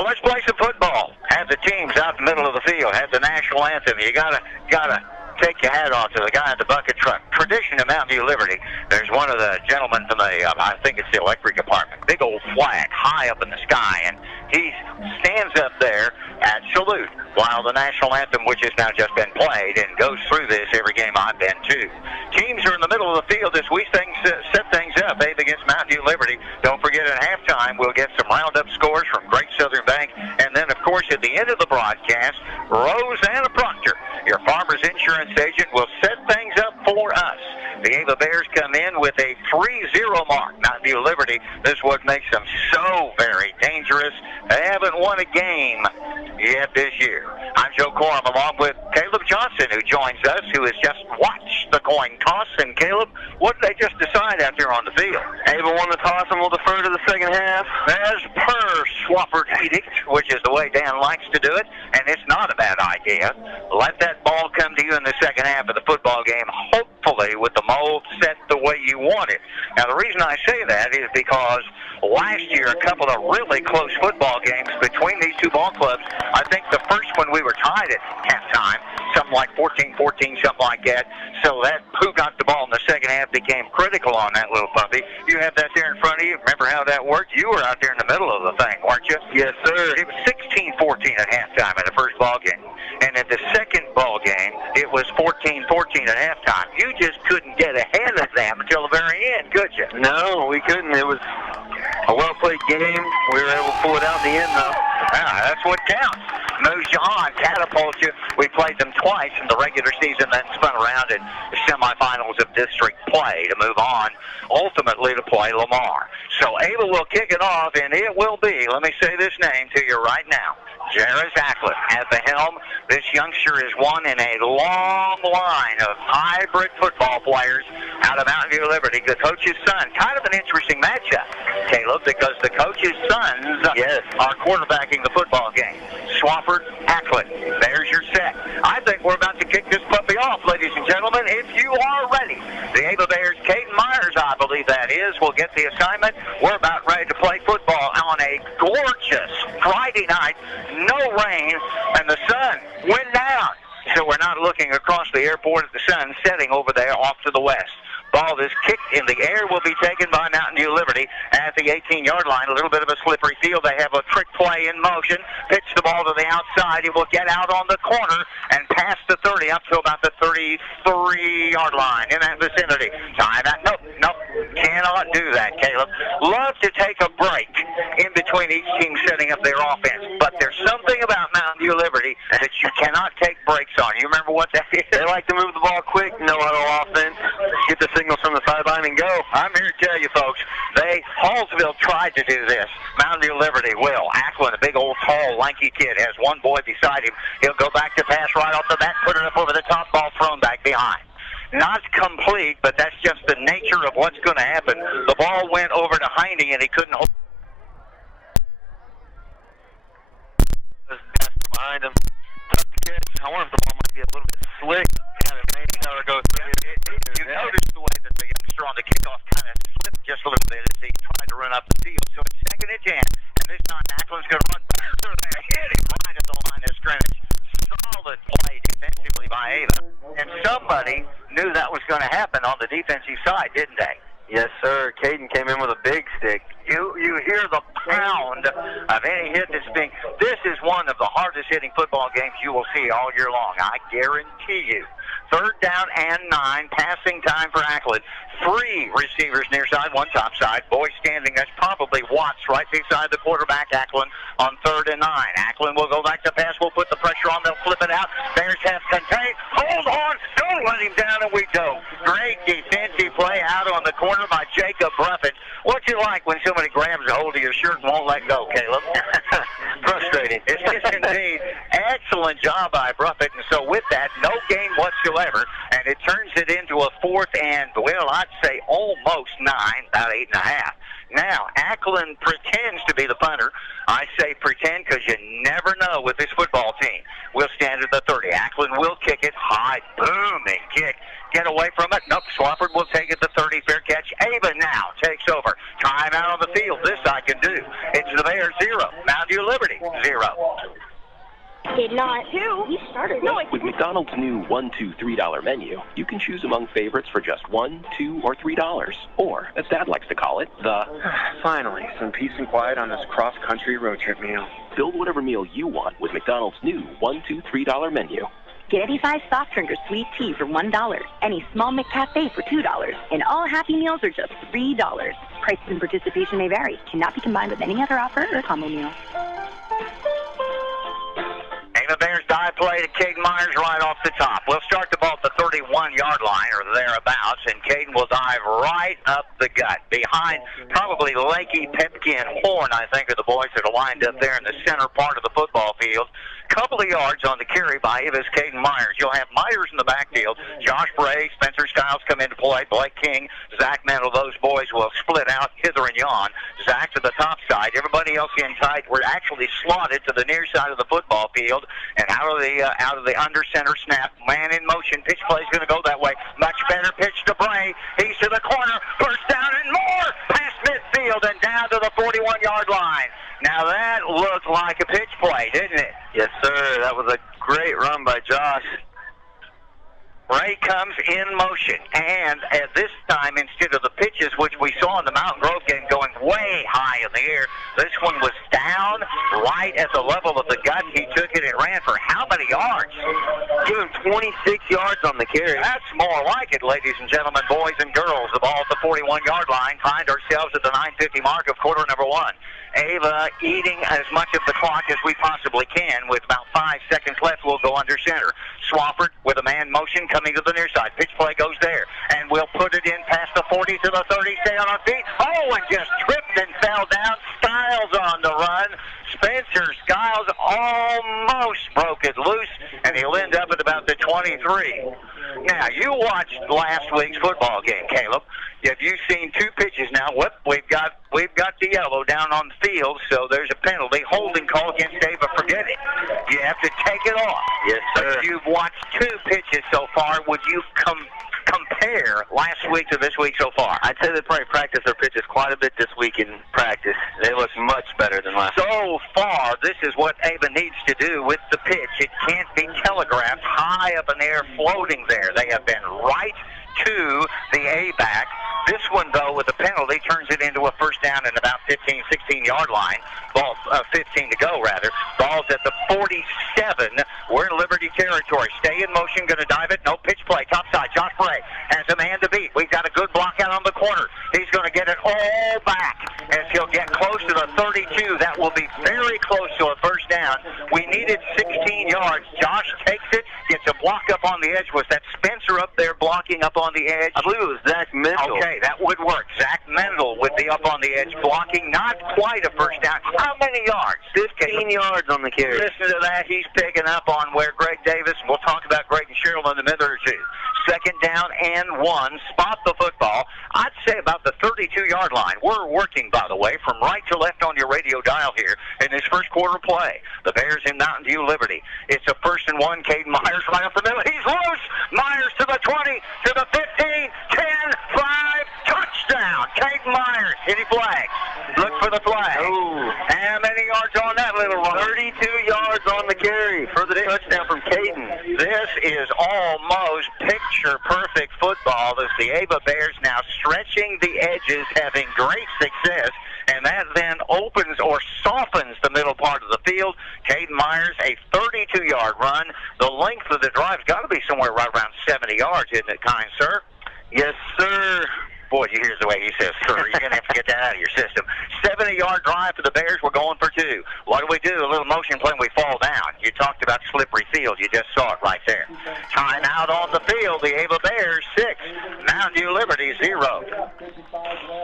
Well, let's play some football. Have the teams out in the middle of the field. Have the national anthem. You gotta take your hat off to the guy in the bucket truck. Tradition of Mountain View Liberty. There's one of the gentlemen from the, I think it's the electric department, big old flag high up in the sky, and he stands up there at salute while the national anthem, which has now just been played, and goes through this every game I've been to. Teams are in the middle of the field as we set things up. Ava against Mountain View Liberty. Don't forget at halftime we'll get some roundup scores from Great Southern Bank, and then of course at the end of the broadcast, Rosanna Proctor, your Farmers Insurance agent, will set things up for us. The Ava Bears come in with a 3-0 mark. Mountain View Liberty, this is what makes them so very dangerous. They haven't won a game yet this year. I'm Joe Corum along with Caleb Johnson, who joins us, who has just watched the coin toss. And Caleb, what did they just decide out there on the field? Ava won the toss and will defer to the second half. As per Swafford's edict, which is the way Dan likes to do it, and it's not a bad idea. Let that ball come to you in the second half of the football game, hopefully with the mold set the way you want it. Now, the reason I say that is because last year, a couple of really close football games between these two ball clubs. I think the first one we were tied at halftime, something like 14-14, something like that. So that who got the ball in the second half became critical on that little puppy. You have that there in front of you. Remember how that worked? You were out there in the middle of the thing, weren't you? Yes, sir. It was 16-14 at halftime in the first ball game. And in the second ball game, it was 14-14 at halftime. You just couldn't get ahead of them until the very end, could you? No, we couldn't. It was a well-played game. We were able to pull it out in the end, though. Yeah, that's what counts. Moves you on, catapults you. We played them twice in the regular season, then spun around in the semifinals of district play to move on, ultimately to play Lamar. So Ava will kick it off, and it will be, let me say this name to you right now, Jarvis Ackland at the helm. This youngster is one in a long line of hybrid football players out of Mountain View Liberty. The coach's son, kind of an interesting matchup, Caleb, because the coach's sons are quarterbacking the football game. Swafford, Ackland, there's your set. I think we're about to kick this puppy off, ladies and gentlemen, if you are ready. The Ava Bears, Caden Myers, I believe that is, will get the assignment. We're about ready to play football on a gorgeous Friday night. No rain, and the sun went down. So we're not looking across the airport at the sun setting over there off to the west. Ball is kicked in the air, will be taken by Mountain View Liberty at the 18-yard line. A little bit of a slippery field. They have a trick play in motion. Pitch the ball to the outside. It will get out on the corner and pass the 30 up to about the 33-yard line in that vicinity. Time out. Nope. Cannot do that, Caleb. Love to take a break in between each team setting up their offense, but there's something about Mountain View Liberty that you cannot take breaks on. You remember what that is? They like to move the ball quick, no auto offense, get the signals from the sideline and go. I'm here to tell you, folks, Hallsville tried to do this. Mountain View Liberty will. Ackland, a big old tall, lanky kid, has one boy beside him. He'll go back to pass right off the bat, put it up over the top, ball thrown back behind. Not complete, but that's just the nature of what's going to happen. The ball went over to Heine, and he couldn't hold behind him. Tough catch. I wonder if the ball might be a little bit slick. You noticed the way that the youngster on the kickoff kind of slipped just a little bit as he tried to run up the field. So it's second and 10, and this time Ackland's going to run back through there, hit him right at the line of scrimmage. Solid play defensively by Ava, and somebody knew that was going to happen on the defensive side, didn't they? Yes, sir. Caden came in with a big stick. You hear the pound of any hit that's being. This is one of the hardest hitting football games you will see all year long. I guarantee you. Third down and 9, passing time for Ackland. 3 receivers near side, 1 top side. Boy standing, that's probably Watts right beside the quarterback, Ackland, on 3rd and 9. Ackland will go back to pass. We'll put the pressure on. They'll flip it out. Bears have contained. Hold on. Don't let him down, and we go. Great defensive play out on the corner by Jacob Bruffett. What's it like when somebody grabs a hold of your shirt and won't let go, Caleb? Frustrating. It is indeed. Excellent job by Bruffett. And so with that, no gain whatsoever. And it turns it into a 4th and, well, I'd say almost 9, about 8.5. Now, Ackland pretends to be the punter. I say pretend because you never know with this football team. We'll stand at the 30. Ackland will kick it high, booming kick. Get away from it. Nope, Swafford will take it to 30. Fair catch. Ava now takes over. Time out on the field. This I can do. It's the Bears 0. Mountain View Liberty 0. Did not. Two? You started. No, With McDonald's new $1, $2, $3 menu, you can choose among favorites for just $1, $2, or $3. Or, as Dad likes to call it, the... Finally, some peace and quiet on this cross-country road trip meal. Build whatever meal you want with McDonald's new $1, $2, $3 menu. Get any size soft drink or sweet tea for $1. Any small McCafe for $2. And all Happy Meals are just $3. Prices and participation may vary. Cannot be combined with any other offer or combo meal. Ava Bears dive play to Caden Myers right off the top. We'll start the ball at the 31-yard line or thereabouts, and Caden will dive right up the gut. Behind probably Lakey, Pepke, and Horn, I think, are the boys that are lined up there in the center part of the football field. Couple of yards on the carry by Ava's Caden Myers. You'll have Myers in the backfield. Josh Bray, Spencer Skiles come into play. Blake King, Zach Mendel. Those boys will split out hither and yon. Zach to the top side. Everybody else in tight. We're actually slotted to the near side of the football field. And out of the under center snap, man in motion. Pitch play is going to go that way. Much better pitch to Bray. He's to the corner. First down and more. Past midfield and down to the 41-yard line. Now that looked like a pitch play, didn't it? Yes, sir. That was a great run by Josh. Bray comes in motion, and at this time, instead of the pitches which we saw in the Mountain Grove game going way high in the air, this one was down right at the level of the gut. He took it and ran for how many yards? Give him 26 yards on the carry. That's more like it, ladies and gentlemen, boys and girls. The ball at the 41-yard line. Find ourselves at the 9:50 mark of quarter number 1. Ava eating as much of the clock as we possibly can. With about 5 seconds left, we'll go under center. Swafford with a man motion coming to the near side. Pitch play goes there. And we'll put it in past the 40 to the 30. Stay on our feet. Oh, and just tripped and fell down. Skiles on the run. Spencer Skiles almost broke it loose, and he'll end up at about the 23. Now, you watched last week's football game, Caleb. Have you seen two pitches now? We've got the yellow down on the field, so there's a penalty. Holding call against Ava. Forget it. You have to take it off. Yes, sir. But you've watched two pitches so far. Would you compare last week to this week so far? I'd say they probably practiced their pitches quite a bit this week in practice. They look much better than last week. So far, this is what Ava needs to do with the pitch. It can't be telegraphed high up in the air, floating there. They have been right to the A-back. This one, though, with the penalty, turns it into a first down at about 15, 16-yard line. Ball, 15 to go, rather. Ball's at the 47. We're in Liberty territory. Stay in motion, going to dive it. No pitch play. Top side, Josh Bray has a man to beat. We've got a good block out on the corner. He's going to get it all back as he'll get close to the 32. That will be very close to a first down. We needed 16 yards. Josh takes it, gets a block up on the edge. Was that Spencer up there blocking up on the edge? I believe it was Zach Mendel. Okay, that would work. Zach Mendel would be up on the edge blocking. Not quite a first down. How many yards? 15 yards on the carry. Listen to that. He's picking up on where Greg Davis, we'll talk about Greg and Cheryl in a minute or two. Second down and 1. Spot the football. I'd say about the 32-yard line. We're working, by the way, from right to left on your radio dial here in this first quarter play. The Bears in Mountain View Liberty. It's a 1st and 1. Caden Myers right up the middle. He's loose. Myers to the 20, to the 15, 10, 5. Touchdown. Caden Myers. Hitting flag. Look for the flag. Oh. How many yards on that little one? 32 yards on the carry for the touchdown from Caden. This is almost picture-perfect football as the Ava Bears now stretching the edges, having great success, and that then opens or softens the middle part of the field. Caden Myers, a 32-yard run. The length of the drive's got to be somewhere right around 70 yards, isn't it, kind sir? Yes, sir. Boy, you hear the way he says, sir. You're going to have to get that out of your system. 70-yard drive for the Bears. We're going for 2. What do? A little motion play and we fall down. You talked about slippery field. You just saw it right there. Time out on the field. The Ava Bears, 6. Mountain View Liberty, 0.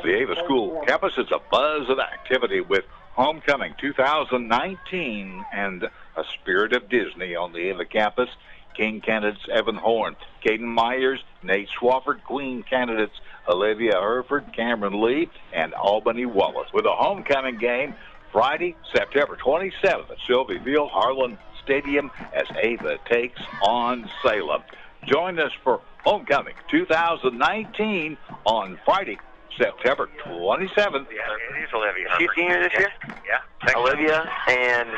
The Ava School campus is a buzz of activity with Homecoming 2019 and a spirit of Disney on the Ava campus. King candidates Evan Horn, Caden Myers, Nate Swafford. Queen candidates Olivia Herford, Cameron Lee, and Albany Wallace. With a homecoming game Friday, September 27th at Sylvie Field, Harlan Stadium, as Ava takes on Salem. Join us for Homecoming 2019 on Friday, September 27th. Yeah, it is Olivia She's Herford. senior this year? Yeah. Olivia and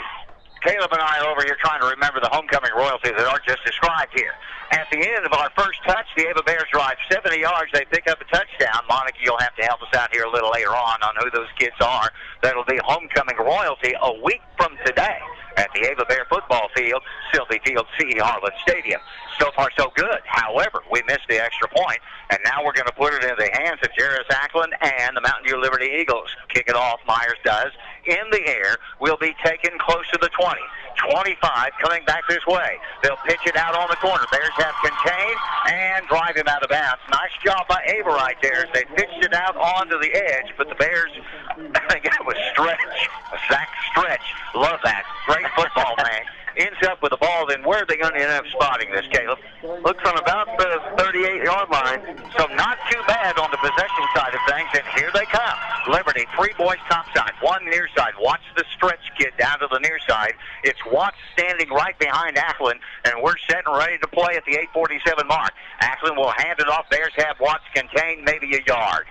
Caleb and I are over here trying to remember the homecoming royalty that Art just described here. At the end of our first touch, the Ava Bears drive 70 yards. They pick up a touchdown. Monica, you'll have to help us out here a little later on who those kids are. That'll be homecoming royalty a week from today at the Ava Bear football field, Sylvie Field, C.E. Harlan Stadium. So far, so good. However, we missed the extra point, and now we're going to put it in the hands of Jairus Ackland and the Mountain View Liberty Eagles. Kick it off, Myers does. In the air, will be taken close to the 20. 25 coming back this way. They'll pitch it out on the corner. Bears have contained and drive him out of bounds. Nice job by Ava right there as they pitched it out onto the edge, but the Bears, I think it was Stretch, Zach Stretch. Love that. Great football man. Ends up with the ball, then where are they going to end up spotting this, Caleb? Looks on about the 38-yard line. So not too bad on the possession side of things, and here they come. Liberty, 3 boys topside, 1 near side. Watch the Stretch kid down to the near side. It's Watts standing right behind Ackland, and we're set and ready to play at the 8:47 mark. Ackland will hand it off. Bears have Watts contained, maybe a yard.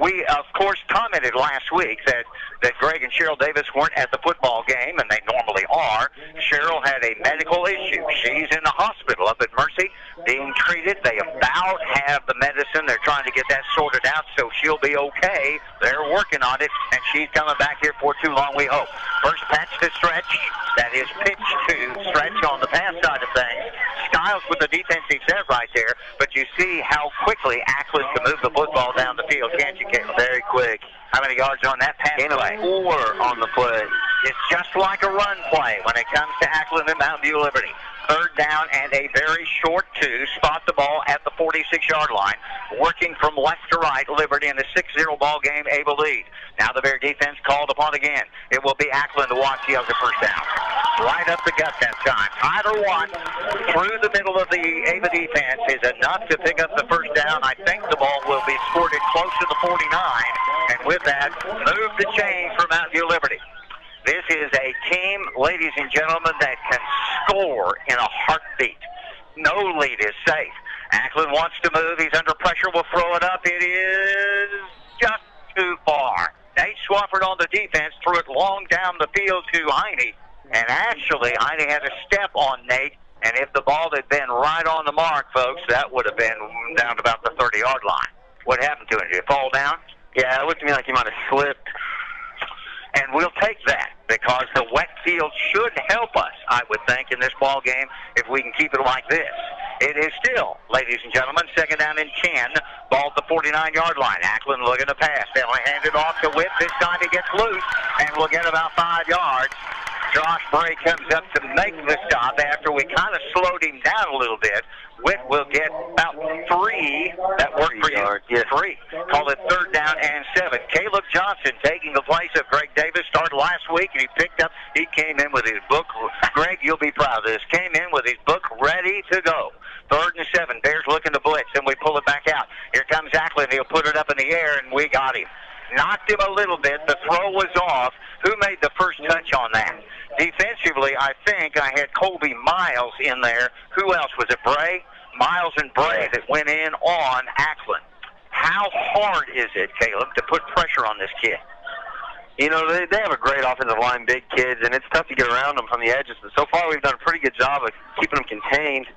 We, of course, commented last week that Greg and Cheryl Davis weren't at the football game, and they normally are. Cheryl had a medical issue. She's in the hospital up at Mercy being treated. They about have the medicine. They're trying to get that sorted out, so she'll be okay. They're working on it, and she's coming back here for too long, we hope. First patch to Stretch. That is pitch to Stretch on the pass side of things. Skiles with the defensive set right there, but you see how quickly Ackland can move the football down the field, can't you, Caleb? Very quick. How many yards on that pass play? 4 on the play. It's just like a run play when it comes to Ackland and Mountain View Liberty. Third down and a very short 2. Spot the ball at the 46-yard line. Working from left to right, Liberty in a 6-0 ball game, able lead. Now the Bear defense called upon again. It will be Ackland to watch. He has a first down. Right up the gut that time. Tyler Watt through the middle of the Ava defense is enough to pick up the first down. I think the ball will be squirted close to the 49. And with that, move the chains for Mountain View Liberty. This is a team, ladies and gentlemen, that can score in a heartbeat. No lead is safe. Ackland wants to move. He's under pressure. We'll throw it up. It is just too far. Nate Swafford on the defense threw it long down the field to Heine. And actually, Heine had a step on Nate. And if the ball had been right on the mark, folks, that would have been down to about the 30-yard line. What happened to him? Did he fall down? Yeah, it looked to me like he might have slipped. And we'll take that because the wet field should help us, I would think, in this ball game if we can keep it like this. It is still, ladies and gentlemen, 2nd down and 10. Ball at the 49-yard line. Ackland looking to pass. They'll hand it off to Witt. This time he gets loose and we'll get about 5 yards. Josh Bray comes up to make the stop after we kind of slowed him down a little bit. Witt will get about 3. That worked for you. Yes. 3. Call it 3rd down and 7. Caleb Johnson taking the place of Greg Davis. Started last week and he came in with his book. Greg, you'll be proud of this. Came in with his book ready to go. 3rd and 7. Bears looking to blitz and we pull it back out. Here comes Ackland. He'll put it up in the air and we got him. Knocked him a little bit. The throw was off. Who made the first touch on that? Defensively, I think I had Colby Miles in there. Who else? Was it Bray? Miles and Bray that went in on Ackland. How hard is it, Caleb, to put pressure on this kid? You know, they have a great offensive line, big kids, and it's tough to get around them from the edges. But so far, we've done a pretty good job of keeping them contained.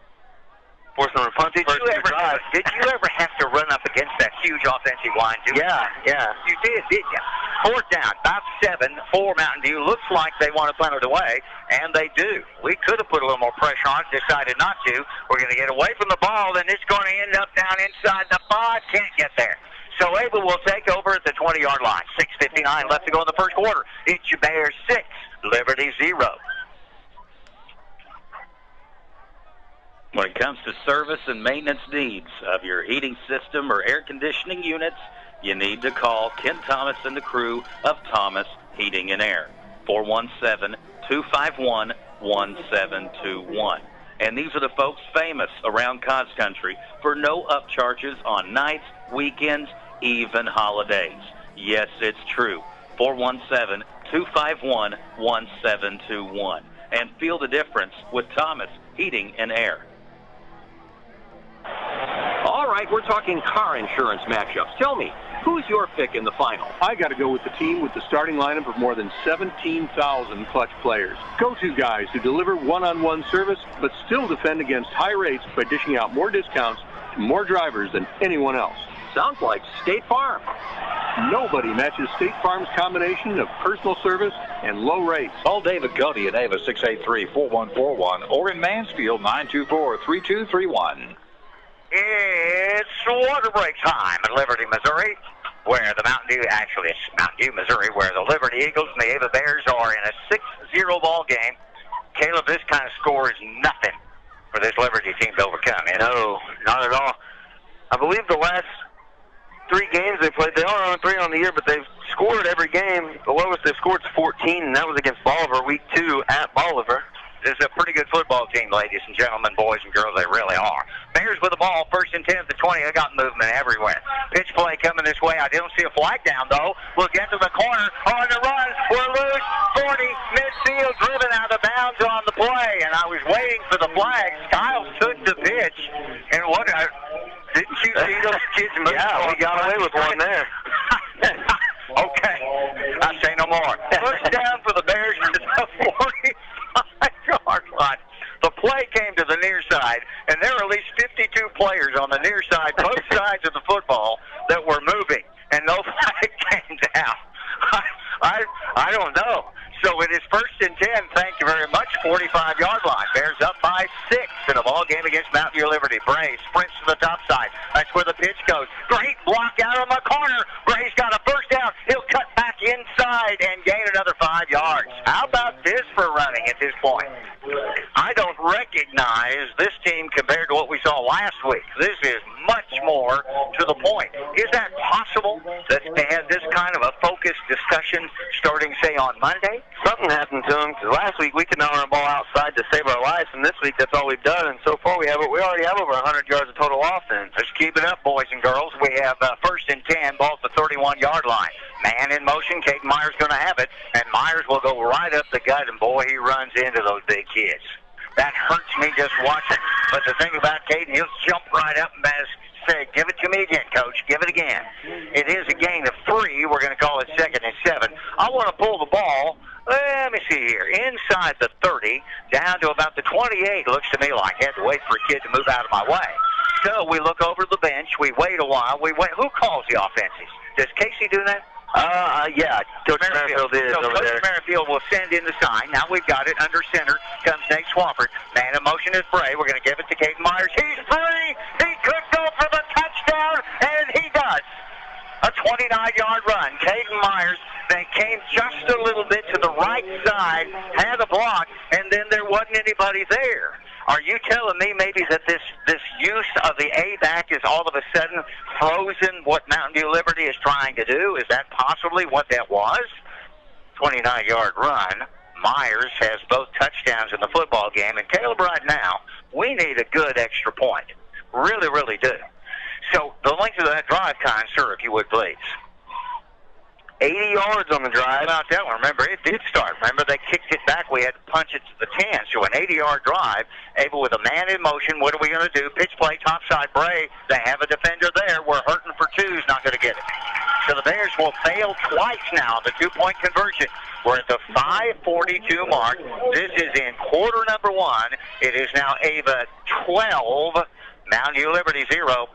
Forcing them to punt. Did you ever have to run up against that huge offensive line? Yeah. You did, didn't you? 4th down, about 7 for Mountain View. Looks like they want to punt it away, and they do. We could have put a little more pressure on it, decided not to. We're going to get away from the ball, and it's going to end up down inside the 5. Can't get there. So Ava will take over at the 20-yard line. 6:59 left to go in the first quarter. It's your Bears 6, Liberty 0. When it comes to service and maintenance needs of your heating system or air conditioning units, you need to call Ken Thomas and the crew of Thomas Heating and Air, 417-251-1721. And these are the folks famous around Cos Country for no upcharges on nights, weekends, even holidays. Yes, it's true. 417-251-1721. And feel the difference with Thomas Heating and Air. All right, we're talking car insurance matchups. Tell me, Who's your pick in the final? I got to go with the team with the starting lineup of more than 17,000 clutch players. Go-to guys who deliver one-on-one service, but still defend against high rates by dishing out more discounts to more drivers than anyone else. Sounds like State Farm. Nobody matches State Farm's combination of personal service and low rates. Call David Cody at Ava 683-4141 or in Mansfield 924-3231. It's water break time in Liberty, Missouri, where the Mountain Dew, actually it's Mountain Dew, Missouri, where the Liberty Eagles and the Ava Bears are in a 6-0 ball game. Caleb, this kind of score is nothing for this Liberty team to overcome. No, not at all. I believe the last 3 games they played, they are on 3 on the year, but they've scored every game. The lowest they've scored is 14, and that was against Bolivar week 2 at Bolivar. This is a pretty good football team, ladies and gentlemen, boys and girls. They really are. Bears with the ball, 1st and 10 at the 20. They got movement everywhere. Pitch play coming this way. I don't see a flag down, though. We'll get to the corner. On the run. We're loose. 40. Midfield driven out of bounds on the play. And I was waiting for the flag. Skiles took the pitch. And what didn't you see those kids move? Yeah, we got away with one there. Okay. I say no more. Push down for the Bears to the 45-yard line. The play came to the near side, and there are at least 52 players on the near side, both sides of the football, that were moving, and no flag came down. I don't know. So it is 1st and 10. Thank you very much. 45-yard line. Bears up by 6 in a ball game against Mountain View Liberty. Bray sprints to the top side. That's where the pitch goes. Great block out on the corner. Bray's got a first down. He'll cut back inside and gain another 5 yards. How about this for running at this point? I don't recognize this team compared to what we saw last week. This is much more to the point. Is that possible that they had this kind of a focused discussion starting, say, on Monday? Something happened to them, because last week we could not run a ball outside to save our lives, and this week that's all we've done, and so far we already have over 100 yards of total offense. Let's keep it up, boys and girls. We have 1st and 10, ball at the 31-yard line. Man in motion, Caden Myers going to have it, and Myers will go right up the gut, and boy, he runs into those big kids. That hurts me just watching. But the thing about Caden, he'll jump right up and say, give it to me again, Coach. Give it again. It is a gain of 3. We're going to call it 2nd and 7. I want to pull the ball. Let me see here. Inside the 30, down to about the 28. Looks to me like I had to wait for a kid to move out of my way. So we look over the bench. We wait a while. We wait. Who calls the offenses? Does Casey do that? Yeah, Coach Merrifield is over there. Coach Merrifield will send in the sign. Now we've got it under center. Comes Nate Swafford. Man in motion is Bray. We're going to give it to Caden Myers. He's free. He could go for the touchdown, and he does. A 29-yard run. Caden Myers, they came just a little bit to the right side, had a block, and then there wasn't anybody there. Are you telling me maybe that this use of the A-back is all of a sudden frozen what Mountain View Liberty is trying to do? Is that possibly what that was? 29-yard run. Myers has both touchdowns in the football game. And Caleb, right now, we need a good extra point. Really, really do. So the length of that drive time, sir, if you would, please. 80 yards on the drive. About that one. Remember, it did start. Remember, they kicked it back. We had to punch it to the 10. So an 80-yard drive, able with a man in motion. What are we going to do? Pitch play, topside Bray. They have a defender there. We're hurting for 2's, not going to get it. So the Bears will fail twice now, the 2-point conversion. We're at the 5:42 mark. This is in quarter number 1. It is now Ava 12, Mountain View Liberty 0.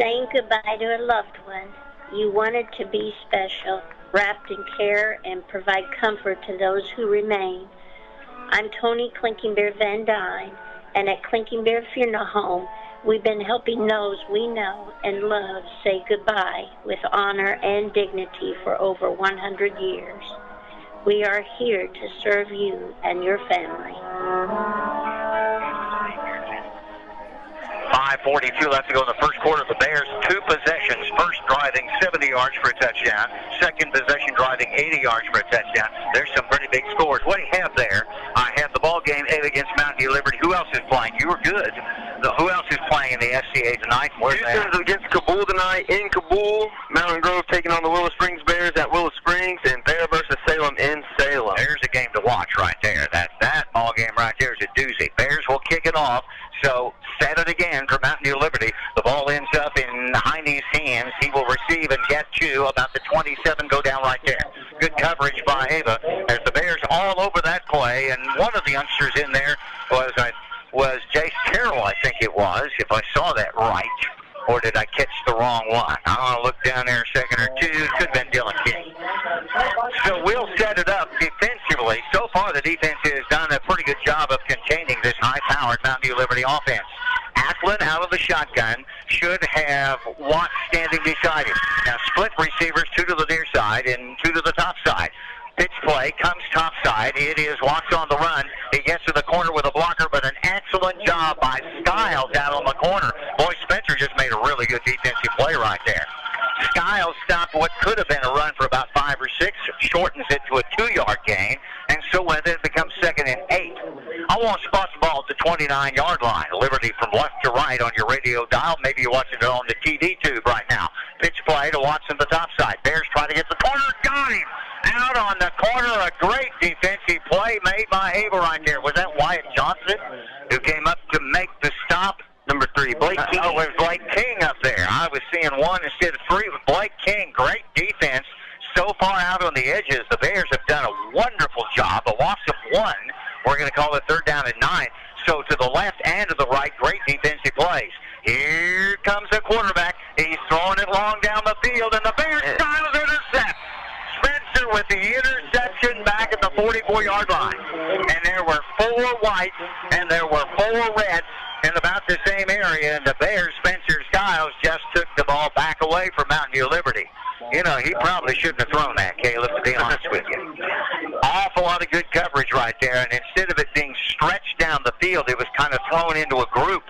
Saying goodbye to a loved one. You wanted to be special, wrapped in care, and provide comfort to those who remain. I'm Tony Clinking Bear Van Dyne, and at Clinking Bear Funeral Home, we've been helping those we know and love say goodbye with honor and dignity for over 100 years. We are here to serve you and your family. 5:42 left to go in the first quarter. The Bears, 2 possessions. First driving 70 yards for a touchdown. Second possession driving 80 yards for a touchdown. There's some pretty big scores. What do you have there? I have the ball game against Mountain View Liberty. Who else is playing? You were good. Who else is playing in the SCA tonight? Houston's against Kabul tonight in Kabul. Mountain Grove taking on the Willow Springs Bears at Willow Springs, and Bear versus Salem in Salem. There's a game to watch right there. That ball game right there is a doozy. Bears will kick it off. So set again for Mountain View Liberty. The ball ends up in Heine's hands. He will receive and get to about the 27, go down right there. Good coverage by Ava as the Bears all over that play, and one of the youngsters in there was Jace Carroll, I think it was, if I saw that right. Or did I catch the wrong one? I want to look down there a second or two. It could have been Dylan King. So we'll set it up defensively. So far, the defense has done a pretty good job of containing this high-powered Mountain View Liberty offense. Athlon out of the shotgun should have Watts standing beside him. Now, split receivers, 2 to the near side and 2 to the top side. Pitch play comes top side. It is Watts on the run. He gets to the corner with a blocker, but an excellent job by Skiles out on the corner. Boy, Spencer just made a really good defensive play right there. Skiles stopped what could have been a run for about 5 or 6, shortens it to a 2-yard gain, and so with it becomes 2nd and 8. I want to spot the ball at the 29-yard line. Liberty from left to right on your radio dial. Maybe you're watching it on the TD tube right now. Pitch play to Watson, the top side. Bears try to get the corner. Got him! Out on the corner, a great defensive play made by Ava right there. Was that Wyatt Johnson who came up to make the stop? Number 3, Blake King. Oh, it was Blake King up there. I was seeing 1 instead of 3 with Blake King. Great defense. So far out on the edges, the Bears have done a wonderful job. A loss of 1. We're going to call it 3rd down and 9. So to the left and to the right, great defensive plays. Here comes the quarterback. He's throwing it long down the field, and the Bears Styles intercept. Spencer with the interception back at the 44-yard line. And there were 4 whites and there were 4 reds in about the same area, and the Bears, Spencer Skiles, just took the ball back away from Mountain View Liberty. You know, he probably shouldn't have thrown that, Caleb, to be honest with you. Awful lot of good coverage right there, and instead of it being stretched down the field, it was kind of thrown into a group.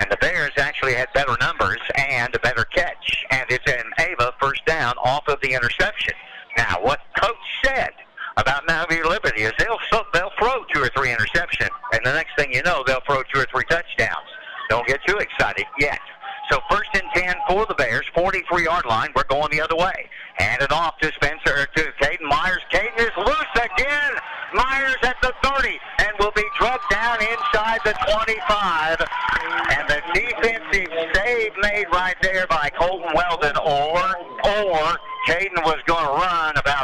And the Bears actually had better numbers and a better catch. And it's an Ava first down off of the interception. Now, what Coach said about Mountain View Liberty is they'll throw 2 or 3 interceptions, and the next thing you know, they'll throw 2 or 3 touchdowns. Don't get too excited yet. So 1st and 10 for the Bears, 43-yard line. We're going the other way. Hand it off to Spencer, to Caden Myers. Caden is loose again. Myers at the 30 and will be drugged down inside the 25. And the defensive save made right there by Colton Weldon, or Caden was going to run about,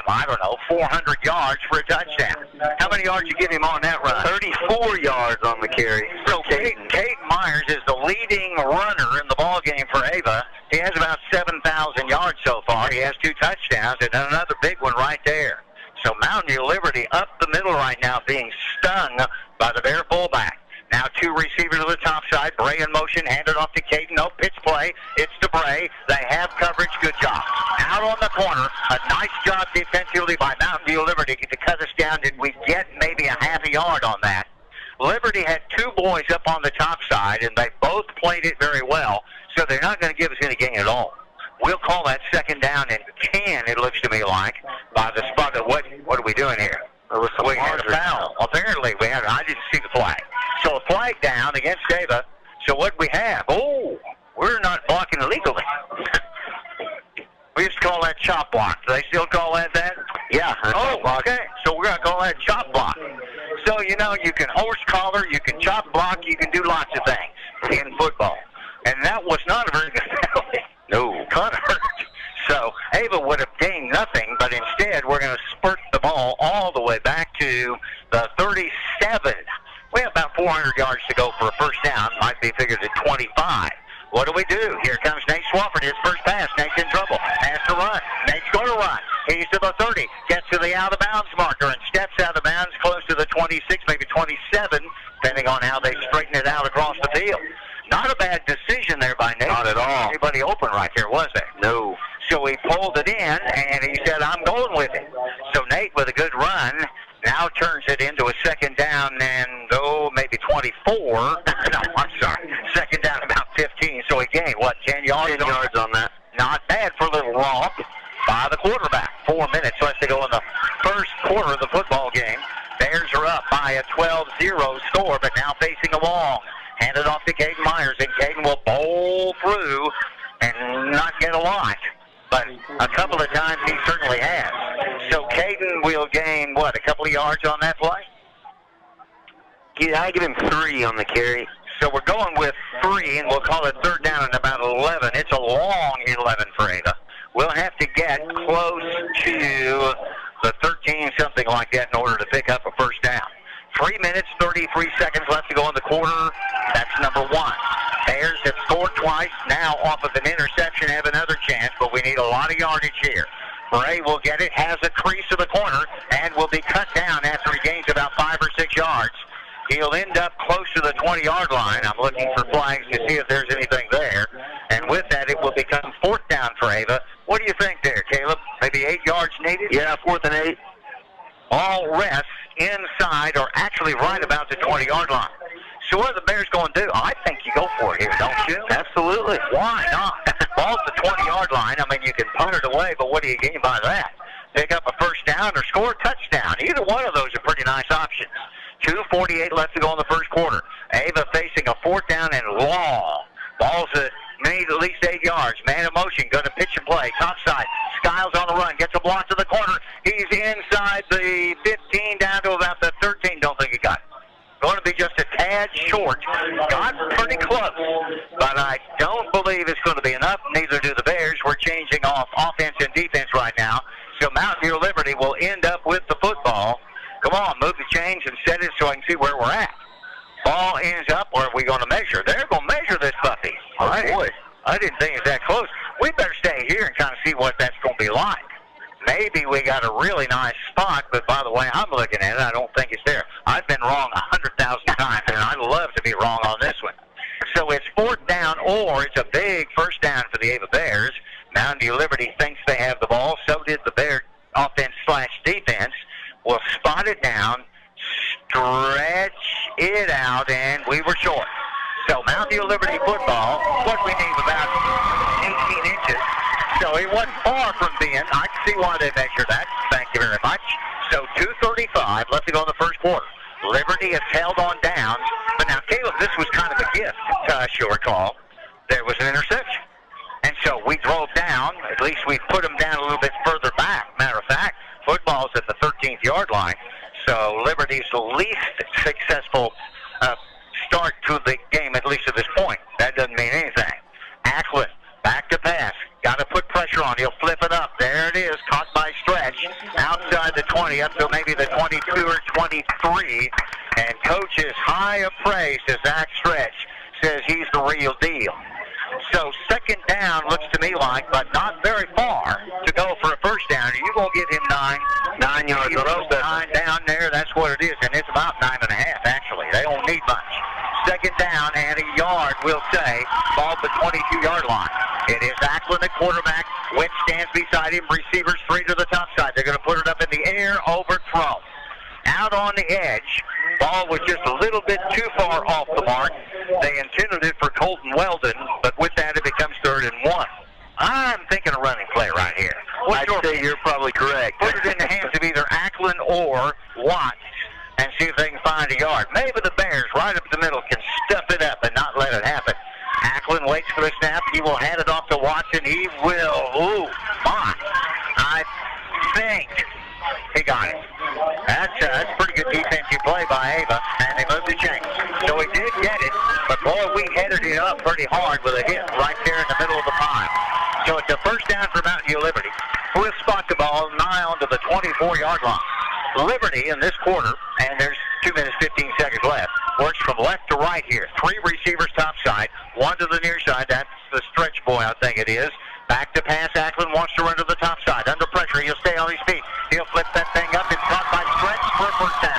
400 yards for a touchdown. How many yards you give him on that run? 34 yards on the carry. So Caden Myers is the leading runner in the ball game for Ava. He has about 7,000 yards so far. He has 2 touchdowns and another big one right there. So Mountain View Liberty up the middle right now, being stung by the Bear fullback. Now 2 receivers to the top side. Bray in motion, handed off to Caden. No pitch play. It's to Bray. They have coverage. Good job. Out on the corner. A nice job defensively by Mountain View Liberty to cut us down. Did we get maybe a half a yard on that? Liberty had 2 boys up on the top side, and they both played it very well, so they're not going to give us any gain at all. We'll call that 2nd down and 10, it looks to me like, by the spot of what are we doing here? We had a foul. Apparently, I didn't see the flag. So a flag down against Ava. So what we have? Oh, we're not blocking illegally. We used to call that chop block. Do they still call that? Yeah. Oh, okay. So we're going to call that chop block. So, you can horse collar, you can chop block, you can do lots of things in football. And that was not a very good penalty. No. Kind of hurt. So Ava would have gained nothing, but instead we're going to spurt the ball all the way back to the 37. We have about 400 yards to go for a first down. Might be figured at 25. What do we do? Here comes Nate Swafford. His first pass. Nate's in trouble. Has to run. Nate's going to run. He's to the 30. Gets to the out-of-bounds marker and steps out of bounds close to the 26, maybe 27, depending on how they straighten it out across the field. Not a bad decision there by Nate. Not at all. Anybody open right there, was there? No. So he pulled it in, and he said, I'm going with it. So Nate, with a good run, now turns it into a 2nd down and, maybe 24. No, I'm sorry. 2nd down about 15. So he gained, 10 yards? 10 yards on that. Not bad for a little romp by the quarterback. 4 minutes left to go in the first quarter of the football game. Bears are up by a 12-0 score, but now facing a wall. Handed off to Caden Myers, and Caden will bowl through and not get a lot. But a couple of times he certainly has. So Caden will gain, a couple of yards on that play? I give him 3 on the carry. So we're going with 3, and we'll call it third down and about 11. It's a long 11 for Ava. We'll have to get close to the 13, something like that, in order to pick up a first down. 3 minutes, 33 seconds left to go in the quarter. That's number 1. Bears have scored twice. Now, off of an interception, have another chance, but we need a lot of yardage here. Bray will get it, has a crease to the corner, and will be cut down after he gains about 5 or 6 yards. He'll end up close to the 20-yard line. I'm looking for flags to see if there's anything there. And with that, it will become 4th down for Ava. What do you think there, Caleb? Maybe 8 yards needed? Yeah, 4th and 8. All rests inside, or actually right about the 20-yard line. So what are the Bears going to do? I think you go for it here, don't you? Absolutely. Why not? Ball's the 20-yard line. I mean, you can punt it away, but what do you gain by that? Pick up a first down or score a touchdown. Either one of those are pretty nice options. 2:48 left to go in the first quarter. Ava facing a 4th down and long. Ball's at least 8 yards. Man in motion, going to pitch and play. Top side. Skiles on the run. Gets a block to the corner. He's inside the 15 down to about the 13. Don't think he got it. Going to be just a tad short. Got pretty close, but I don't believe it's going to be enough. Neither do the Bears. We're changing off offense and defense right now. So Mountain View Liberty will end up with the football. Come on, move the chains and set it so I can see where we're at. Ball ends up, or are we going to measure? They're going to measure this puppy. Oh, boy. I didn't think it was that close. We better stay here and kind of see what that's going to be like. Maybe we got a really nice spot, but by the way I'm looking at it, I don't think it's there. I've been wrong 100,000 times, and I'd love to be wrong on this one. So it's 4th down, or it's a big first down for the Ava Bears. Mountain View Liberty thinks they have the ball. So did the Bear offense/defense. We'll spot it down, stretch it out, and we were short. So Mountain View Liberty football, what we need, about 18 inches. So it wasn't far from being. I can see why they measure that. Thank you very much. So 2:35 left to go in the first quarter. Liberty has held on down. But now, Caleb, this was kind of a gift to us, you'll recall. There was an interception. And so we drove down. At least we put them down a little bit further back. Matter of fact, football's at the 13th yard line. So Liberty's the least successful start to the game, at least at this point. That doesn't mean anything. Ackland, back to pass. Got to put pressure on. He'll flip it up. There it is. Caught by Stretch. Outside the 20, up to maybe the 22 or 23. And coach's high of praise to Zach Stretch. Says he's the real deal. So 2nd down looks to me like, but not very far to go for a first down. Are you going to get him 9 yards? 9 down there. That's what it is. And it's about 9.5, actually. They don't need much. 2nd down and a yard, we'll say. Ball at the 22-yard line. It is Ackland, the quarterback. Wentz stands beside him. Receivers 3 to the top side. They're going to put it up in the air, overthrown. Out on the edge. Ball was just a little bit too far off the mark. They intended it for Colton Weldon, but with that it becomes 3rd and 1. I'm thinking a running play right here. I'd say you're probably correct. Put it in the hands of either Ackland or Watts and see if they can find a yard. Maybe the Bears right up the middle can stuff it up and not let it happen. Ackland waits for the snap. He will hand it off to Watson. He will. Ooh, my. I think he got it. That's pretty good defensive play by Ava, and they moved the chain. So he did get it, but boy, we headed it up pretty hard with a hit right there in the middle of the pile. So it's a first down for Mountain View Liberty. We'll spot the ball nigh onto the 24-yard line. Liberty in this quarter, and there's 2 minutes, 15 seconds left, works from left to right here. 3 receivers top side, 1 to the near side. That's the stretch boy, I think it is. Back to pass. Ackland wants to run to the top side. Under pressure. He'll stay on his feet. He'll flip that thing up and caught by Stretch for a first down.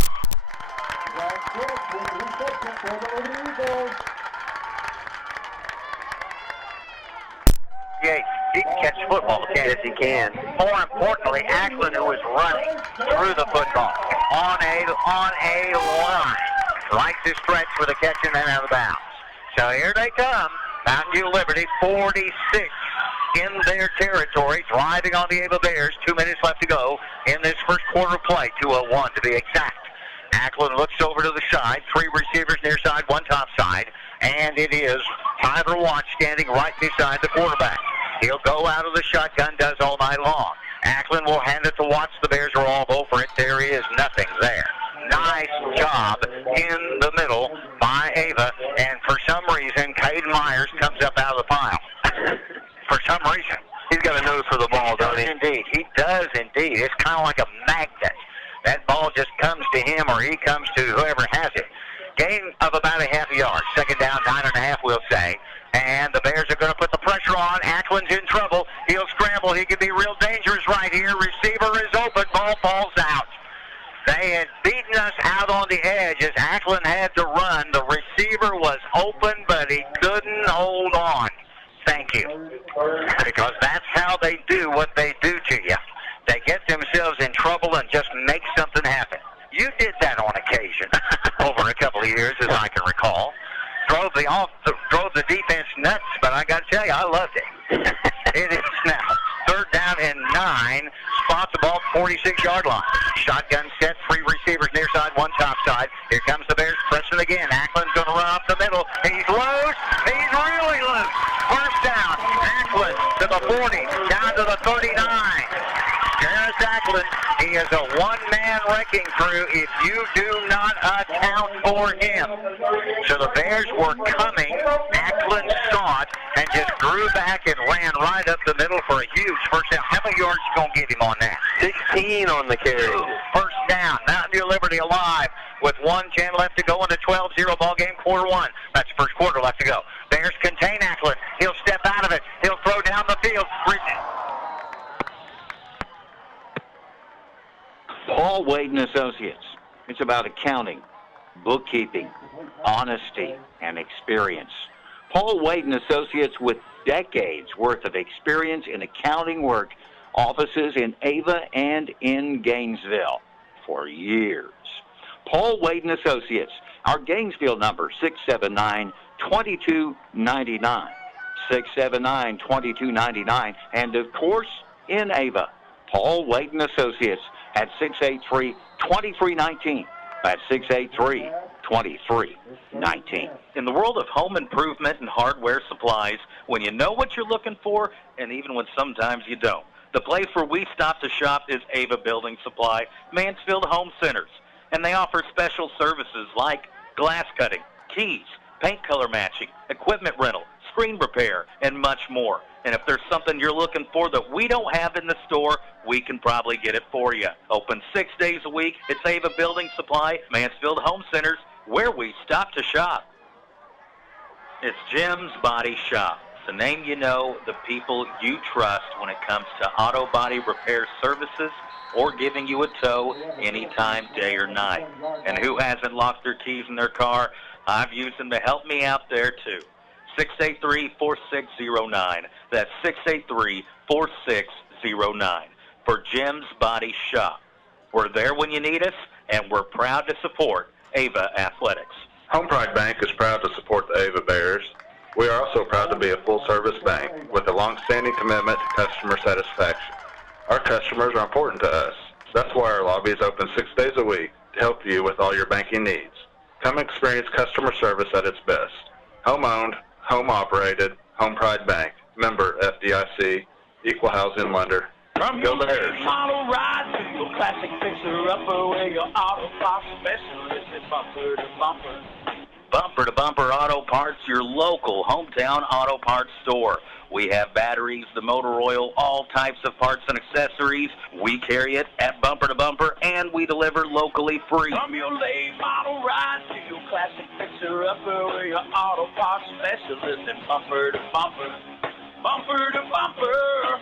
Yeah, he can catch football. Yes, he can. More importantly, Ackland, who is running through the football on a line. Right to Stretch for the catch and then out of bounds. So here they come. Mountain View Liberty, 46 in their territory, driving on the Ava Bears. 2 minutes left to go in this first quarter of play, 2:01 to be exact. Ackland looks over to the side, 3 receivers near side, 1 top side, and it is Tyler Watts standing right beside the quarterback. He'll go out of the shotgun, does all night long. Ackland will hand it to Watts. The Bears are all over it. There is nothing there. Nice job in the middle by Ava, and for Myers comes up out of the pile for some reason. He's got a nose for the ball, doesn't he? Indeed. He does indeed. It's kind of like a magnet. That ball just comes to him or he comes to whoever has it. Gain of about a half a yard. Second down, 9.5, we'll say. And the Bears are going to put the pressure on. Ackland's in trouble. He'll scramble. He could be real dangerous right here. Receiver is open. Ball falls out. They had beaten us out on the edge as Ackland had to run. The receiver was open, but he couldn't hold on. Thank you. Because that's how they do what they do to you. They get themselves in trouble and just make something happen. You did that on occasion over a couple of years, as I can recall. Drove the defense nuts, but I got to tell you, I loved it. It is now 3rd down and 9. Spot the ball, 46-yard line. Shotgun set, 3 receivers near side, 1 top side. Here comes the Bears pressing again. Ackland's going to run up the middle. He's loose. He's really loose. First down. Ackland to the 40, down to the 39. Jarris Ackland, he is a one-man wrecking crew if you do not account for him. So the Bears were coming. Ackland saw it and just grew back and ran right up the middle for a huge first down. How many yards you going to get him on that? 16 on the carry. First down. Mountain View Liberty alive with 1:10 left to go in the 12-0 ball game, quarter 1. That's the first quarter left to go. Bears contain Ackland. He'll step out of it. He'll throw down the field. Paul Wade and Associates. It's about accounting, bookkeeping, honesty, and experience. Paul Wade and Associates, with decades worth of experience in accounting work, offices in Ava and in Gainesville for years. Paul Wade and Associates. Our Gainesville number, 679-2299. 679-2299. And, of course, in Ava, Paul Wade and Associates at 683-2319. That's 683-2319. In the world of home improvement and hardware supplies, when you know what you're looking for, and even when sometimes you don't, the place where we stop to shop is Ava Building Supply, Mansfield Home Centers. And they offer special services like glass cutting, keys, paint color matching, equipment rental, screen repair, and much more. And if there's something you're looking for that we don't have in the store, we can probably get it for you. Open 6 days a week. It's Ava Building Supply, Mansfield Home Centers, where we stop to shop. It's Jim's Body Shop. The name you know, the people you trust when it comes to auto body repair services or giving you a tow anytime, day or night. And who hasn't lost their keys in their car? I've used them to help me out there, too. 683-4609. That's 683-4609 for Jim's Body Shop. We're there when you need us, and we're proud to support Ava Athletics. Home Pride Bank is proud to support the Ava Bears. We are also proud to be a full-service bank with a long-standing commitment to customer satisfaction. Our customers are important to us. That's why our lobby is open 6 days a week to help you with all your banking needs. Come experience customer service at its best. Home-owned, home-operated, Home Pride Bank, member FDIC, equal housing lender. Go Bears. Model ride to your classic fixer-upper where your auto parts specialist is bumper to bumper. Bumper to Bumper Auto Parts, your local hometown auto parts store. We have batteries, the motor oil, all types of parts and accessories. We carry it at Bumper to Bumper, and we deliver locally free. From your late model ride to your classic fixer-upper where your auto parts specialist is bumper to bumper. Bumper to bumper.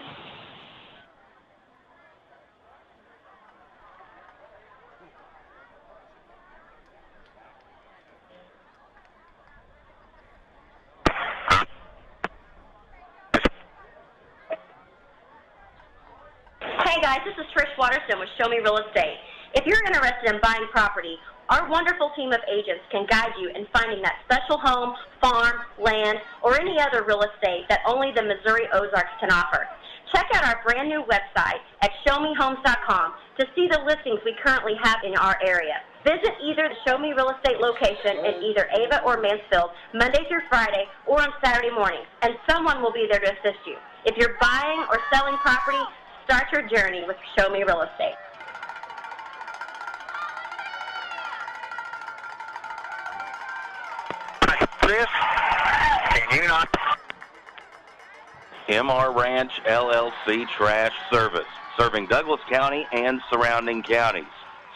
Hey guys, this is Trish Waterston with Show Me Real Estate. If you're interested in buying property, our wonderful team of agents can guide you in finding that special home, farm, land, or any other real estate that only the Missouri Ozarks can offer. Check out our brand new website at showmehomes.com to see the listings we currently have in our area. Visit either the Show Me Real Estate location in either Ava or Mansfield Monday through Friday or on Saturday mornings, and someone will be there to assist you. If you're buying or selling property, start your journey with Show Me Real Estate. This, and you not? MR Ranch LLC Trash Service, serving Douglas County and surrounding counties.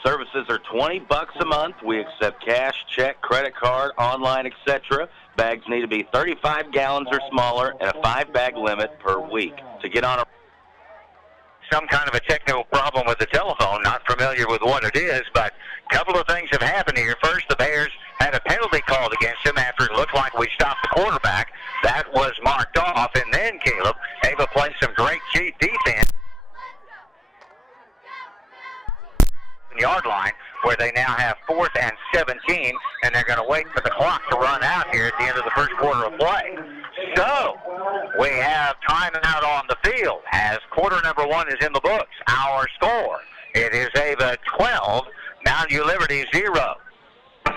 Services are $20 a month. We accept cash, check, credit card, online, etc. Bags need to be 35 gallons or smaller and a 5-bag limit per week. To get on some kind of a technical problem with the telephone, not familiar with what it is, but a couple of things have happened here. First, the Bears had a penalty called against them after it looked like we stopped the quarterback. That was marked off, and then, Caleb, Ava played some great defense. Yard line, where they now have 4th and 17, and they're going to wait for the clock to run out here at the end of the first quarter of play. So, we have timeout on the field as quarter number 1 is in the books. Our score, it is Ava 12, Mountain View Liberty 0.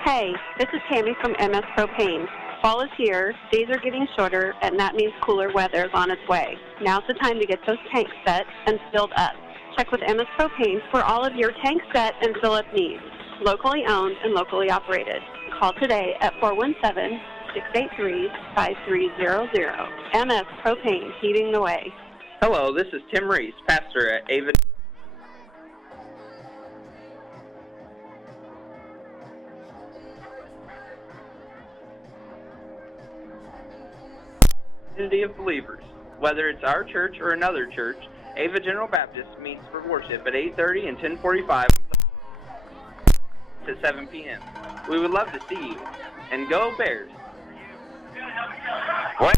Hey, this is Tammy from MS Propane. Fall is here, days are getting shorter, and that means cooler weather is on its way. Now's the time to get those tanks set and filled up. Check with MS Propane for all of your tank set and fill-up needs. Locally owned and locally operated. Call today at 417-683-5300. MS Propane, heating the way. Hello, this is Tim Reese, pastor at Ava. Community of believers. Whether it's our church or another church, Ava General Baptist meets for worship at 8:30 and 10:45 to 7 p.m. We would love to see you. And go Bears! Well,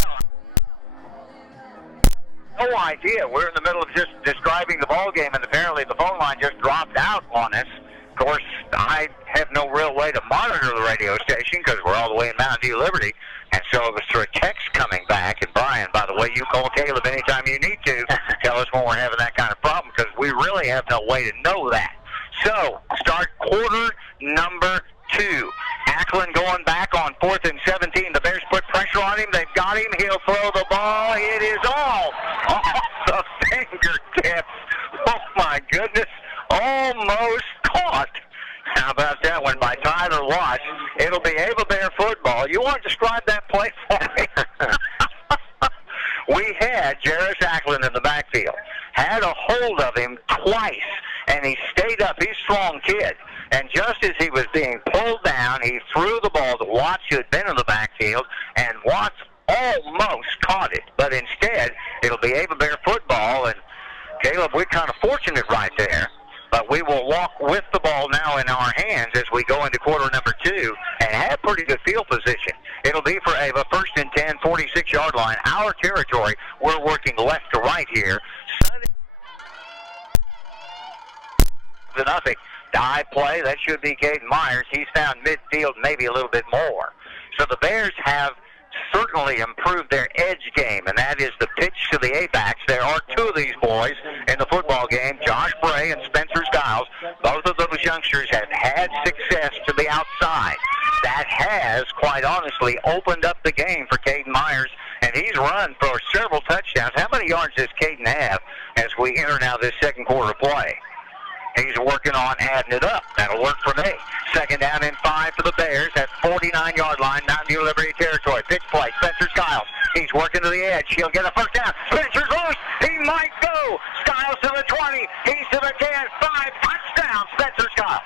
no idea. We're in the middle of just describing the ball game, and apparently the phone line just dropped out on us. Of course, I have no real way to monitor the radio station because we're all the way in Mountain View Liberty, and so it was through a text coming back. And Brian, by the way, you call Caleb anytime you need to. Tell us when we're having that kind of problem because we really have no way to know that. So, start quarter number 2. Ackland going back on 4th and 17. The Bears put pressure on him. They've got him. He'll throw the ball. It is all off the fingertips. Oh, my goodness. Almost caught. How about that one by Tyler Watts? It'll be Ava Bear football. You want to describe that play for me? We had Jarris Ackland in the backfield. Had a hold of him twice, and he stayed up. He's a strong kid. And just as he was being pulled down, he threw the ball to Watts, who had been in the backfield, and Watts almost caught it. But instead, it'll be Ava Bear football, and Caleb, we're kind of fortunate right there. But we will walk with the ball now in our hands as we go into quarter number 2 and have pretty good field position. It'll be for Ava, 1st and 10, 46-yard line. Our territory, we're working left to right here. Nothing. Dive play, that should be Caden Myers. He's found midfield, maybe a little bit more. So the Bears have certainly improved their edge game, and that is the pitch to the A-backs. There are 2 of these boys in the football game, Josh Bray and Spencer Skiles. Both of those youngsters have had success to the outside. That has, quite honestly, opened up the game for Caden Myers, and he's run for several touchdowns. How many yards does Caden have as we enter now this second quarter play? He's working on adding it up. That'll work for me. 2nd down and 5 for the Bears at 49-yard line, Mountain View Liberty territory. Pitch play, Spencer Skiles. He's working to the edge. He'll get a first down. Spencer's loose. He might go. Skiles to the 20. He's to the 10. 5. Touchdown, Spencer Skiles.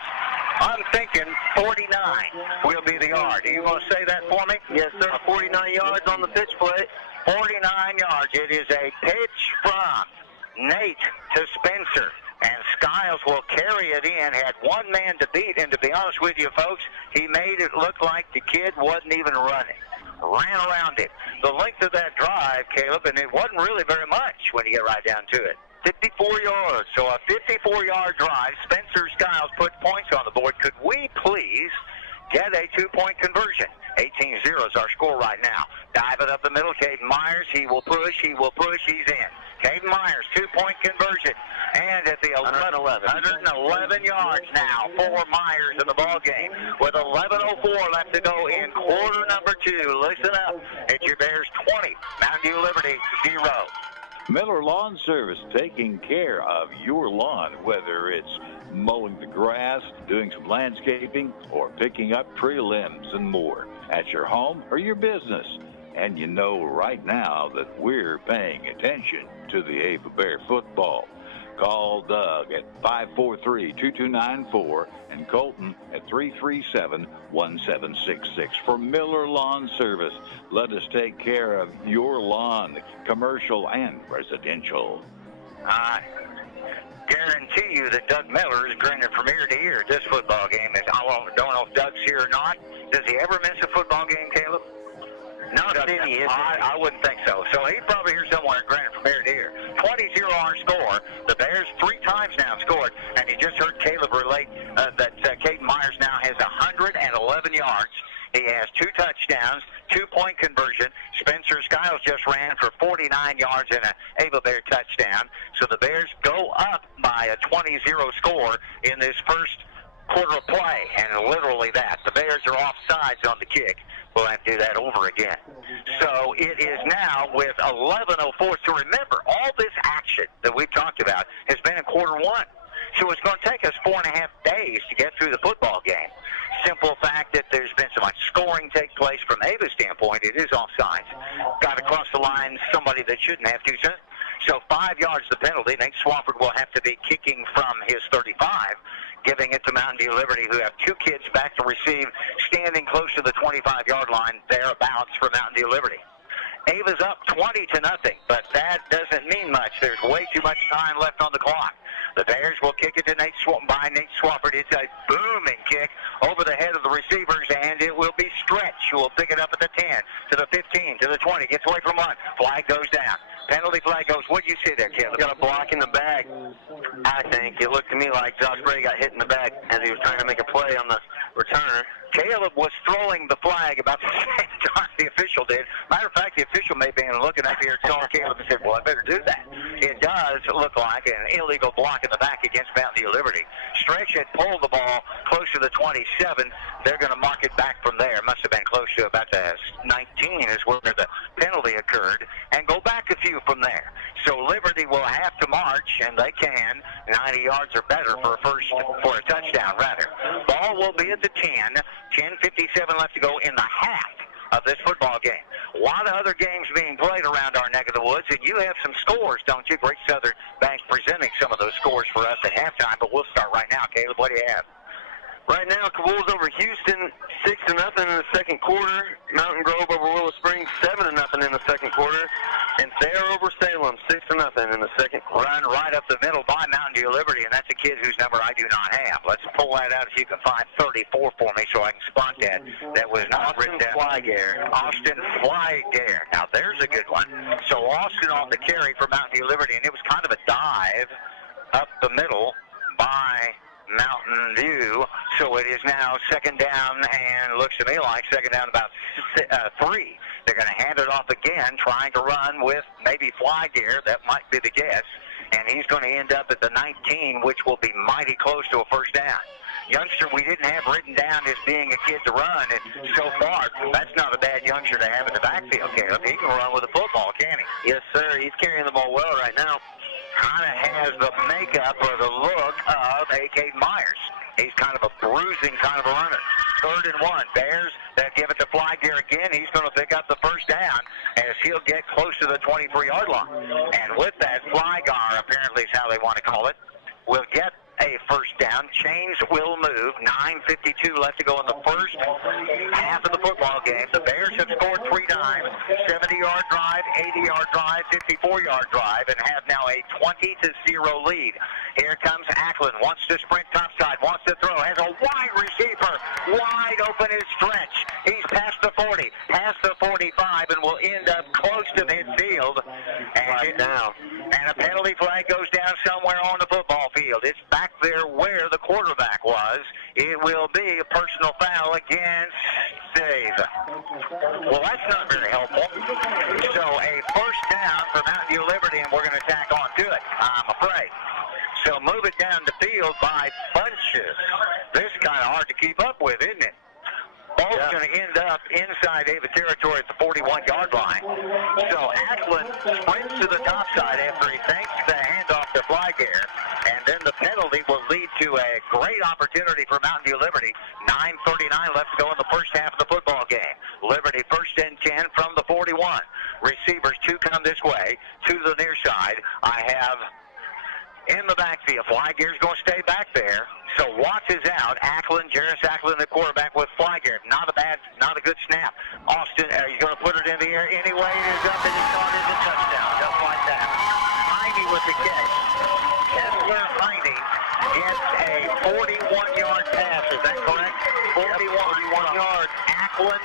I'm thinking 49 will be the yard. Are you going to say that for me? Yes, sir. 49 yards on the pitch play. 49 yards. It is a pitch from Nate to Spencer. And Skiles will carry it in. Had one man to beat, and to be honest with you, folks, he made it look like the kid wasn't even running. Ran around it. The length of that drive, Caleb, and it wasn't really very much when you get right down to it. 54 yards. So a 54-yard drive. Spencer Skiles put points on the board. Could we please get a 2-point conversion? 18-0 is our score right now. Dive it up the middle. Caden Myers, he will push, he's in. Caden Myers, 2-point conversion. And at the 111 yards now for Myers in the ball game. With 11:04 left to go in quarter number 2. Listen up. It's your Bears 20, Mountain View Liberty 0. Miller Lawn Service, taking care of your lawn, whether it's mowing the grass, doing some landscaping, or picking up tree limbs and more. At your home or your business, and you know right now that we're paying attention to the Ava Bear football. Call Doug at 543-2294 and Colton at 337-1766 for Miller Lawn Service. Let us take care of your lawn, commercial and residential. I guarantee you that Doug Miller is grinning from ear to ear at this football game. I don't know if Doug's here or not. Does he ever miss a football game, Caleb? Not any, is I wouldn't think so. So he's probably here somewhere grinning from ear to ear. 20-0 our score. The Bears 3 times now scored, and you just heard Caleb relate that Caden Myers now has 111 yards. He has 2 touchdowns, 2-point conversion. Spencer Skiles just ran for 49 yards and an Ava Bear touchdown. So the Bears go up by a 20-0 score in this first quarter of play, and literally that. The Bears are offsides on the kick. We'll have to do that over again. So it is now with 11:04. So remember, all this action that we've talked about has been in quarter 1. So it's going to take us 4.5 days to get through the football game. Simple fact that there's been so much scoring take place from Ava's standpoint, it is offsides. Got to cross the line somebody that shouldn't have to. So 5 yards the penalty. Nate Swafford will have to be kicking from his 35, giving it to Mountain View Liberty, who have 2 kids back to receive, standing close to the 25-yard line, thereabouts for Mountain View Liberty. Ava's up 20-0, but that doesn't mean much. There's way too much time left on the clock. The Bears will kick it to Nate Swafford. It's a booming kick over the head of the receivers, and it will be Stretch who will pick it up at the 10, to the 15, to the 20, gets away from 1. Flag goes down. Penalty flag goes. What do you see there, Caleb? Got a block in the bag. I think it looked to me like Josh Bray got hit in the back as he was trying to make a play on the returner. Caleb was throwing the flag about the same time the official did. Matter of fact, the official may be looking up here and saw Caleb and said, well, I better do that. It does look like an illegal block in the back against Mountain View Liberty. Stretch had pulled the ball close to the 27. They're going to mark it back from there. Must have been close to about the 19 is where the penalty occurred, and go back a few from there. So Liberty will have to march, and they can, 90 yards or better for a touchdown, rather. Ball will be at the 10. 10:57 left to go in the half of this football game. A lot of other games being played around our neck of the woods, and you have some scores, don't you? Great Southern Bank presenting some of those scores for us at halftime, but we'll start right now. Caleb, what do you have? Right now, Cabul's over Houston, 6-0 in the second quarter. Mountain Grove over Willow Springs, 7-0 in the second quarter. And Thayer over Salem, 6-0 in the second quarter. Run right up the middle by Mountain View Liberty, and that's a kid whose number I do not have. Let's pull that out if you can find 34 for me so I can spot that. That was not written down. Austin Flygare. Now, there's a good one. So Austin on the carry for Mountain View Liberty, and it was kind of a dive up the middle by Mountain View. So it is now second down, and looks to me like second down about 3. They're going to hand it off again, trying to run with maybe Flygare. That might be the guess. And he's going to end up at the 19, which will be mighty close to a first down. Youngster we didn't have written down as being a kid to run, and so far, that's not a bad youngster to have in the backfield, Caleb. He can run with a football, can't he? Yes, sir. He's carrying the ball well right now. Kind of has the makeup or the look of A.K. Myers. He's kind of a bruising kind of a runner. 3rd and 1. Bears, they'll give it to Flygare again. He's going to pick up the first down as he'll get close to the 23-yard line. And with that, Flygare, apparently is how they want to call it, will get a first down. Chains will move. 9:52 left to go in the first half of the football game. The Bears have scored 3 times, 70-yard drive, 80-yard drive, 54-yard drive, and have now a 20-0 lead. Here comes Ackland. Wants to sprint topside. Wants to throw. Has a wide receiver. Wide open is Stretch. He's past the 40, past the 45, and will end up close to midfield. And a penalty flag goes down somewhere on the football field. It's back there where the quarterback was. It will be a personal foul against Dave. Well, that's not very helpful. So a first down for Mountain View Liberty, and we're going to tack on to it, I'm afraid. So move it down the field by bunches. This is kind of hard to keep up with, isn't it? Ball's going to end up inside Ava territory at the 41-yard line. So Ackland sprints to the top side after he takes the handoff to Flygare. And then the penalty will lead to a great opportunity for Mountain View Liberty. 9:39 left to go in the first half of the football game. Liberty first First and 10 from the 41. Receivers, two come this way to the near side. I have in the backfield. Flygear's going to stay back there. So Watts is out. Jarris Ackland, the quarterback with Flygear. Not a good snap. Austin, he's going to put it in the air anyway. It is up and it's caught as a touchdown, just like that. Heine with the catch. Kessler Heine gets a 41-yard pass. Is that correct? 41 yards. Ackland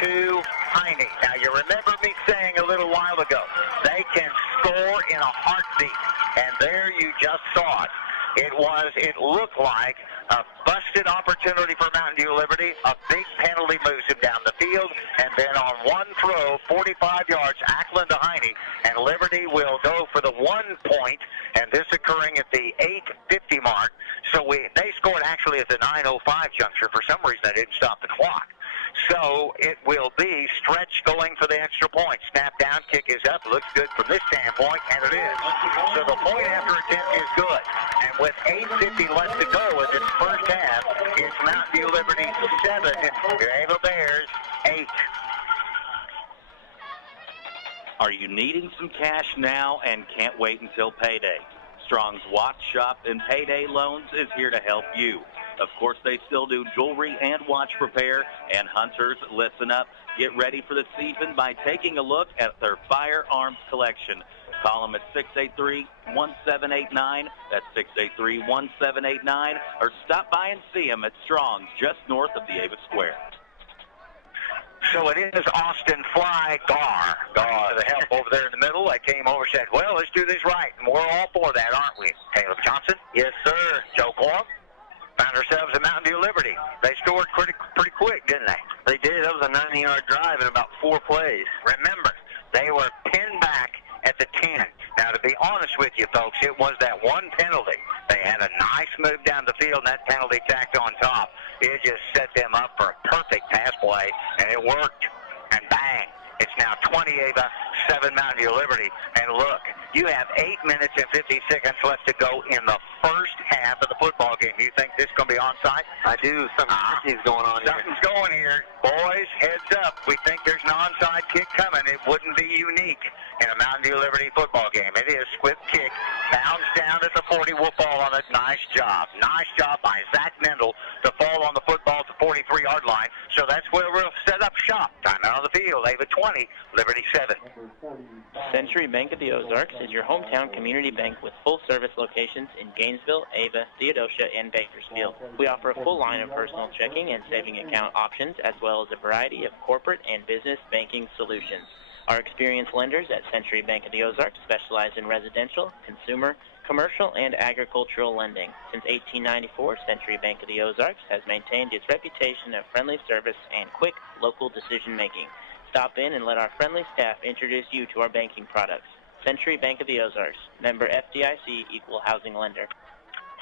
to Heine. Now, you remember me saying a little while ago, they can score in a heartbeat. And there you just saw it. It looked like a busted opportunity for Mountain View Liberty. A big penalty moves him down the field. And then on one throw, 45 yards, Ackland to Heine. And Liberty will go for the 1 point. And this occurring at the 8:50 mark. So they scored actually at the 9:05 juncture. For some reason, they didn't stop the clock. So it will be Stretch going for the extra point. Snap down, kick is up. Looks good from this standpoint, and it is. So the point after attempt is good. And with 8:50 left to go in this first half, it's Mountain View Liberty 7, your Ava Bears 8. Are you needing some cash now and can't wait until payday? Strong's Watch Shop and Payday Loans is here to help you. Of course, they still do jewelry and watch repair. And hunters, listen up. Get ready for the season by taking a look at their firearms collection. Call them at 683-1789. That's 683-1789. Or stop by and see them at Strong's, just north of the Ava Square. So it is Austin Gar to the help over there in the middle. They came over and said, well, let's do this right. And we're all for that, aren't we? Caleb Johnson? Yes, sir. Joe Corum? Found ourselves at Mountain View Liberty. They scored pretty quick, didn't they? They did. That was a 90-yard drive in about 4 plays. Remember, they were pinned back at the 10. Now, to be honest with you, folks, it was that one penalty. They had a nice move down the field, and that penalty tacked on top. It just set them up for a perfect pass play, and it worked. And bang, it's now 20 Ava, 7 Mountain View Liberty. And look, you have 8 minutes and 50 seconds left to go in the first half of the football game. You think this is going to be onside? I do. Something's going on here. Something's going here. Boys, heads up. We think there's an onside kick coming. It wouldn't be unique in a Mountain View Liberty football game. It is swift kick. Bounds down at the 40. Will fall on it. Nice job. Nice job by Zach Mendel to fall on the football at the 43-yard line. So that's where we'll set up shop. Time out on the field. Ava 20, Liberty 7. Century Bank of the Ozarks is your hometown community bank with full-service locations in Gainesville, Ava, Theodosia, and Bakersfield. We offer a full line of personal checking and saving account options, as well as a variety of corporate and business banking solutions. Our experienced lenders at Century Bank of the Ozarks specialize in residential, consumer, commercial, and agricultural lending. Since 1894, Century Bank of the Ozarks has maintained its reputation of friendly service and quick local decision-making. Stop in and let our friendly staff introduce you to our banking products. Century Bank of the Ozarks, member FDIC, equal housing lender.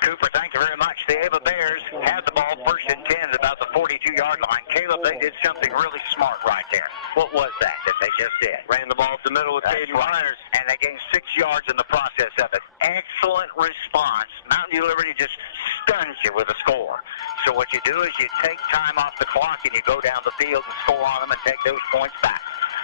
Cooper, thank you very much. The Ava Bears had the ball first and 10 at about the 42-yard line. Caleb, they did something really smart right there. What was that they just did? Ran the ball up the middle with Caden Myers. And they gained 6 yards in the process of it. Excellent response. Mountain View Liberty just stuns you with a score. So what you do is you take time off the clock and you go down the field and score on them and take those points back.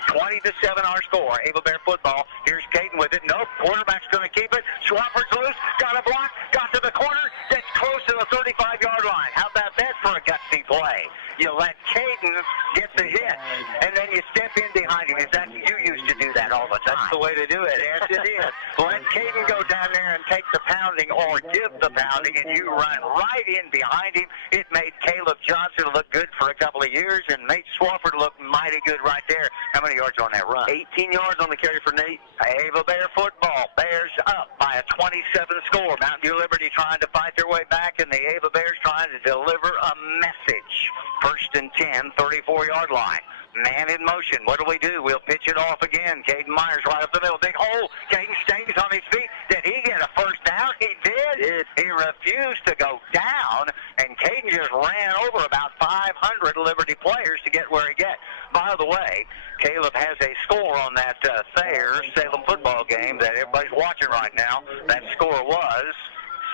20-7 our score. Ava Bear football. Here's Caden with it. Nope. Quarterback's going to keep it. Swafford's loose. Got a block. Got to the corner. Gets close to the 35-yard line. How about that for a gutsy play? You let Caden get the hit, and then you step in behind him. You used to do that all the time. That's the way to do it. Yes, it is. Let Caden go down there and take the pounding or give the pounding, and you run right in behind him. It made Caleb Johnson look good for a couple of years, and Nate Swafford looked mighty good right there. How many yards on that run? 18 yards on the carry for Nate. Ava Bear football. Bears up by a 27 score. Mountain View Liberty trying to fight their way back, and the Ava Bears trying to deliver a message. First and 10, 34-yard line. Man in motion. What do? We'll pitch it off again. Caden Myers right up the middle. Big hole. Caden stays on his feet. Did he get a first down? He did. He refused to go down, and Caden just ran over about 500 Liberty players to get where he got. By the way, Caleb has a score on that Thayer Salem football game that everybody's watching right now. That score was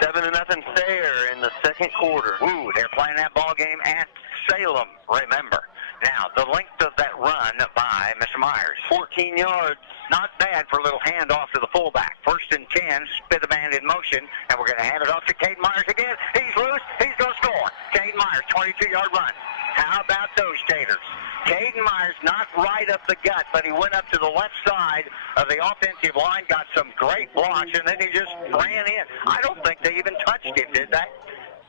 7-0 Thayer in the second quarter. Ooh, they're playing that ball game at Salem, remember. Now, the length of that run by Mr. Myers. 14 yards. Not bad for a little handoff to the fullback. 1st and 10, spit the man in motion, and we're going to hand it off to Caden Myers again. He's loose. He's going to score. Caden Myers, 22-yard run. How about those taters? Caden Myers not right up the gut, but he went up to the left side of the offensive line, got some great blocks, and then he just ran in. I don't think they even touched him, did they?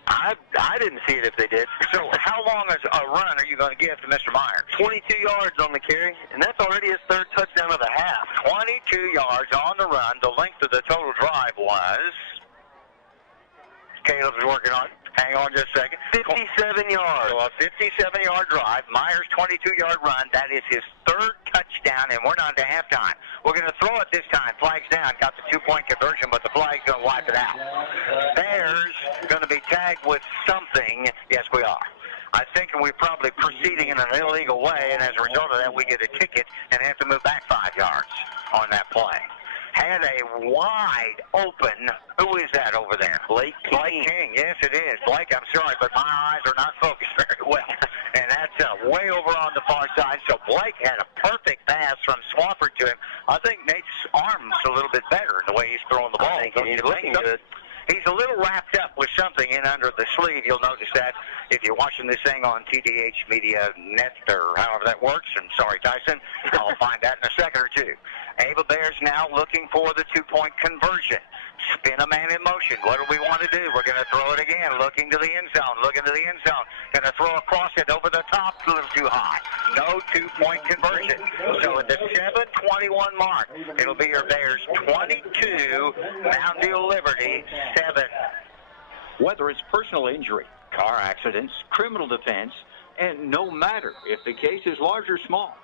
I didn't see it if they did. So how long is a run are you going to give to Mr. Myers? 22 yards on the carry, and that's already his 3rd touchdown of the half. 22 yards on the run. The length of the total drive was... Caleb's working on it. Hang on just a second. 57 yards. So a 57-yard drive. Myers' 22-yard run. That is his 3rd touchdown, and we're down to halftime. We're going to throw it this time. Flag's down. Got the 2-point conversion, but the flag's going to wipe it out. Bears going to be tagged with something. Yes, we are. I think we're probably proceeding in an illegal way, and as a result of that, we get a ticket and have to move back 5 yards on that play. Had a wide open, who is that over there? Blake King. Blake King, yes it is. Blake, I'm sorry, but my eyes are not focused very well. And that's way over on the far side. So Blake had a perfect pass from Swafford to him. I think Nate's arm's a little bit better in the way he's throwing the ball. He's looking good. He's a little wrapped up with something in under the sleeve. You'll notice that if you're watching this thing on TDH Media Net or however that works. I'm sorry, Tyson. I'll find that in a second or two. Ava Bears now looking for the 2-point conversion. Spin a man in motion. What do we want to do? We're going to throw it again. Looking to the end zone. Looking to the end zone. Going to throw across it over the top a little too high. No 2-point conversion. So at the 7:21 mark, it'll be your Bears 22, Mountain Dew Liberty 7. Whether it's personal injury, car accidents, criminal defense, and no matter if the case is large or small,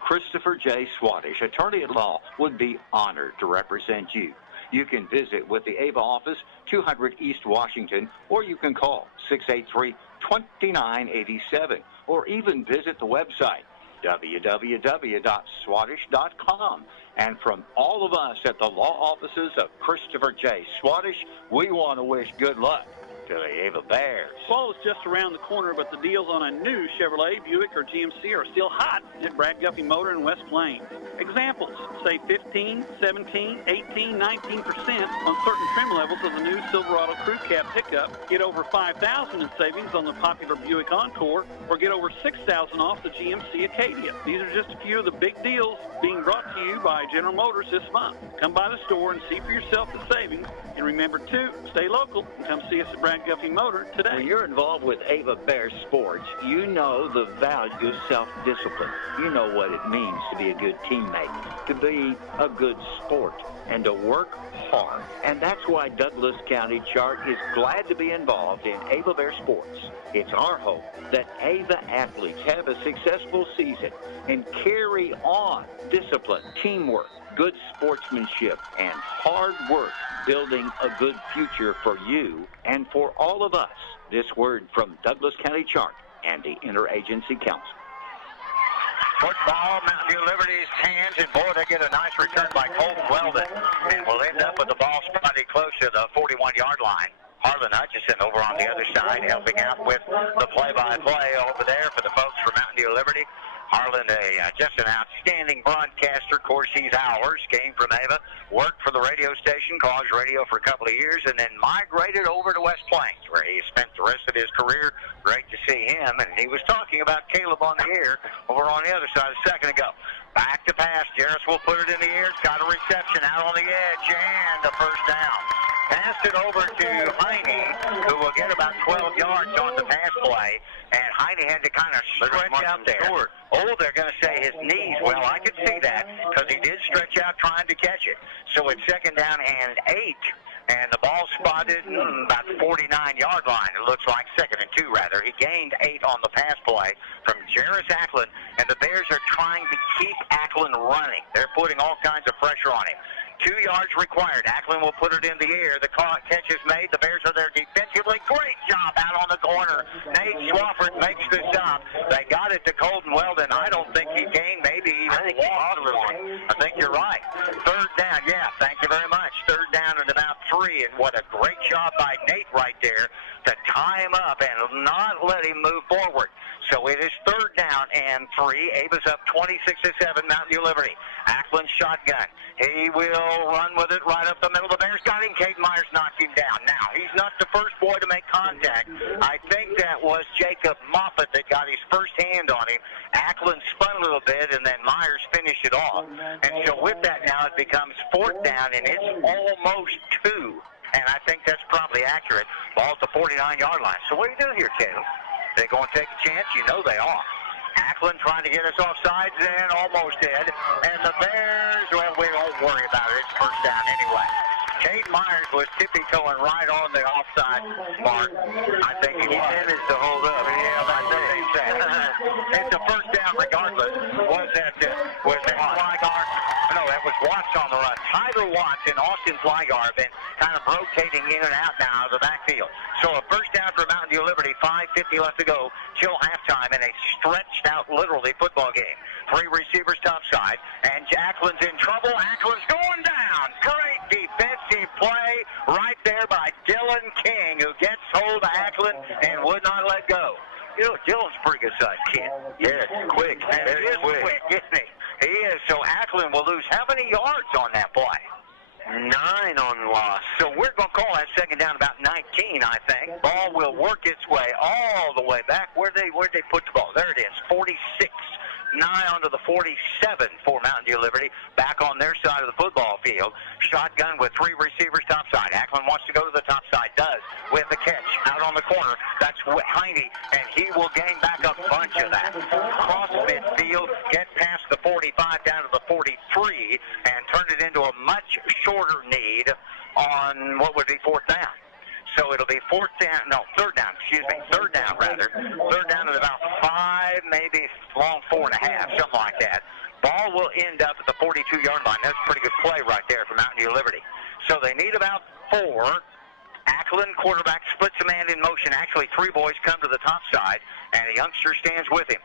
Christopher J. Swadish, attorney at law, would be honored to represent you. You can visit with the Ava office, 200 East Washington, or you can call 683-2987, or even visit the website, www.swadish.com. And from all of us at the law offices of Christopher J. Swadish, we want to wish good luck to the Ava Bears. Fall is just around the corner, but the deals on a new Chevrolet, Buick, or GMC are still hot at Brad Guffey Motor in West Plains. Examples, save 15, 17, 18, 19% on certain trim levels of the new Silverado Crew Cab pickup. Get over $5,000 in savings on the popular Buick Encore, or get over $6,000 off the GMC Acadia. These are just a few of the big deals being brought to you by General Motors this month. Come by the store and see for yourself the savings. And remember, too, stay local and come see us at Brad Guffey Motor today. When you're involved with Ava Bears sports, you know the value of self-discipline. You know what it means to be a good teammate, to be a good sport, and to work hard. And that's why Douglas County Chart is glad to be involved in Ava Bear sports. It's our hope that Ava athletes have a successful season and carry on discipline, teamwork, good sportsmanship, and hard work, building a good future for you and for all of us. This word from Douglas County Chart and the Interagency Council. Football, Mountain Dew Liberty's hands, and boy, they get a nice return by Colton Weldon, and we'll end up with the ball spotted close to the 41-yard line. Harlan Hutchison over on the other side, helping out with the play-by-play over there for the folks from Mountain Dew Liberty. Harlan, just an outstanding broadcaster. Of course, he's ours. Came from Ava, worked for the radio station, caused radio for a couple of years, and then migrated over to West Plains, where he spent the rest of his career. Great to see him. And he was talking about Caleb on the air over on the other side a second ago. Back to pass. Jarris will put it in the air. It's got a reception out on the edge, and a first down. Passed it over to Heine, who will get about 12 yards on the pass play, and Heine had to kind of stretch out there. Oh, they're going to say his knees. Well, I could see that because he did stretch out trying to catch it. So it's 2nd down and 8, and the ball spotted about the 49-yard line. It looks like 2nd and 2, rather. He gained 8 on the pass play from Jarris Ackland, and the Bears are trying to keep Ackland running. They're putting all kinds of pressure on him. 2 yards required. Ackland will put it in the air. The catch is made. The Bears are there defensively. Great job out on the corner. Nate Swafford makes the stop. They got it to Colton Weldon. I don't think he gained, maybe even lost a little bit. I think you're right. 3rd down. Yeah, thank you very much. 3rd down and about 3. And what a great job by Nate right there to tie him up and not let him move forward. So it is 3rd down and 3. Ava's up 26-7, Mountain View Liberty. Ackland shotgun. He will run with it right up the middle. The Bears got him. Caden Myers knocked him down. Now, he's not the first boy to make contact. I think that was Jacob Moffitt that got his first hand on him. Ackland spun a little bit, and then Myers finished it off. And so with that now, it becomes 4th down, and it's almost 2. And I think that's probably accurate. Ball at the 49-yard line. So what do you do here, Caleb? They going to take a chance? You know they are. Ackland trying to get us off sides and almost did. And the Bears, well, we don't worry about it. It's 1st down anyway. Caden Myers was tippy-toeing right on the offside mark. I think he managed to hold up. Yeah, I think it's a 1st down regardless. Was that Flygar? No, that was Watts on the run. Tyler Watts and Austin Flygar have been kind of rotating in and out now of the backfield. So a 1st down for Mountain View Liberty. 5:50 left to go till halftime in a stretched out, literally, football game. 3 receivers topside, and Ackland's in trouble. Ackland's going down. Great defensive play right there by Dylan King, who gets hold of Ackland and would not let go. You know, Dylan's a pretty good sized kid. Yes, quick. Very quick, isn't he? He is. So Ackland will lose how many yards on that play? 9 on the loss. So we're going to call that 2nd down about 19, I think. Ball will work its way all the way back. Where'd they put the ball? There it is, 46. 9 onto the 47 for Mountain View Liberty. Back on their side of the football field. Shotgun with 3 receivers topside. Ackland wants to go to the top side. Does. With the catch. Out on the corner. That's Heine. And he will gain back a bunch of that. Cross midfield. Get past the 45 down to the 43. And turn it into a much shorter need on what would be 4th down. So it'll be 3rd down, third down rather. 3rd down at about 5, maybe long 4.5, something like that. Ball will end up at the 42-yard line. That's a pretty good play right there for Mountain View Liberty. So they need about 4. Ackland, quarterback, splits a man in motion. Actually, 3 boys come to the top side, and a youngster stands with him.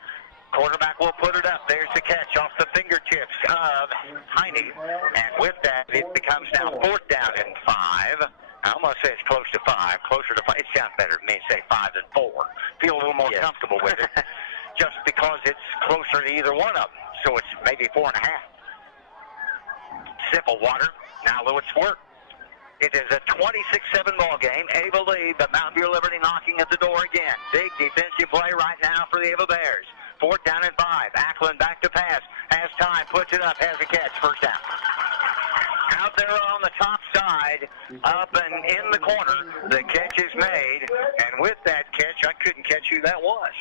Quarterback will put it up. There's the catch off the fingertips of Heine. And with that, it becomes now 4th down and 5. I'm going to say it's close to 5, closer to 5. It sounds better to me to say 5 than 4. Feel a little more comfortable with it, just because it's closer to either one of them. So it's maybe 4.5. Sip of water. Now Lewis work. It is a 26-7 ball game. Ava lead, but Mountain View Liberty knocking at the door again. Big defensive play right now for the Ava Bears. 4th down and 5. Ackland back to pass. Has time, puts it up, has a catch. 1st down. Out there on the top side, up and in the corner, the catch is made. And with that catch, I couldn't catch who that was.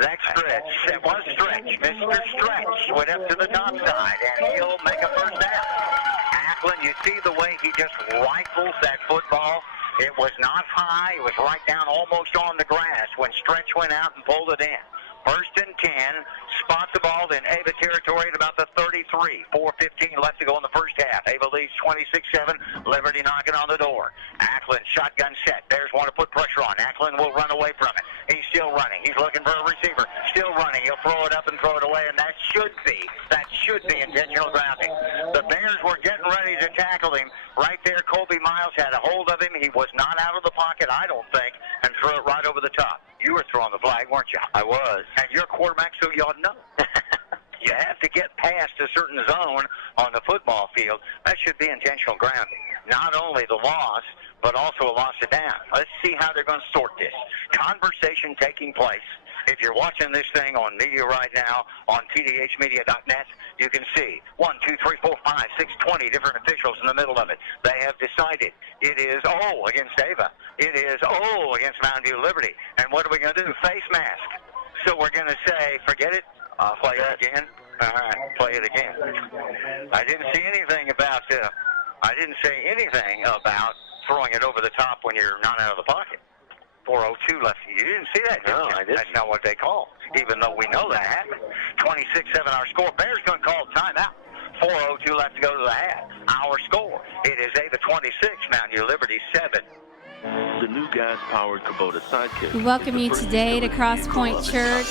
That stretch, it was Stretch. Mr. Stretch went up to the top side, and he'll make a 1st down. Ackland, you see the way he just rifles that football? It was not high. It was right down almost on the grass when Stretch went out and pulled it in. 1st and 10, spot the ball in Ava territory at about the 33. 4:15 left to go in the 1st half. Ava leads 26-7. Liberty knocking on the door. Ackland, shotgun set. Bears want to put pressure on. Ackland will run away from it. He's still running. He's looking for a receiver. Still running. He'll throw it up and throw it away, and that should be intentional grounding. The Bears were getting ready to tackle him. Right there, Colby Miles had a hold of him. He was not out of the pocket, I don't think, and threw it right over the top. You were throwing the flag, weren't you? I was. And you're a quarterback, so you ought to know. You have to get past a certain zone on the football field. That should be intentional grounding. Not only the loss, but also a loss of down. Let's see how they're going to sort this. Conversation taking place. If you're watching this thing on media right now, on tdhmedia.net, you can see 1, 2, 3, 4, 5, 6, 20 different officials in the middle of it. They have decided it is against Ava. It is against Mountain View Liberty. And what are we going to do? Face mask. So we're going to say, forget it. I'll play it again. All right, play it again. I didn't see anything about throwing it over the top when you're not out of the pocket. 4:02 left. You didn't see that, did No, you? I didn't. That's not what they call, even though we know that happened. 26-7 our score. Bears going to call timeout. 4:02 left to go to the half. Our score. It is Ava 26, Mountain View Liberty 7. The new gas-powered Kubota Sidekick. We welcome you today to Cross Point Church.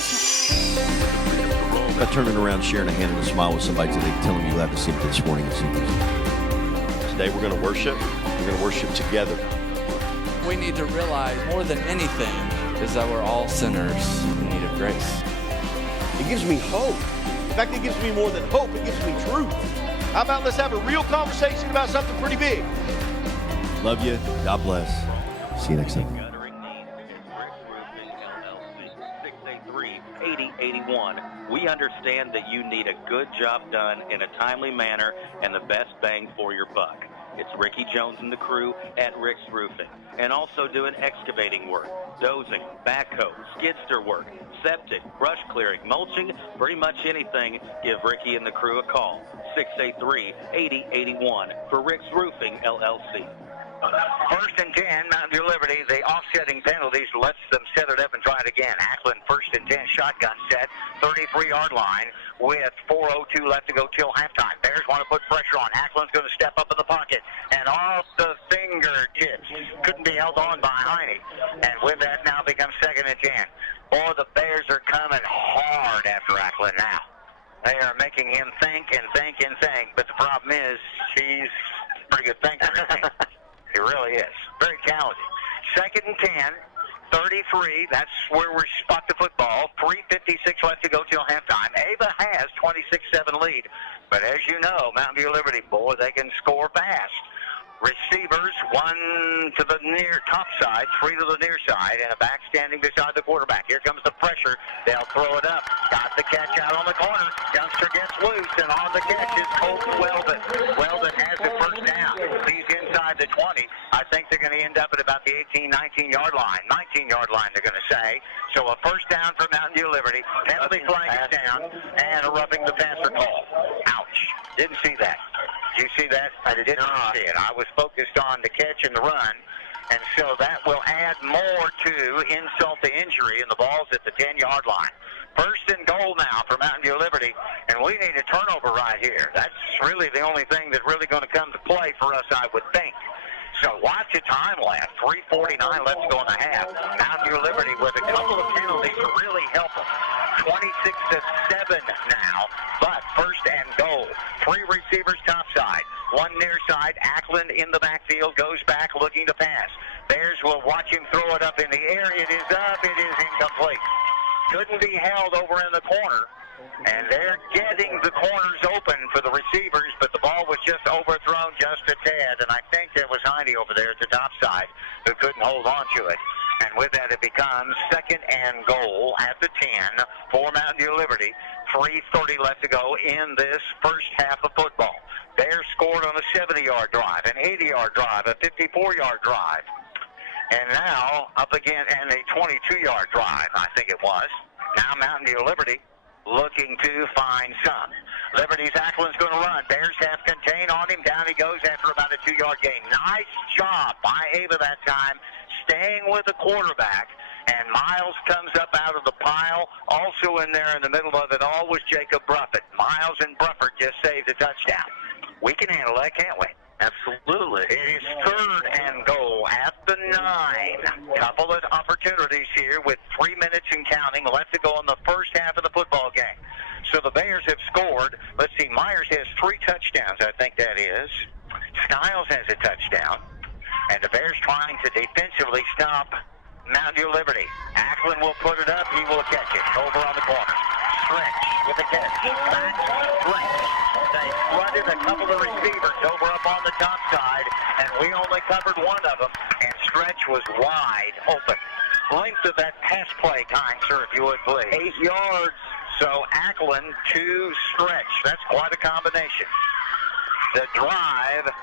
About turning around, sharing a hand and a smile with somebody today, telling them you glad to see them this morning. Today we're going to worship. We're going to worship together. we need to realize more than anything is that we're all sinners in need of grace. It gives me hope. In fact, it gives me more than hope. It gives me truth. How about let's have a real conversation about something pretty big? Love you. God bless. See you next time. 683-8081. We understand that you need a good job done in a timely manner and the best bang for your buck. It's Ricky Jones and the crew at Rick's Roofing, and also doing excavating work, dozing, backhoe, skidster work, septic, brush clearing, mulching, pretty much anything. Give Ricky and the crew a call. 683-8081 for Rick's Roofing, LLC. First and 10, Mountain View Liberty. The offsetting penalties lets them set it up and try it again. Ackland, first and 10, shotgun set, 33-yard line with 4:02 left to go till halftime. Bears want to put pressure on. Ackland's going to step up in the pocket and off the fingertips. Couldn't be held on by Heine. And with that now becomes second and 10. Boy, the Bears are coming hard after Ackland now. They are making him think and think and think. But the problem is he's a pretty good thinker, isn't he? He really is. Very talented. Second and 10, 33. That's where we spot the football. 3:56 left to go till halftime. Ava has 26-7 lead. But as you know, Mountain View Liberty, boy, they can score fast. Receivers, one to the near top side, three to the near side, and a back standing beside the quarterback. Here comes the pressure. They'll throw it up. Got the catch out on the corner. Youngster gets loose, and on the catch is Colton Weldon. Weldon has it first down. He's inside the 20. I think they're going to end up at about the 18, 19-yard line. 19-yard line, they're going to say. So a first down for Mountain View Liberty. Penalty flag is down, and a roughing the passer call. Ouch. Didn't see that. Did you see that? I did not see it. I was focused on the catch and the run, and so that will add more to insult to injury, and the ball's at the 10-yard line. First and goal now for Mountain View Liberty, and we need a turnover right here. That's really the only thing that's really going to come to play for us, I would think. So watch the time left. 3:49 left to go in the half. Mountain View Liberty with a couple of penalties to really help them. 26-7 now, but first and goal. Three receivers topside, one near side. Ackland in the backfield, goes back looking to pass. Bears will watch him throw it up in the air. It is up. It is incomplete. Couldn't be held over in the corner, and they're getting the corners open for the receivers, but the ball was just overthrown just a tad, and I think there was Heine over there at the top side who couldn't hold on to it. And with that, it becomes second and goal at the 10 for Mountain View Liberty. 3:30 left to go in this first half of football. Bears scored on a 70-yard drive, an 80-yard drive, a 54-yard drive. And now up again, and a 22-yard drive, I think it was. Now Mountain View Liberty looking to find some. Liberty's Ackland's going to run. Bears have contain on him. Down he goes after about a 2-yard gain. Nice job by Ava that time, staying with the quarterback. And Miles comes up out of the pile. Also in there in the middle of it all was Jacob Bruffett. Miles and Bruffett just saved a touchdown. We can handle that, can't we? Absolutely. It is third and goal at the 9. Couple of opportunities here with 3 minutes and counting left to go in the first half of the football game. So the Bears have scored. Let's see, Myers has 3 touchdowns, I think that is. Skiles has a touchdown. And the Bears trying to defensively stop Mountain View Liberty. Ackland will put it up. He will catch it over on the corner. Stretch with the catch. Back stretch. They flooded a couple of receivers over up on the top side, and we only covered one of them, and Stretch was wide open. Length of that pass play time, sir, if you would please. 8 yards. So Ackland to Stretch. That's quite a combination. The drive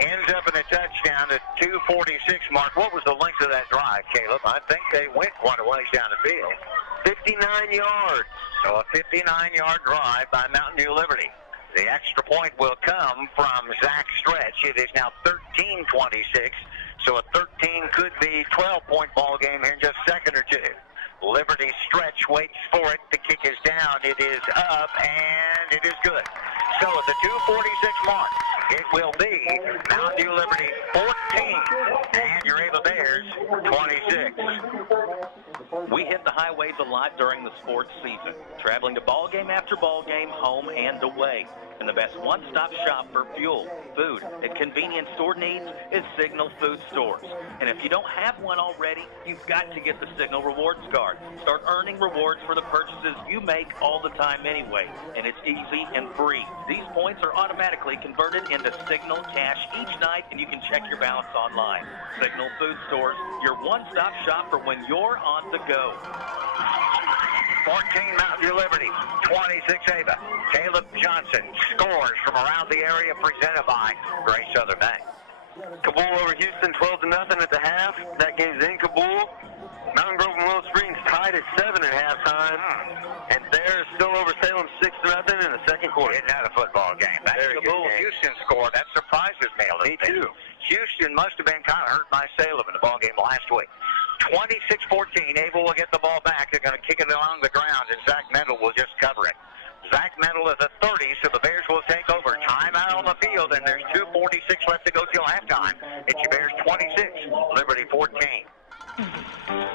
ends up in a touchdown at 2:46 mark. What was the length of that drive, Caleb? I think they went quite a ways down the field. 59 yards. So a 59-yard drive by Mountain View Liberty. The extra point will come from Zach Stretch. It is now 13-26. So a 13 could be 12-point ball game here in just a second or two. Liberty Stretch waits for it. The kick is down. It is up, and it is good. So at the 2:46 mark, it will be Mountain View Liberty 14 and your Ava Bears 26. We hit the highways a lot during the sports season, traveling to ball game after ball game, home and away. And the best one-stop shop for fuel, food, and convenience store needs is Signal Food Stores. And if you don't have one already, you've got to get the Signal Rewards Card. Start earning rewards for the purchases you make all the time anyway. And it's easy and free. These points are automatically converted into Signal cash each night, and you can check your balance online. Signal Food Stores, your one-stop shop for when you're on the go. 14 Mountain View Liberty, 26 Ava. Caleb Johnson scores from around the area, presented by Great Southern Bank. Kabul over Houston 12-0 at the half. That game's in Kabul. Mountain Grove and Willow Springs tied at 7 at halftime. And Bears still over Salem 6-0 in the second quarter. Getting out of football game. That Kabul Houston score, that surprises me a little bit. Me too. Houston must have been kind of hurt by Salem in the ball game last week. 26-14, Ava will get the ball back. They're going to kick it along the ground, and Zach Mendel will just cover it. Zach Mendel is a 30, so the Bears will take over. Timeout on the field, and there's 2:46 left to go till halftime. It's your Bears 26, Liberty 14.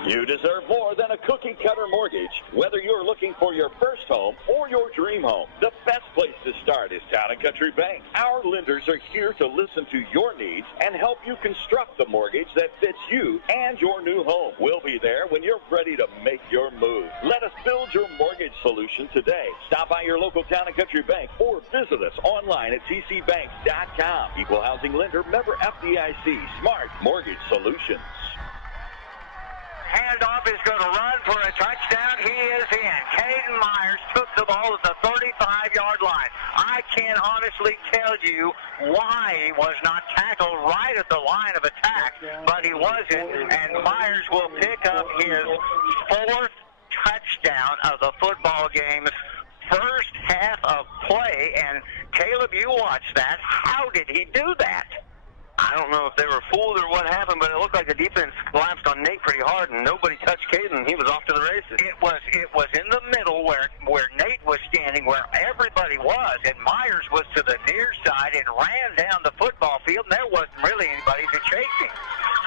You deserve more than a cookie-cutter mortgage. Whether you're looking for your first home or your dream home, the best place to start is Town & Country Bank. Our lenders are here to listen to your needs and help you construct the mortgage that fits you and your new home. We'll be there when you're ready to make your move. Let us build your mortgage solution today. Stop by your local Town & Country Bank or visit us online at tcbanks.com. Equal housing lender, member FDIC, Smart Mortgage Solutions. Handoff is going to run for a touchdown. He is in. Caden Myers took the ball at the 35-yard line. I can't honestly tell you why he was not tackled right at the line of attack, but he wasn't, and Myers will pick up his fourth touchdown of the football game's first half of play. And Caleb, you watched that. How did he do that? I don't know if they were fooled or what happened, but it looked like the defense collapsed on Nate pretty hard, and nobody touched Caden. He was off to the races. It was in the middle where Nate was standing, where everybody was, and Myers was to the near side and ran down the football field, and there wasn't really anybody to chase him.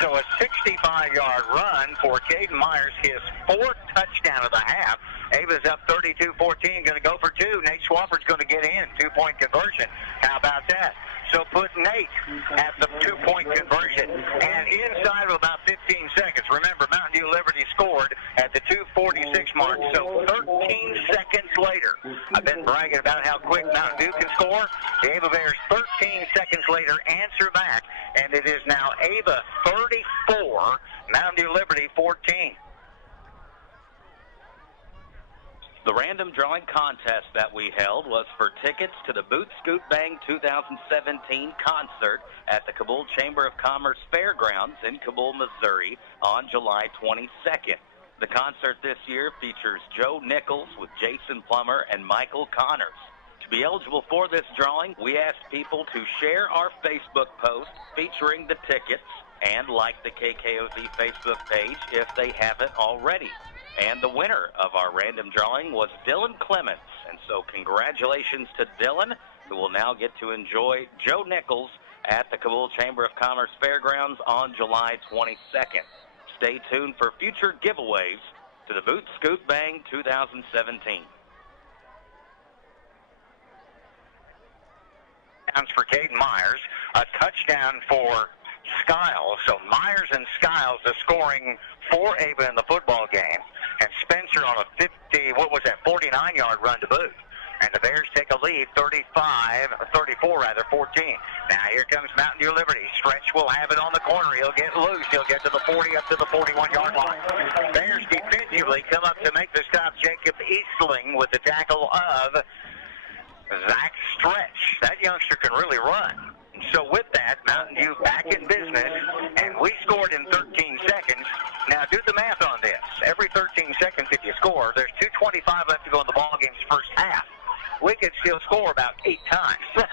So a 65-yard run for Caden Myers, his fourth touchdown of the half. Ava's up 32-14, going to go for two. Nate Swafford's going to get in, two-point conversion. How about that? So put Nate at the two-point conversion. And inside of about 15 seconds, remember, Mountain View Liberty scored at the 2:46 mark. So 13 seconds later, I've been bragging about how quick Mountain View can score. The Ava Bears 13 seconds later answer back, and it is now Ava 34, Mountain View Liberty 14. The random drawing contest that we held was for tickets to the Boot Scoot Bang 2017 concert at the Kabul Chamber of Commerce Fairgrounds in Kabul, Missouri on July 22nd. The concert this year features Joe Nichols with Jason Plummer and Michael Connors. To be eligible for this drawing, we asked people to share our Facebook post featuring the tickets and like the KKOZ Facebook page if they haven't already. And the winner of our random drawing was Dylan Clements. And so congratulations to Dylan, who will now get to enjoy Joe Nichols at the Kabul Chamber of Commerce Fairgrounds on July 22nd. Stay tuned for future giveaways to the Boot Scoot Bang 2017. For Caden Myers, a touchdown for Skiles. So Myers and Skiles are scoring for Ava in the football game. And Spencer on a 49-yard run to boot. And the Bears take a lead, 14. Now here comes Mountain View Liberty. Stretch will have it on the corner. He'll get loose. He'll get to the 40, up to the 41-yard line. Bears defensively come up to make the stop. Jacob Eastling with the tackle of Zach Stretch. That youngster can really run. So with that, Mountain View back in business, and we scored in 13 seconds. Now do the math on this. Every 13 seconds if you score, there's 2:25 left to go in the ball game's first half. We could still score about 8 times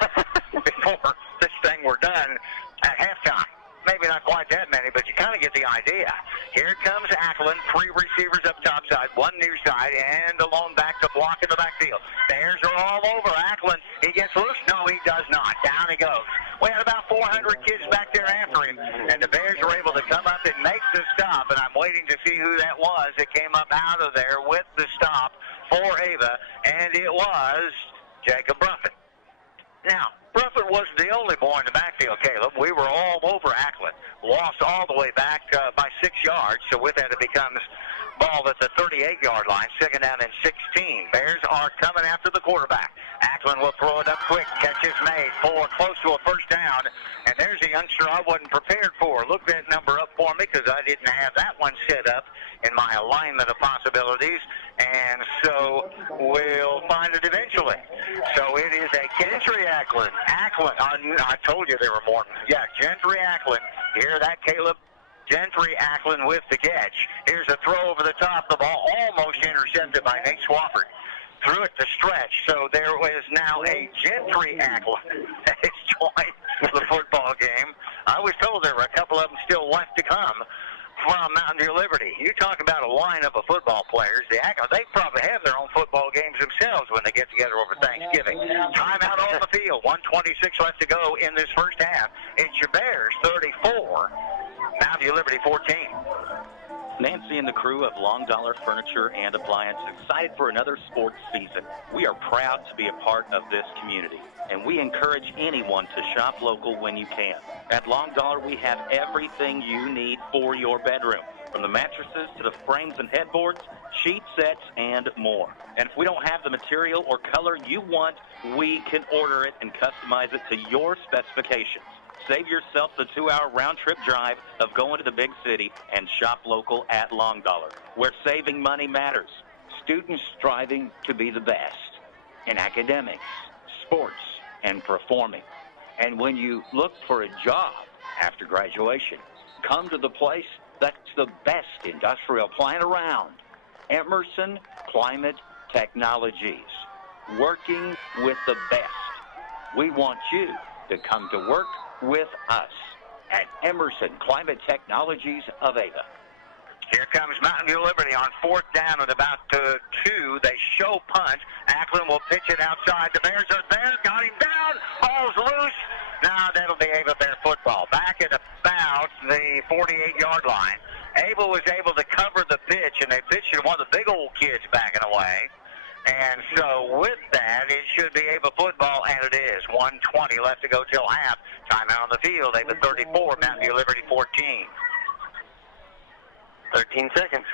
before this thing were done at halftime. Maybe not quite that many, but you kind of get the idea. Here comes Ackland, 3 receivers up top side, 1 near side, and a lone back to block in the backfield. Bears are all over Ackland. He He gets loose? No, he does not. Down he goes. We had about 400 kids back there after him, and the Bears were able to come up and make the stop, and I'm waiting to see who that was that came up out of there with the stop for Ava, and it was Jacob Bruffett. Now, Bruffett wasn't the only boy in the backfield, Caleb. We were all over Ackland. Lost all the way back by 6 yards, so with that it becomes ball at the 38-yard line, second down and 16. Bears are coming after the quarterback. Ackland will throw it up quick. Catch is made for close to a first down, and there's a youngster I wasn't prepared for. Look that number up for me because I didn't have that one set up in my alignment of possibilities, and so we'll find it eventually. So it is a Gentry Ackland. I told you there were more. Yeah, Gentry Ackland. Hear that, Caleb? Gentry Ackland with the catch. Here's a throw over the top. The ball almost intercepted by Nate Swafford. Threw it to stretch. So there is now a Gentry Ackland that has joined the football game. I was told there were a couple of them still left to come from Mountain View Liberty. You talk about a lineup of football players. They probably have their own football games themselves when they get together over Thanksgiving. Timeout on the field. 1:26 left to go in this first half. It's your Bears 34. Mountain View Liberty 14. Nancy and the crew of Long Dollar Furniture and Appliance excited for another sports season. We are proud to be a part of this community, and we encourage anyone to shop local when you can. At Long Dollar, we have everything you need for your bedroom, from the mattresses to the frames and headboards, sheet sets, and more. And if we don't have the material or color you want, we can order it and customize it to your specifications. Save yourself the 2-hour round-trip drive of going to the big city and shop local at Long Dollar, where saving money matters. Students striving to be the best in academics, sports, and performing. And when you look for a job after graduation, come to the place that's the best industrial plant around, Emerson Climate Technologies, working with the best. We want you to come to work with us at Emerson Climate Technologies of Ava. Here comes Mountain View Liberty on fourth down at about 2. They show punt. Ackland will pitch it outside. The Bears are there. Got him down. Ball's loose. Now that'll be Ava Bear football. Back at about the 48-yard line. Ava was able to cover the pitch, and they pitched it one of the big old kids backing away. And so with that, it should be Ava football, and it is. 1:20 left to go till half. Timeout on the field. Ava 34, Mountain View Liberty 14. 13 seconds.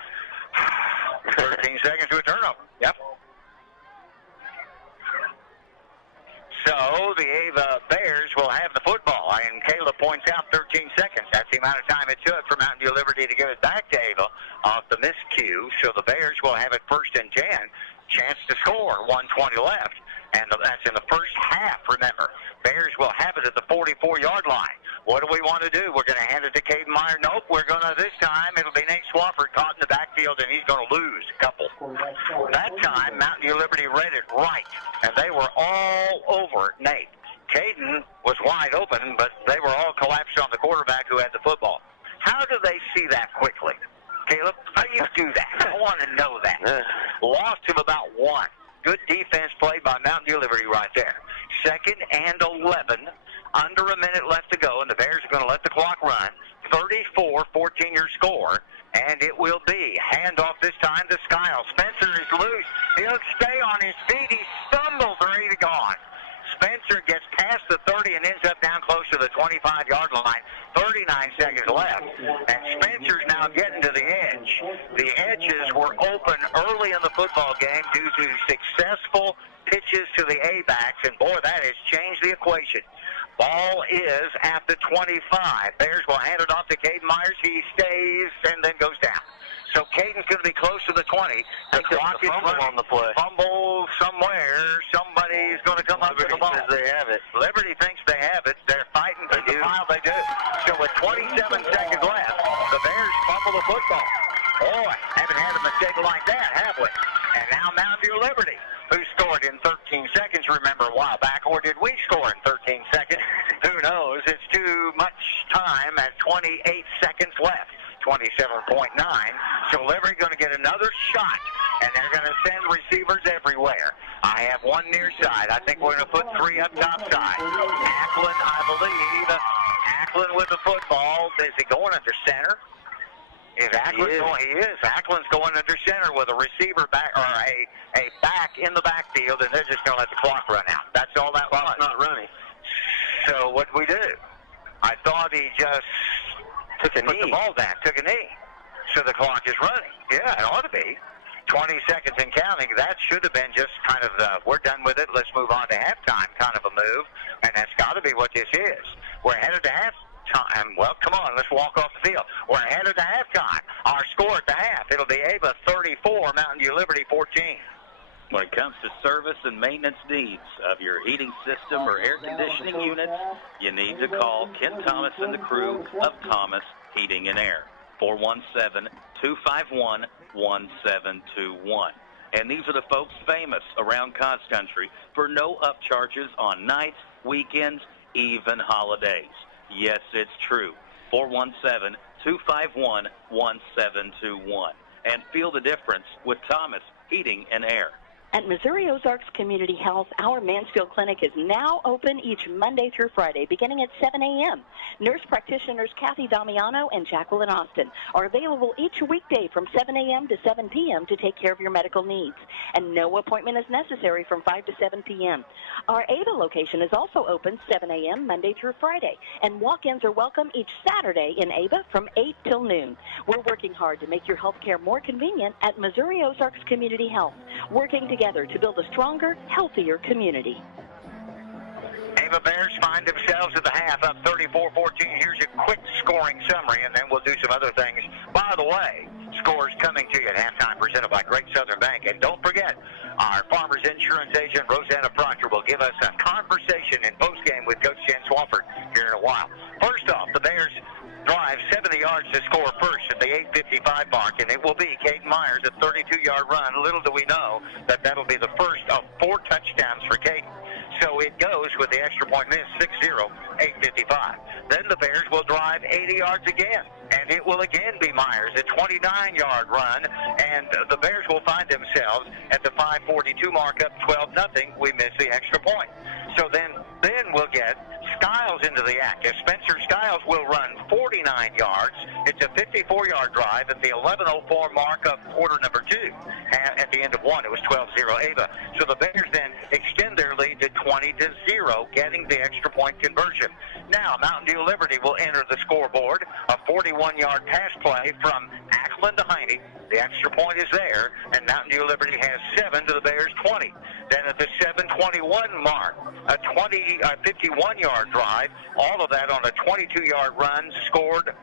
13 seconds to a turnover. Yep. So the Ava Bears will have the football, and Caleb points out 13 seconds. That's the amount of time it took for Mountain View Liberty to give it back to Ava off the miscue. So the Bears will have it 1st and 10. Chance to score, 1:20 left. And that's in the first half, remember. Bears will have it at the 44-yard line. What do we want to do? We're going to hand it to Caden Meyer. Nope, we're going to, this time, it'll be Nate Swafford caught in the backfield, and he's going to lose a couple. That time, Mountain View Liberty read it right, and they were all over Nate. Caden was wide open, but they were all collapsed on the quarterback who had the football. How do they see that quickly? Caleb, how do you do that? I want to know that. Lost him about 1. Good defense played by Mountain View Liberty right there. 2nd and 11, under a minute left to go, and the Bears are going to let the clock run. 34-14 your score, and it will be handoff this time to Skyle. Spencer is loose. He'll stay on his feet. He stumbles, or he's gone. Spencer gets past the 30 and ends up down close to the 25-yard line. 39 seconds left, and Spencer's now getting to the edge. The edges were open early in the football game due to successful pitches to the A-backs, and boy, that has changed the equation. Ball is at the 25. Bears will hand it off to Caden Myers. He stays and then goes down. So Caden's going to be close to the 20. The clock is running. On the play. Fumble somewhere. Somebody's going to come up with the ball. They have it. Liberty thinks they have it. They're fighting for the pile. They do. So with 27 seconds left, the Bears fumble the football. Boy, haven't had a mistake like that, have we? And now Mountain View Liberty, who scored in 13 seconds, remember a while back, or did we score in 13 seconds? Who knows? It's too much time at 28 seconds left. 27.9. So Liberty going to get another shot, and they're going to send receivers everywhere. I have one near side. I think we're going to put three up top side. Ackland, I believe. Ackland with the football. Is he going under center? Is Ackland going? He is. Ackland's going under center with a receiver back, or a back in the backfield, and they're just going to let the clock run out. That's all that was. Not running. So what do we do? I thought he just put the ball down, took a knee. So the clock is running. Yeah, it ought to be. 20 seconds and counting. That should have been just kind of we're done with it, let's move on to halftime kind of a move. And that's got to be what this is. We're headed to halftime. Well, come on, let's walk off the field. We're headed to halftime. Our score at the half, it'll be Ava 34, Mountain View Liberty 14. When it comes to service and maintenance needs of your heating system or air conditioning units, you need to call Ken Thomas and the crew of Thomas Heating and Air. 417-251-1721. And these are the folks famous around Cos Country for no upcharges on nights, weekends, even holidays. Yes, it's true. 417-251-1721. And feel the difference with Thomas Heating and Air. At Missouri Ozarks Community Health, our Mansfield Clinic is now open each Monday through Friday, beginning at 7 a.m. Nurse practitioners Kathy Damiano and Jacqueline Austin are available each weekday from 7 a.m. to 7 p.m. to take care of your medical needs, and no appointment is necessary from 5 to 7 p.m. Our Ava location is also open 7 a.m. Monday through Friday, and walk-ins are welcome each Saturday in Ava from 8 till noon. We're working hard to make your health care more convenient at Missouri Ozarks Community Health, working together to build a stronger, healthier community. Ava Bears find themselves at the half up 34-14. Here's a quick scoring summary, and then we'll do some other things. By the way, scores coming to you at halftime presented by Great Southern Bank. And don't forget, our Farmers Insurance agent, Rosanna Proctor, will give us a conversation in postgame with Coach Jen Swafford here in a while. First off, the Bears drive 70 yards to score first at the 8:55 mark, and it will be Caden Myers, a 32-yard run. Little do we know that that'll be the first of 4 touchdowns for Caden. So it goes with the extra point miss, 6-0, 8:55. Then the Bears will drive 80 yards again, and it will again be Myers, a 29-yard run, and the Bears will find themselves at the 5:42 mark up 12-0. We miss the extra point. So then we'll get Skiles into the act. If Spencer Skiles will run 49 yards, it's a 54-yard drive at the 11:04 mark of quarter number 2. At the end of 1, it was 12-0 Ava. So the Bears then extend their lead to 20-0, getting the extra point conversion. Now, Mountain View Liberty will enter the scoreboard. A 41-yard pass play from Ackland to Heine. The extra point is there, and Mountain View Liberty has 7 to the Bears 20. Then at the 7:21 mark, a 51-yard drive, all of that on a 22-yard run, scored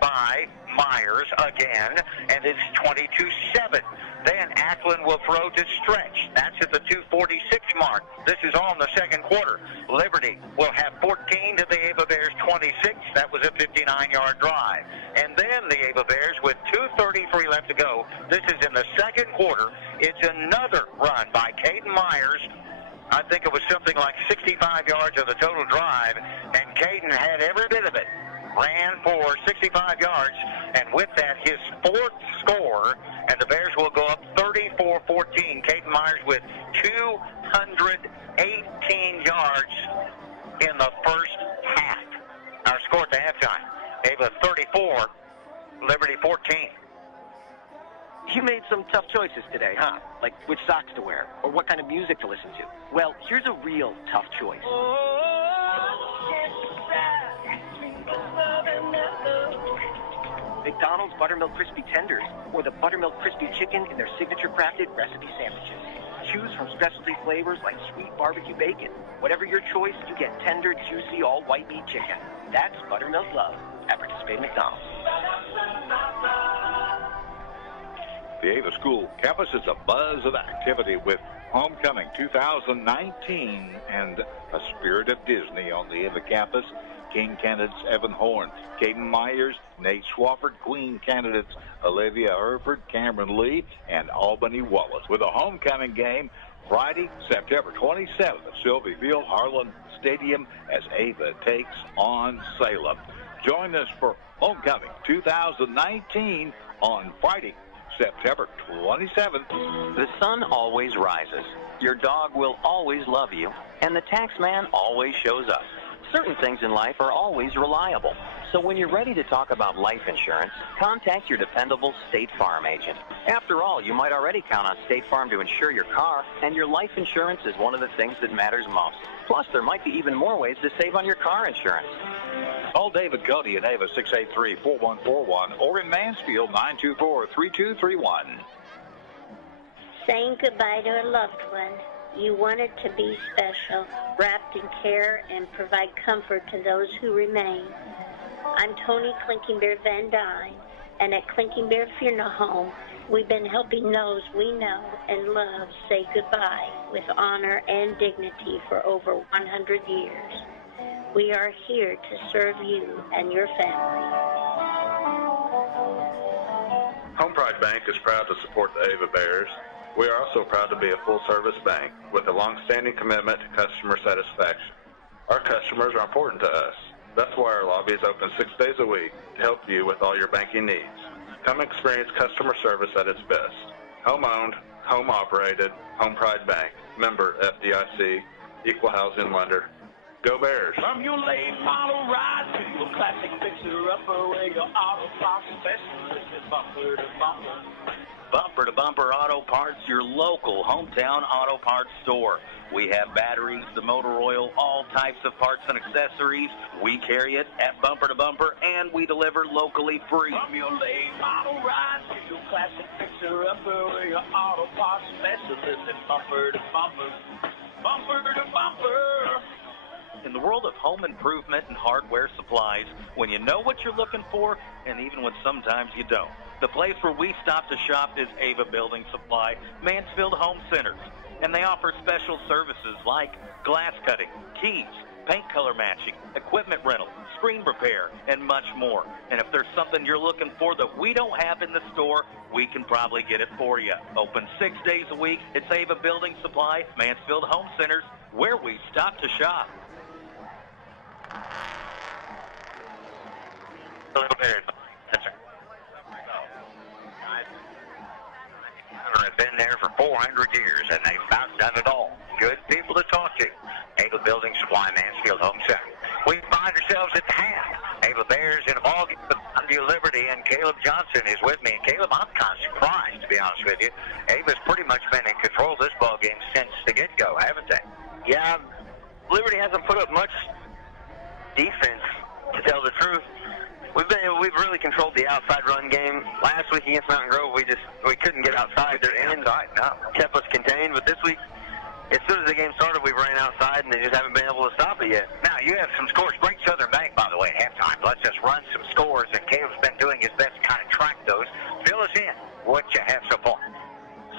by Myers again, and it's 22-7. Then Ackland will throw to Stretch. That's at the 2:46 mark. This is all in the second quarter. Liberty will have 14 to the Ava Bears 26. That was a 59-yard drive. And then the Ava Bears, with 2:33 left to go, this is in the second quarter. It's another run by Caden Myers. I think it was something like 65 yards of the total drive, and Caden had every bit of it. Ran for 65 yards, and with that, his 4th score, and the Bears will go up 34-14. Caden Myers with 218 yards in the first half. Our score at the halftime, Ava 34, Liberty 14. You made some tough choices today, huh? Like which socks to wear, or what kind of music to listen to. Well, here's a real tough choice. McDonald's Buttermilk Crispy Tenders, or the Buttermilk Crispy Chicken in their signature crafted recipe sandwiches. Choose from specialty flavors like sweet barbecue bacon. Whatever your choice, you get tender, juicy, all-white meat chicken. That's Buttermilk Love at participating McDonald's. The Ava School campus is a buzz of activity with Homecoming 2019 and a spirit of Disney on the Ava campus. King candidates Evan Horn, Caden Myers, Nate Swafford, Queen candidates Olivia Herford, Cameron Lee, and Albany Wallace. With a homecoming game Friday, September 27th at Sylvie Field, Harlan Stadium, as Ava takes on Salem. Join us for Homecoming 2019 on Friday, September 27th. The sun always rises. Your dog will always love you, and the tax man always shows up. Certain things in life are always reliable. So when you're ready to talk about life insurance, contact your dependable State Farm agent. After all, you might already count on State Farm to insure your car, and your life insurance is one of the things that matters most. Plus, there might be even more ways to save on your car insurance. Call David Cody at Ava 683-4141 or in Mansfield 924-3231. Saying goodbye to a loved one. You want it to be special, wrapped in care and provide comfort to those who remain. I'm Tony Clinking Bear Van Dyne, and at Clinking Bear Funeral Home, we've been helping those we know and love say goodbye with honor and dignity for over 100 years. We are here to serve you and your family. Home Pride Bank is proud to support the Ava Bears. We are also proud to be a full-service bank with a long-standing commitment to customer satisfaction. Our customers are important to us. That's why our lobby is open 6 days a week to help you with all your banking needs. Come experience customer service at its best. Home-owned, home-operated, Home Pride Bank. Member FDIC, Equal Housing Lender. Go Bears! From your late model ride to your classic fixer-upper, where your auto parts specialist is bumper to bumper. Bumper to Bumper Auto Parts, your local hometown auto parts store. We have batteries, the motor oil, all types of parts and accessories. We carry it at Bumper to Bumper, and we deliver locally free. From your late model ride to your classic fixer-upper, where your auto parts specialist is bumper to bumper. Bumper to bumper. In the world of home improvement and hardware supplies, when you know what you're looking for, and even when sometimes you don't, the place where we stop to shop is Ava Building Supply, Mansfield Home Centers. And they offer special services like glass cutting, keys, paint color matching, equipment rental, screen repair, and much more. And if there's something you're looking for that we don't have in the store, we can probably get it for you. Open 6 days a week. It's Ava Building Supply, Mansfield Home Centers, where we stop to shop. Have been there for 400 years, and they've about done it all. Good people to talk to. Ava Building Supply, Mansfield Home Center. We find ourselves at the half. Ava Bears in a ball game with Undue Liberty, and Caleb Johnson is with me. And Caleb, I'm kind of surprised, to be honest with you. Ava's pretty much been in control of this ball game since the get-go, haven't they? Yeah, Liberty hasn't put up much defense, to tell the truth. We've really controlled the outside run game. Last week against Mountain Grove, we couldn't get outside. Their end kept us contained. But this week, as soon as the game started, we ran outside, and they just haven't been able to stop it yet. Now, you have some scores. Great Southern Bank, by the way, at halftime. Let's just run some scores, and Caleb's been doing his best to kind of track those. Fill us in. What you have so far?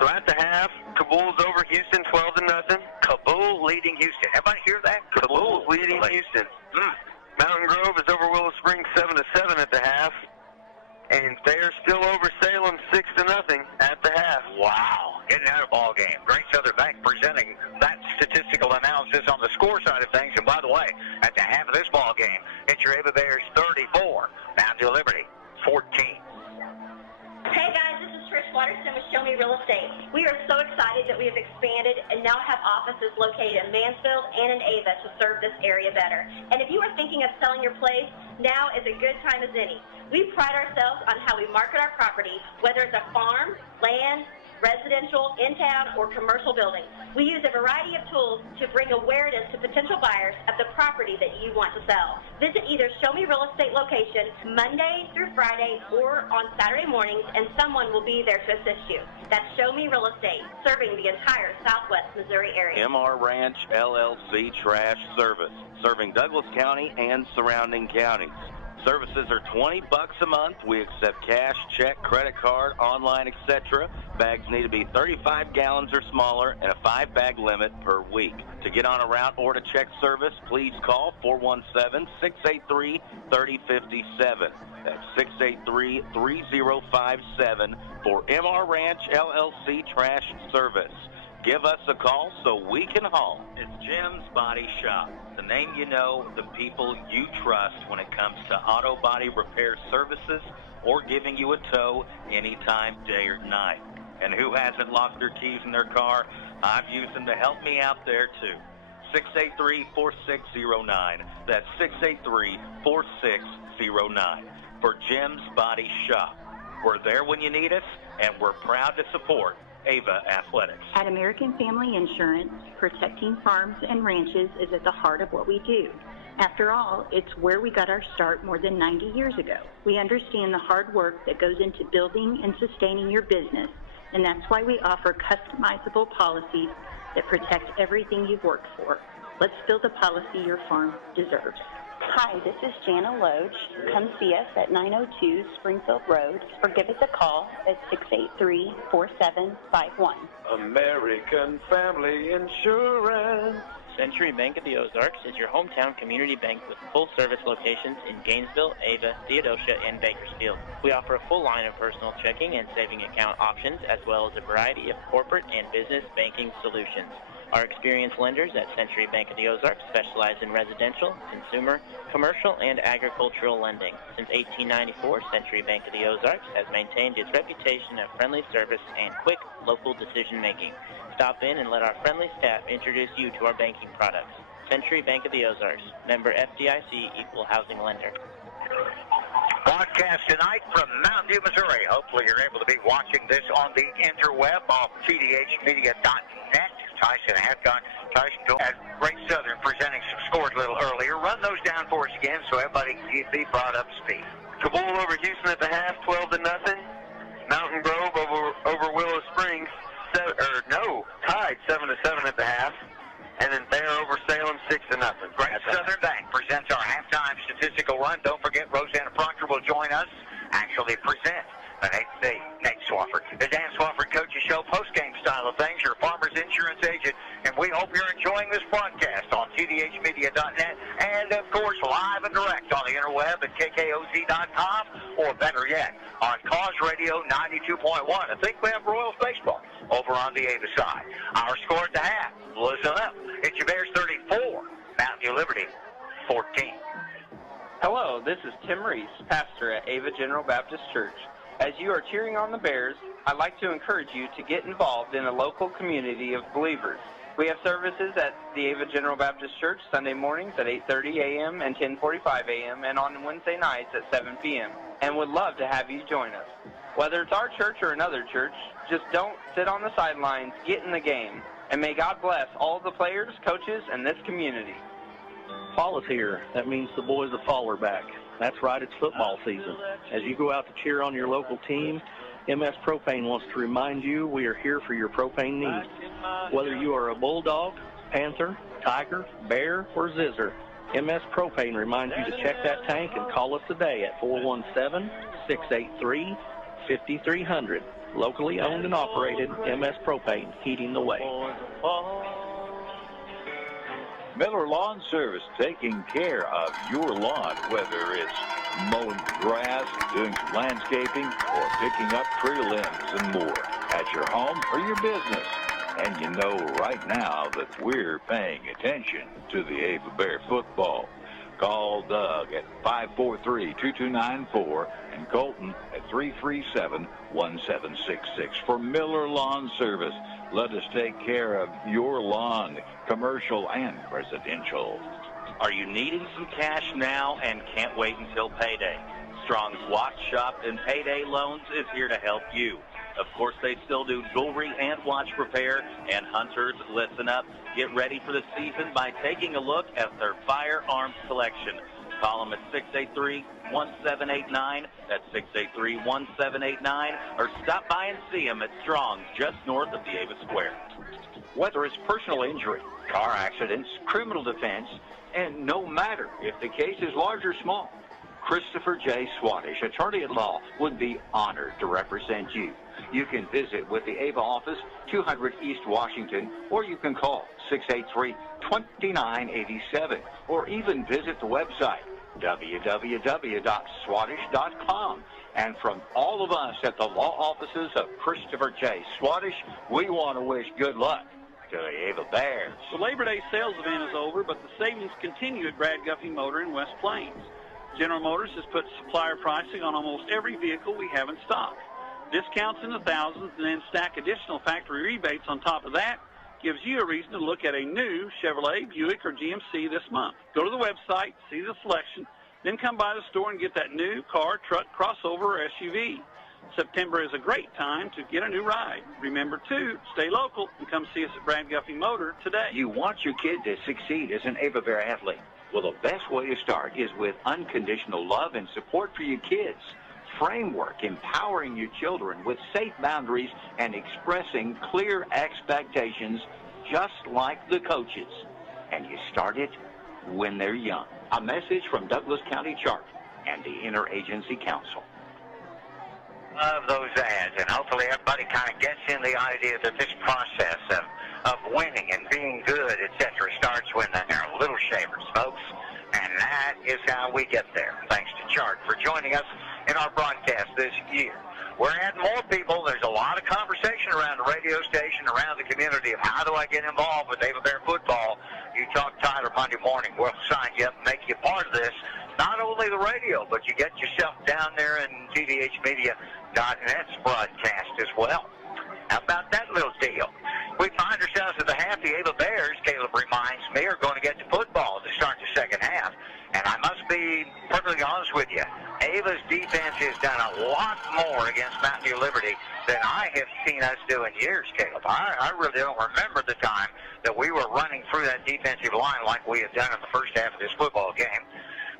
So at the half, Kabul's over Houston 12-0. Kabul leading Houston. Everybody hear that? Kabul's leading Houston. Mountain Grove is over Willow Springs 7-7 at the half, and they're still over Salem 6-0 at the half. Wow, getting out of ball game. Great Southern Bank presenting that statistical analysis on the score side of things. And by the way, at the half of this ball game, it's your Ava Bears 34, Undue Liberty 14. Hey guys, this is Trish Waterston with Show Me Real Estate. We are so excited that we have expanded and now have offices located in Mansfield and in Ava to serve this area better. And if you are thinking of selling your place, now is a good time as any. We pride ourselves on how we market our property, whether it's a farm, land, residential, in-town, or commercial buildings. We use a variety of tools to bring awareness to potential buyers of the property that you want to sell. Visit either Show Me Real Estate location Monday through Friday or on Saturday mornings, and someone will be there to assist you. That's Show Me Real Estate, serving the entire Southwest Missouri area. MR Ranch LLC Trash Service, serving Douglas County and surrounding counties. Services are $20 a month. We accept cash, check, credit card, online, etc. Bags need to be 35 gallons or smaller and a 5-bag limit per week. To get on a route or to check service, please call 417-683-3057. That's 683-3057 for MR Ranch LLC Trash Service. Give us a call so we can haul. It's Jim's Body Shop. The name you know, the people you trust when it comes to auto body repair services or giving you a tow anytime, day or night. And who hasn't lost their keys in their car? I've used them to help me out there too. 683-4609. That's 683-4609 for Jim's Body Shop. We're there when you need us, and we're proud to support Ava Athletics. At American Family Insurance, protecting farms and ranches is at the heart of what we do. After all, it's where we got our start more than 90 years ago. We understand the hard work that goes into building and sustaining your business, and that's why we offer customizable policies that protect everything you've worked for. Let's build a policy your farm deserves. Hi, this is Jana Loge. Come see us at 902 Springfield Road or give us a call at 683-4751. American Family Insurance. Century Bank of the Ozarks is your hometown community bank with full-service locations in Gainesville, Ava, Theodosia, and Bakersfield. We offer a full line of personal checking and saving account options, as well as a variety of corporate and business banking solutions. Our experienced lenders at Century Bank of the Ozarks specialize in residential, consumer, commercial, and agricultural lending. Since 1894, Century Bank of the Ozarks has maintained its reputation of friendly service and quick local decision-making. Stop in and let our friendly staff introduce you to our banking products. Century Bank of the Ozarks, member FDIC, equal housing lender. Broadcast tonight from Mountain View, Missouri. Hopefully you're able to be watching this on the interweb off tdhmedia.net. Tyson Hadcock. Tyson at Great Southern presenting some scores a little earlier. Run those down for us again so everybody can be brought up to speed. Cabul over Houston at the half, 12-0. Mountain Grove over Willow Springs, tied 7-7 at the half. And then Bear over Salem, 6-0. Great Southern Bank presents our halftime statistical run. Don't forget, Rosanna Proctor will join us, actually present Nate Swafford. The Dan Swafford Coaches Show post-game style of things, your Farmers Insurance agent, and we hope you're enjoying this broadcast on tdhmedia.net and, of course, live and direct on the interweb at kkOZ.com, or better yet, on Cause Radio 92.1. I think we have Royals baseball over on the Ava side. Our score at the half, listen up. It's your Bears 34, Mountain View Liberty 14. Hello, this is Tim Reese, pastor at Ava General Baptist Church. As you are cheering on the Bears, I'd like to encourage you to get involved in a local community of believers. We have services at the Ava General Baptist Church Sunday mornings at 8:30 a.m. and 10:45 a.m. and on Wednesday nights at 7 p.m. and would love to have you join us. Whether it's our church or another church, just don't sit on the sidelines, get in the game. And may God bless all the players, coaches, and this community. Fall is here. That means the boys of fall are back. That's right, it's football season. As you go out to cheer on your local team, MS Propane wants to remind you we are here for your propane needs. Whether you are a bulldog, panther, tiger, bear, or zizzer, MS Propane reminds you to check that tank and call us today at 417-683-5300. Locally owned and operated, MS Propane, heating the way. Miller Lawn Service, taking care of your lawn, whether it's mowing the grass, doing some landscaping, or picking up tree limbs and more at your home or your business. And you know right now that we're paying attention to the Ava Bear football. Call Doug at 543-2294 and Colton at 337-1766 for Miller Lawn Service. Let us take care of your lawn, commercial and residential. Are you needing some cash now and can't wait until payday? Strong's Watch Shop and Payday Loans is here to help you. Of course, they still do jewelry and watch repair. And hunters, listen up. Get ready for the season by taking a look at their firearms selection. Call them at 683-1789. That's 683-1789. Or stop by and see them at Strong's, just north of the Ava Square. Whether it's personal injury, car accidents, criminal defense, and no matter if the case is large or small, Christopher J. Swadesh, attorney at law, would be honored to represent you. You can visit with the Ava office, 200 East Washington, or you can call 683-2987, or even visit the website, www.swadesh.com. And from all of us at the law offices of Christopher J. Swadesh, we want to wish good luck to the Ava Bears. The Labor Day sales event is over, but the savings continue at Brad Guffey Motor in West Plains. General Motors has put supplier pricing on almost every vehicle we have in stock. Discounts in the thousands and then stack additional factory rebates on top of that gives you a reason to look at a new Chevrolet, Buick, or GMC this month. Go to the website, see the selection, then come by the store and get that new car, truck, crossover, or SUV. September is a great time to get a new ride. Remember, too, stay local and come see us at Brad Guffey Motor today. You want your kid to succeed as an Ava Bear athlete. Well, the best way to start is with unconditional love and support for your kids. Framework, empowering your children with safe boundaries and expressing clear expectations just like the coaches. And you start it when they're young. A message from Douglas County Chart and the Interagency Council. Of those ads, and hopefully everybody kind of gets in the idea that this process of winning and being good, etc., starts when they're little shavers, folks. And that is how we get there. Thanks to Chart for joining us in our broadcast this year. We're adding more people. There's a lot of conversation around the radio station, around the community of how do I get involved with Ava Bear football. You talk Tyler Monday morning. We'll sign you up and make you part of this. Not only the radio, but you get yourself down there in tvhmedia.net's broadcast as well. How about that little deal? We find ourselves at the half. The Ava Bears, Caleb reminds me, are going to get to football to start the second half. And I must be perfectly honest with you. Ava's defense has done a lot more against Mountain View Liberty than I have seen us do in years, Caleb. I really don't remember the time that we were running through that defensive line like we have done in the first half of this football game.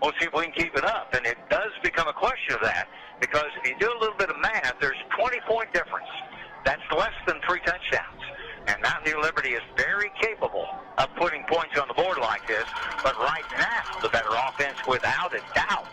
We'll see if we can keep it up. And it does become a question of that because if you do a little bit of math, there's a 20-point difference. That's less than 3 touchdowns. And Mountain View Liberty is very capable of putting points on the board like this. But right now, the better offense, without a doubt,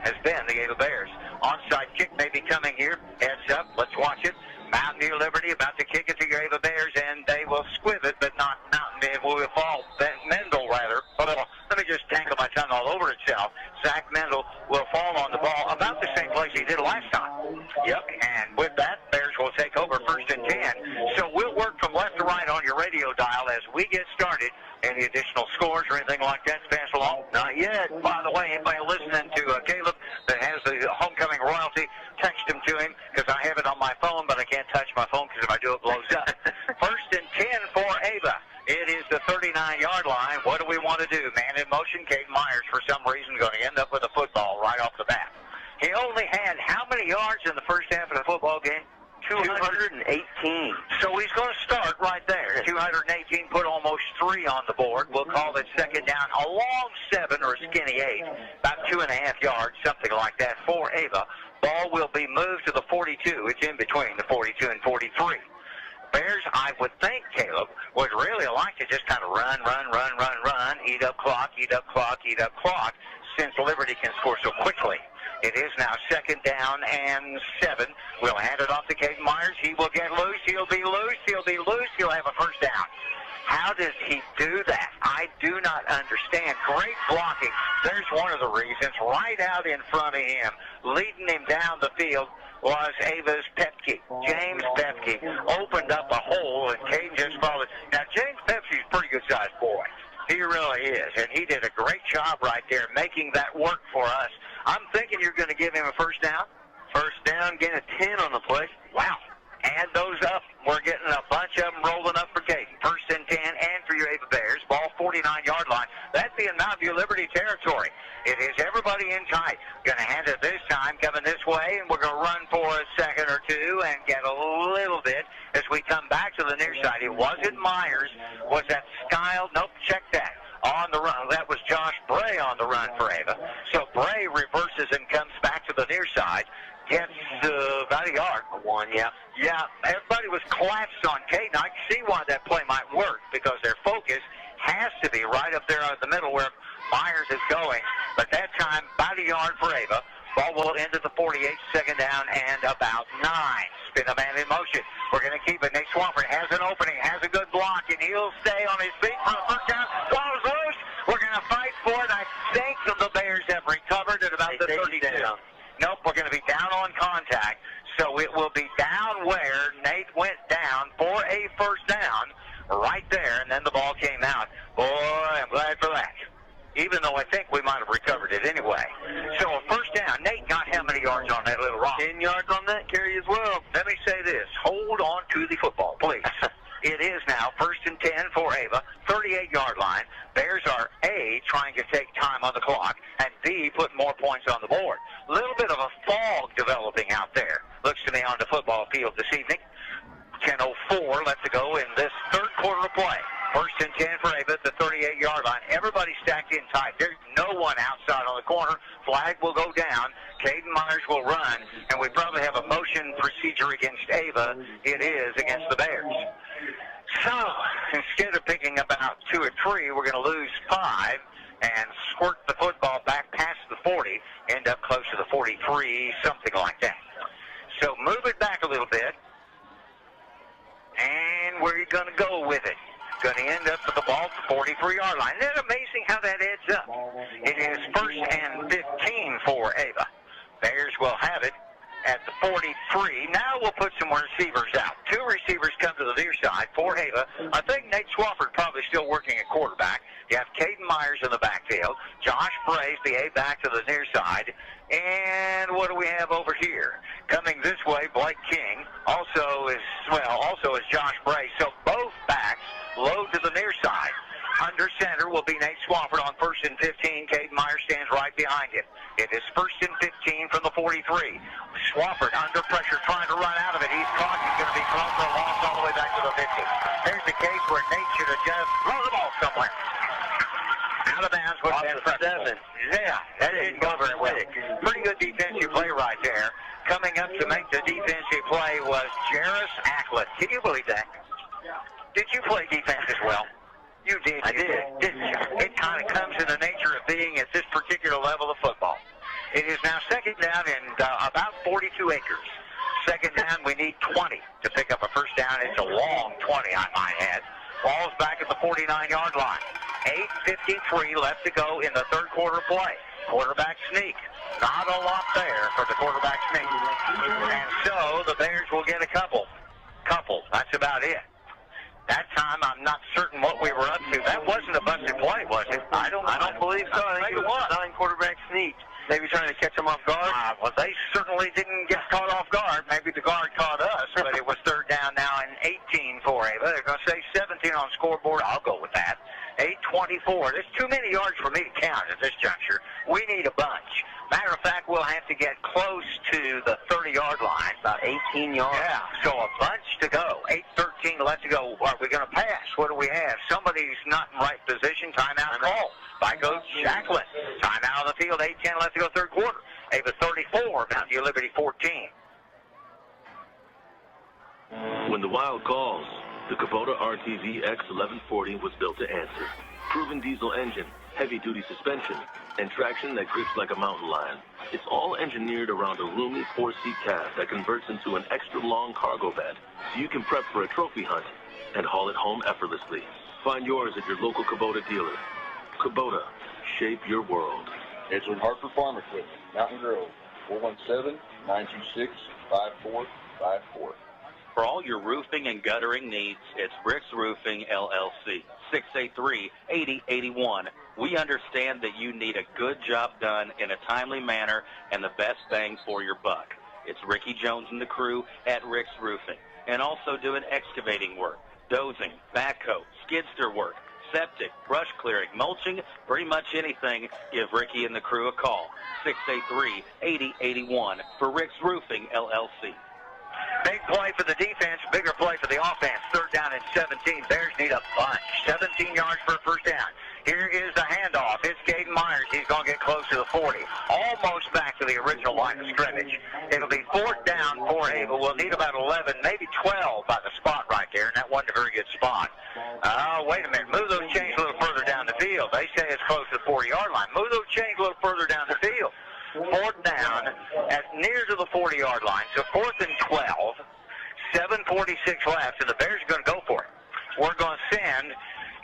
has been the Ava Bears. Onside kick may be coming here. Heads up. Let's watch it. Mountain View Liberty about to kick it to your Ava Bears, and they will squiv it, but not Mountain View. Will fall. Mendel, rather. Let me just tangle my tongue all over itself. Zach Mendel will fall on the ball about the same place he did last time. Yep, and with that, Bears will take over 1st and 10. So we'll work from left to right on your radio dial as we get started. Any additional scores or anything like that to pass along? Not yet. By the way, anybody listening to Caleb that has the homecoming royalty, text him to him because I have it on my phone, but I can't touch my phone because if I do, it blows up. 1st and 10 for Ava. It is the 39-yard line. What do we want to do? Man in motion. Caden Myers, for some reason, going to end up with a football right off the bat. He only had how many yards in the first half of the football game? 218. So he's going to start right there. 218, put almost 3 on the board. We'll call it second down. A long 7 or a skinny 8. About 2.5 yards, something like that for Ava. Ball will be moved to the 42. It's in between the 42 and 43. Bears, I would think, Caleb, would really like to just kind of run, eat up clock, since Liberty can score so quickly. It is now second down and 7. We'll hand it off to Caden Myers. He will get loose. He'll be loose. He'll have a first down. How does he do that? I do not understand. Great blocking. There's one of the reasons. Right out in front of him, leading him down the field, was Ava's Pepke. James Pepke opened up a hole, and Caden just followed. Now, James Pepke's a pretty good-sized boy. He really is, and he did a great job right there making that work for us. I'm thinking you're going to give him a first down. First down, get a 10 on the play. Wow. Add those up. We're getting a bunch of them rolling up for Caden. 1st and 10, and for your Ava Bears. Ball 49-yard line. That'd be in Mountain View Liberty territory. It is everybody in tight. Going to hand it this time, coming this way, and we're going to run for a second or two and get a little bit as we come back to the near side. It wasn't Myers. Was that Skyle? Nope, check that. On the run. That was Josh Bray on the run for Ava. So Bray reverses and comes back to the near side. Gets about a yard. 1, yeah. Yeah, everybody was collapsed on Caden. I can see why that play might work because their focus has to be right up there in the middle where Myers is going. But that time, about a yard for Ava. Ball will into the 48, second down, and about 9. Spin a man in motion. We're going to keep it. Nate Swafford has an opening, has a good block, and he'll stay on his feet for the first down. Ball's loose. We're going to fight for it. I think the Bears have recovered at about the 32. Nope, we're going to be down on contact. So it will be down where Nate went down for a first down. even though I think we might have recovered it anyway. So a first down. Nate got how many yards on that little rock? 10 yards on that carry as well. Let me say this. Hold on to the football, please. It is now 1st and 10 for Ava, 38-yard line. Bears are A, trying to take time on the clock, and B, putting more points on the board. A little bit of a fog developing out there. Looks to me on the football field this evening. 10:04 left to go in this third quarter of play. 1st and 10 for Ava at the 38-yard line. Everybody stacked in tight. There's no one outside on the corner. Flag will go down. Caden Myers will run, and we probably have a motion procedure against Ava. It is against the Bears. So instead of picking about 2 or 3, we're going to lose 5 and squirt the football back past the 40, end up close to the 43, something like that. So move it back a little bit, and where are you going to go with it? Going to end up with the ball at the 43-yard line. Isn't it amazing how that adds up? It is 1st and 15 for Ava. Bears will have it at the 43. Now we'll put some receivers out. 2 receivers come to the near side for Ava. I think Nate Swafford probably still working at quarterback. You have Caden Myers in the backfield. Josh Bray's the A back to the near side. And what do we have over here? Coming this way, Blake King. Also is Josh Bray. So both backs load to the near side. Under center will be Nate Swafford on 1st and 15. Caden Myers stands right behind him. It is 1st and 15 from the 43. Swafford under pressure trying to run out of it. He's caught. He's going to be thrown for a loss all the way back to the 50. There's the case where Nate should have just thrown the ball somewhere. Out of bounds with that 7. Yeah, that didn't go very well. Pretty good defensive play right there. Coming up to make the defensive play was Jarris Ackland. Can you believe that? Did you play defense as well? You did. I did. Didn't you? It kind of comes in the nature of being at this particular level of football. It is now 2nd down in about 42 acres. 2nd down, we need 20 to pick up a first down. It's a long 20, I might add. Ball's back at the 49-yard line. 8:53 left to go in the third quarter play. Quarterback sneak. Not a lot there for the quarterback sneak. And so the Bears will get a couple. That's about it. That time, I'm not certain what we were up to. That wasn't a busted play, was it? I don't believe so. I think it was a 9-quarterback sneak. Maybe trying to catch them off guard. Well, they certainly didn't get caught off guard. Maybe the guard caught us, but it was 3rd down now and 18 for Ava. They're going to say 17 on scoreboard. I'll go with that. 8:24. There's too many yards for me to count at this juncture. We need a bunch. Matter of fact, we'll have to get close to the 30-yard line. About 18 yards. Yeah, so a bunch to go. 8:13 left to go. Are we going to pass? What do we have? Somebody's not in right position. Timeout call by Coach Jacqueline. Timeout on the field. 8:10 left to go third quarter. Ava 34, Mount View Liberty 14. When the Wild calls, the Kubota RTV X1140 was built to answer. Proven diesel engine, heavy-duty suspension, and traction that grips like a mountain lion. It's all engineered around a roomy 4-seat cab that converts into an extra-long cargo bed, so you can prep for a trophy hunt and haul it home effortlessly. Find yours at your local Kubota dealer. Kubota, shape your world. It's with Hartford Farm Equipment, Mountain Grove, 417-926-5454. For all your roofing and guttering needs, it's Rick's Roofing, LLC, 683-8081. We understand that you need a good job done in a timely manner and the best bang for your buck. It's Ricky Jones and the crew at Rick's Roofing, and also doing excavating work, dozing, backhoe, skidster work, septic, brush clearing, mulching, pretty much anything. Give Ricky and the crew a call, 683-8081 for Rick's Roofing, LLC. Big play for the defense, bigger play for the offense. 3rd down and 17. Bears need a bunch. 17 yards for a first down. Here is the handoff. It's Caden Myers. He's going to get close to the 40. Almost back to the original line of scrimmage. It'll be 4th down for Ava. We'll need about 11, maybe 12 by the spot right there, and that wasn't a very good spot. Wait a minute. Move those chains a little further down the field. They say it's close to the 40-yard line. Move those chains a little further down the field. 4th down at near to the 40-yard line. So 4th and 12, 7:46 left, and the Bears are going to go for it. We're going to send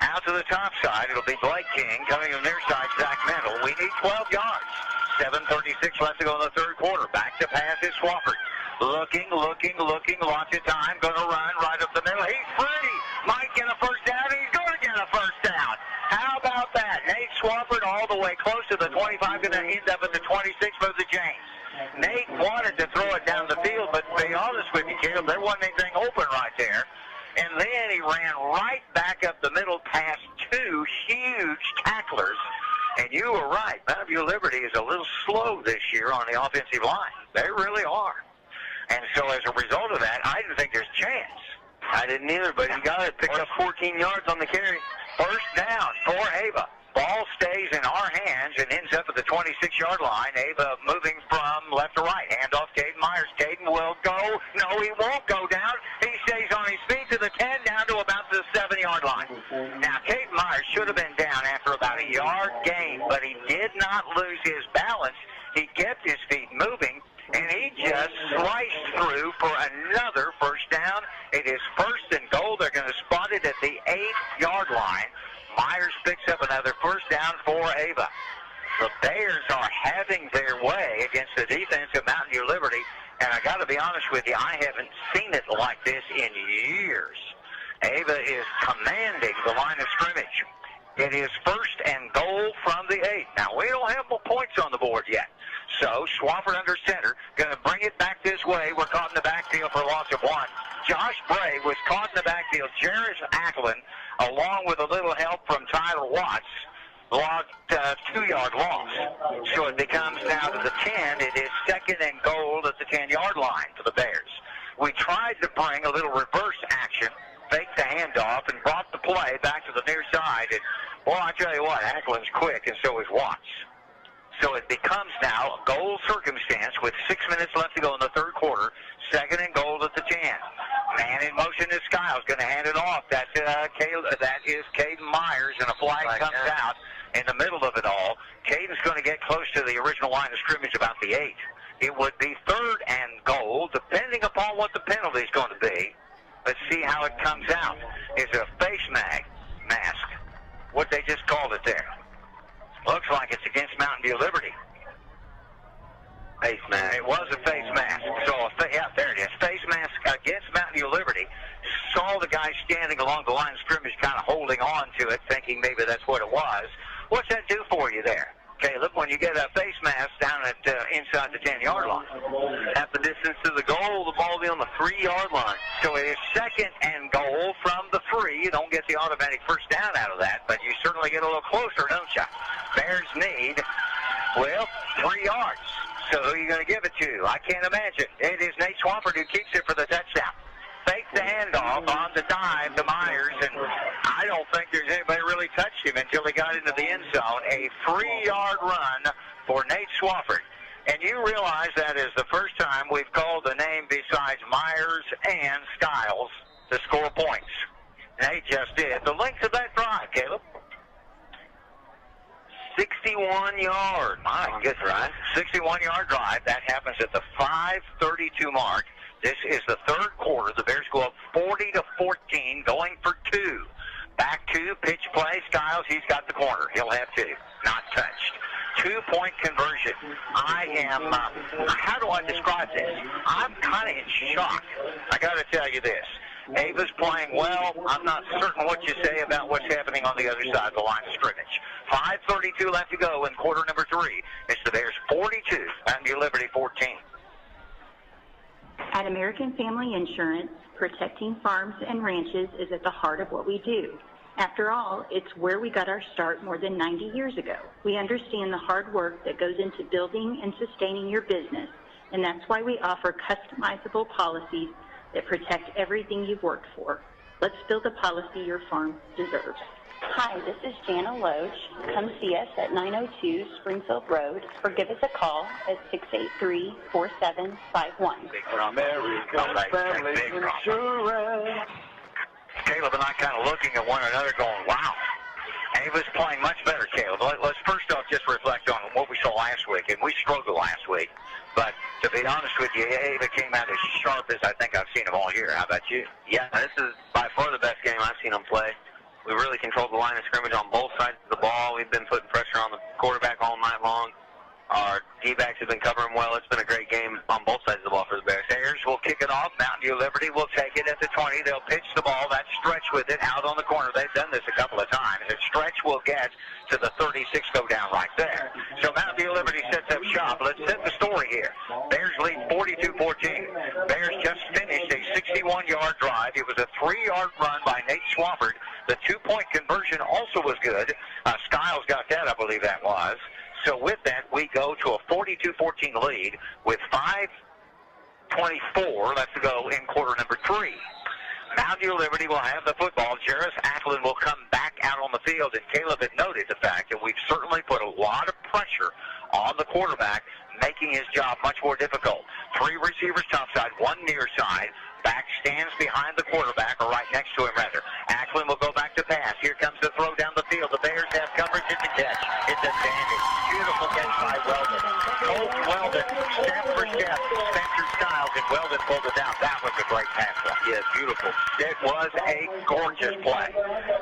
out to the top side. It'll be Blake King coming on the near side, Zach Mendel. We need 12 yards. 7:36 left to go in the third quarter. Back to pass is Swafford. Looking, lots of time. Going to run right up the middle. He's free. Might get a first down. He's going to get a first down. How about that? Nate Swafford all the way close to the 25, going to end up at the 26 for the James. Nate wanted to throw it down the field, but to be honest with you, Caleb, there wasn't anything open right there. And then he ran right back up the middle past two huge tacklers. And you were right. Mount View Liberty is a little slow this year on the offensive line. They really are. And so as a result of that, I didn't think there's a chance. I didn't either, but he got it. Picked up 14 yards on the carry. First down for Ava. Ball stays in our hands and ends up at the 26-yard line. Ava moving from left to right. Handoff Caden Myers. Caden will go. No, he won't go down. He stays on his feet to the 10, down to about the 7-yard line. Now, Caden Myers should have been down after about a yard gain, but he did not lose his balance. He kept his feet moving, and he just sliced through for another first down. It is first and goal. They're going to spot it at the 8-yard line. Myers picks up another first down for Ava. The Bears are having their way against the defense of Mountain View Liberty, and I got to be honest with you, I haven't seen it like this in years. Ava is commanding the line of scrimmage. It is first and goal from the 8. Now, we don't have more points on the board yet. So, Swafford under center, going to bring it back this way. We're caught in the backfield for a loss of 1. Josh Bray was caught in the backfield. Jarris Acklin, along with a little help from Tyler Watts, logged 2-yard loss. So it becomes now to the 10. It is second and goal at the 10-yard line for the Bears. We tried to bring a little reverse action, faked the handoff, and brought the play back to the near side. And, well, I tell you what, Acklin's quick, and so is Watts. So it becomes now a goal circumstance with 6 minutes left to go in the third quarter. Second and goal at the 10. Man in motion is Skiles, going to hand it off. That is Caden Myers, and a flag comes out in the middle of it all. Caden's going to get close to the original line of scrimmage, about the 8. It would be third and goal, depending upon what the penalty is going to be. Let's see how it comes out. It's a face mask. What they just called it there. Looks like it's against Mountain View Liberty. Face mask. It was a face mask. So, yeah, there it is. Face mask against Mountain View Liberty. Saw the guy standing along the line of scrimmage kind of holding on to it, thinking maybe that's what it was. What's that do for you there? Okay, look, when you get a face mask down at inside the 10-yard line. At the distance to the goal, the ball will be on the 3-yard line. So it is second and goal from the 3. You don't get the automatic first down out of that, but you certainly get a little closer, don't you? Bears need, 3 yards. So who are you going to give it to? I can't imagine. It is Nate Swafford who keeps it for the touchdown. Fakes the handoff on the dive to Myers, and I don't think there's anybody really touched him until he got into the end zone. A 3-yard run for Nate Swafford. And you realize that is the first time we've called the name besides Myers and Skiles to score points. Nate just did. The length of that drive, Caleb? 61-yard. My good drive. 61-yard drive. That happens at the 5:32 mark. This is the third quarter. The Bears go up 40-14, going for 2. Back to pitch play. Skiles, he's got the corner. He'll have 2. Not touched. 2-point conversion. I am, how do I describe this? I'm kind of in shock. I got to tell you this. Ava's playing well. I'm not certain what you say about what's happening on the other side of the line of scrimmage. 5:32 left to go in quarter number 3. It's the Bears 42 and New Liberty 14. At American Family Insurance, protecting farms and ranches is at the heart of what we do. After all, it's where we got our start more than 90 years ago. We understand the hard work that goes into building and sustaining your business, and that's why we offer customizable policies that protect everything you've worked for. Let's build a policy your farm deserves. Hi, this is Jana Loach. Come see us at 902 Springfield Road or give us a call at 683-4751. American Family Insurance. Caleb and I kind of looking at one another going, wow. Ava's playing much better, Caleb. Let's first off just reflect on what we saw last week, and we struggled last week. But to be honest with you, Ava came out as sharp as I think I've seen them all year. How about you? Yeah, this is by far the best game I've seen them play. We really controlled the line of scrimmage on both sides of the ball. We've been putting pressure on the quarterback all night long. Our D-backs have been covering well. It's been a great game on both sides of the ball for the Bears. Bears will kick it off. Mountain View Liberty will take it at the 20. They'll pitch the ball. That Stretch with it out on the corner. They've done this a couple of times. And Stretch will get to the 36, go down right there. So Mountain View Liberty sets up shop. Let's set the story here. Bears lead 42-14. Bears just finished a 61-yard drive. It was a 3-yard run by Nate Swafford. The 2-point conversion also was good. Skiles got that, I believe that was. So with that, we go to a 42-14 lead with 5:24 left to go in quarter number 3. Mountain View Liberty will have the football. Jarris Ackland will come back out on the field, and Caleb had noted the fact that we've certainly put a lot of pressure on the quarterback, making his job much more difficult. 3 receivers topside, 1 near side. Back stands behind the quarterback, or right next to him, rather. Ackland will go back to pass. Here comes the throw down the field. The Bears have coverage. It's a catch. It's a dandy. Beautiful catch by Weldon. Colt Weldon, step for step. Spencer Skiles, and Weldon pulled it out. That was a great pass play. Yes, beautiful. It was a gorgeous play.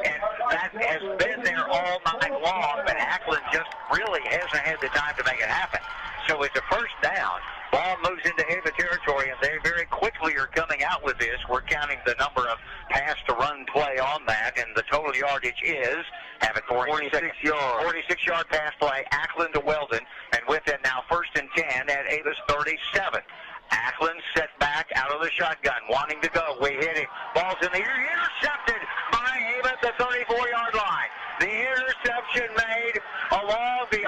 And that has been there all night long, but Ackland just really hasn't had the time to make it happen. So it's a first down. Ball moves into Ava territory, and they very quickly are coming out with this. We're counting the number of pass-to-run play on that, and the total yardage is, have it 46 yards. 46-yard pass play, Ackland to Weldon, and with it now 1st and 10 at Ava's 37. Ackland set back out of the shotgun, wanting to go. We hit him. Ball's in the air, intercepted by Ava at the 34-yard line. The interception made along the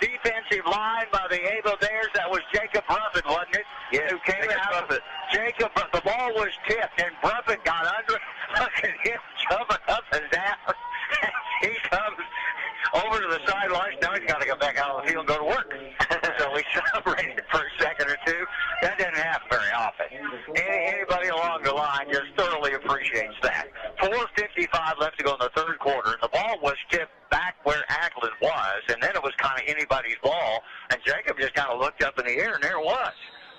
defensive line by the Ava Bears. That was Jacob Bruffett, wasn't it? Yes, who came out. Jacob, the ball was tipped, and Bruffett got under it. Look at him jumping up and down. He comes over to the sidelines. Now he's got to go back out on the field and go to work. So we celebrated for a second or two. That doesn't happen very often. Anybody along the line just thoroughly appreciates that. 4:55 left to go in the third quarter, and the ball was tipped back where Ackland was, and then it was kind of anybody's ball, and Jacob just kind of looked up in the air, and there it was.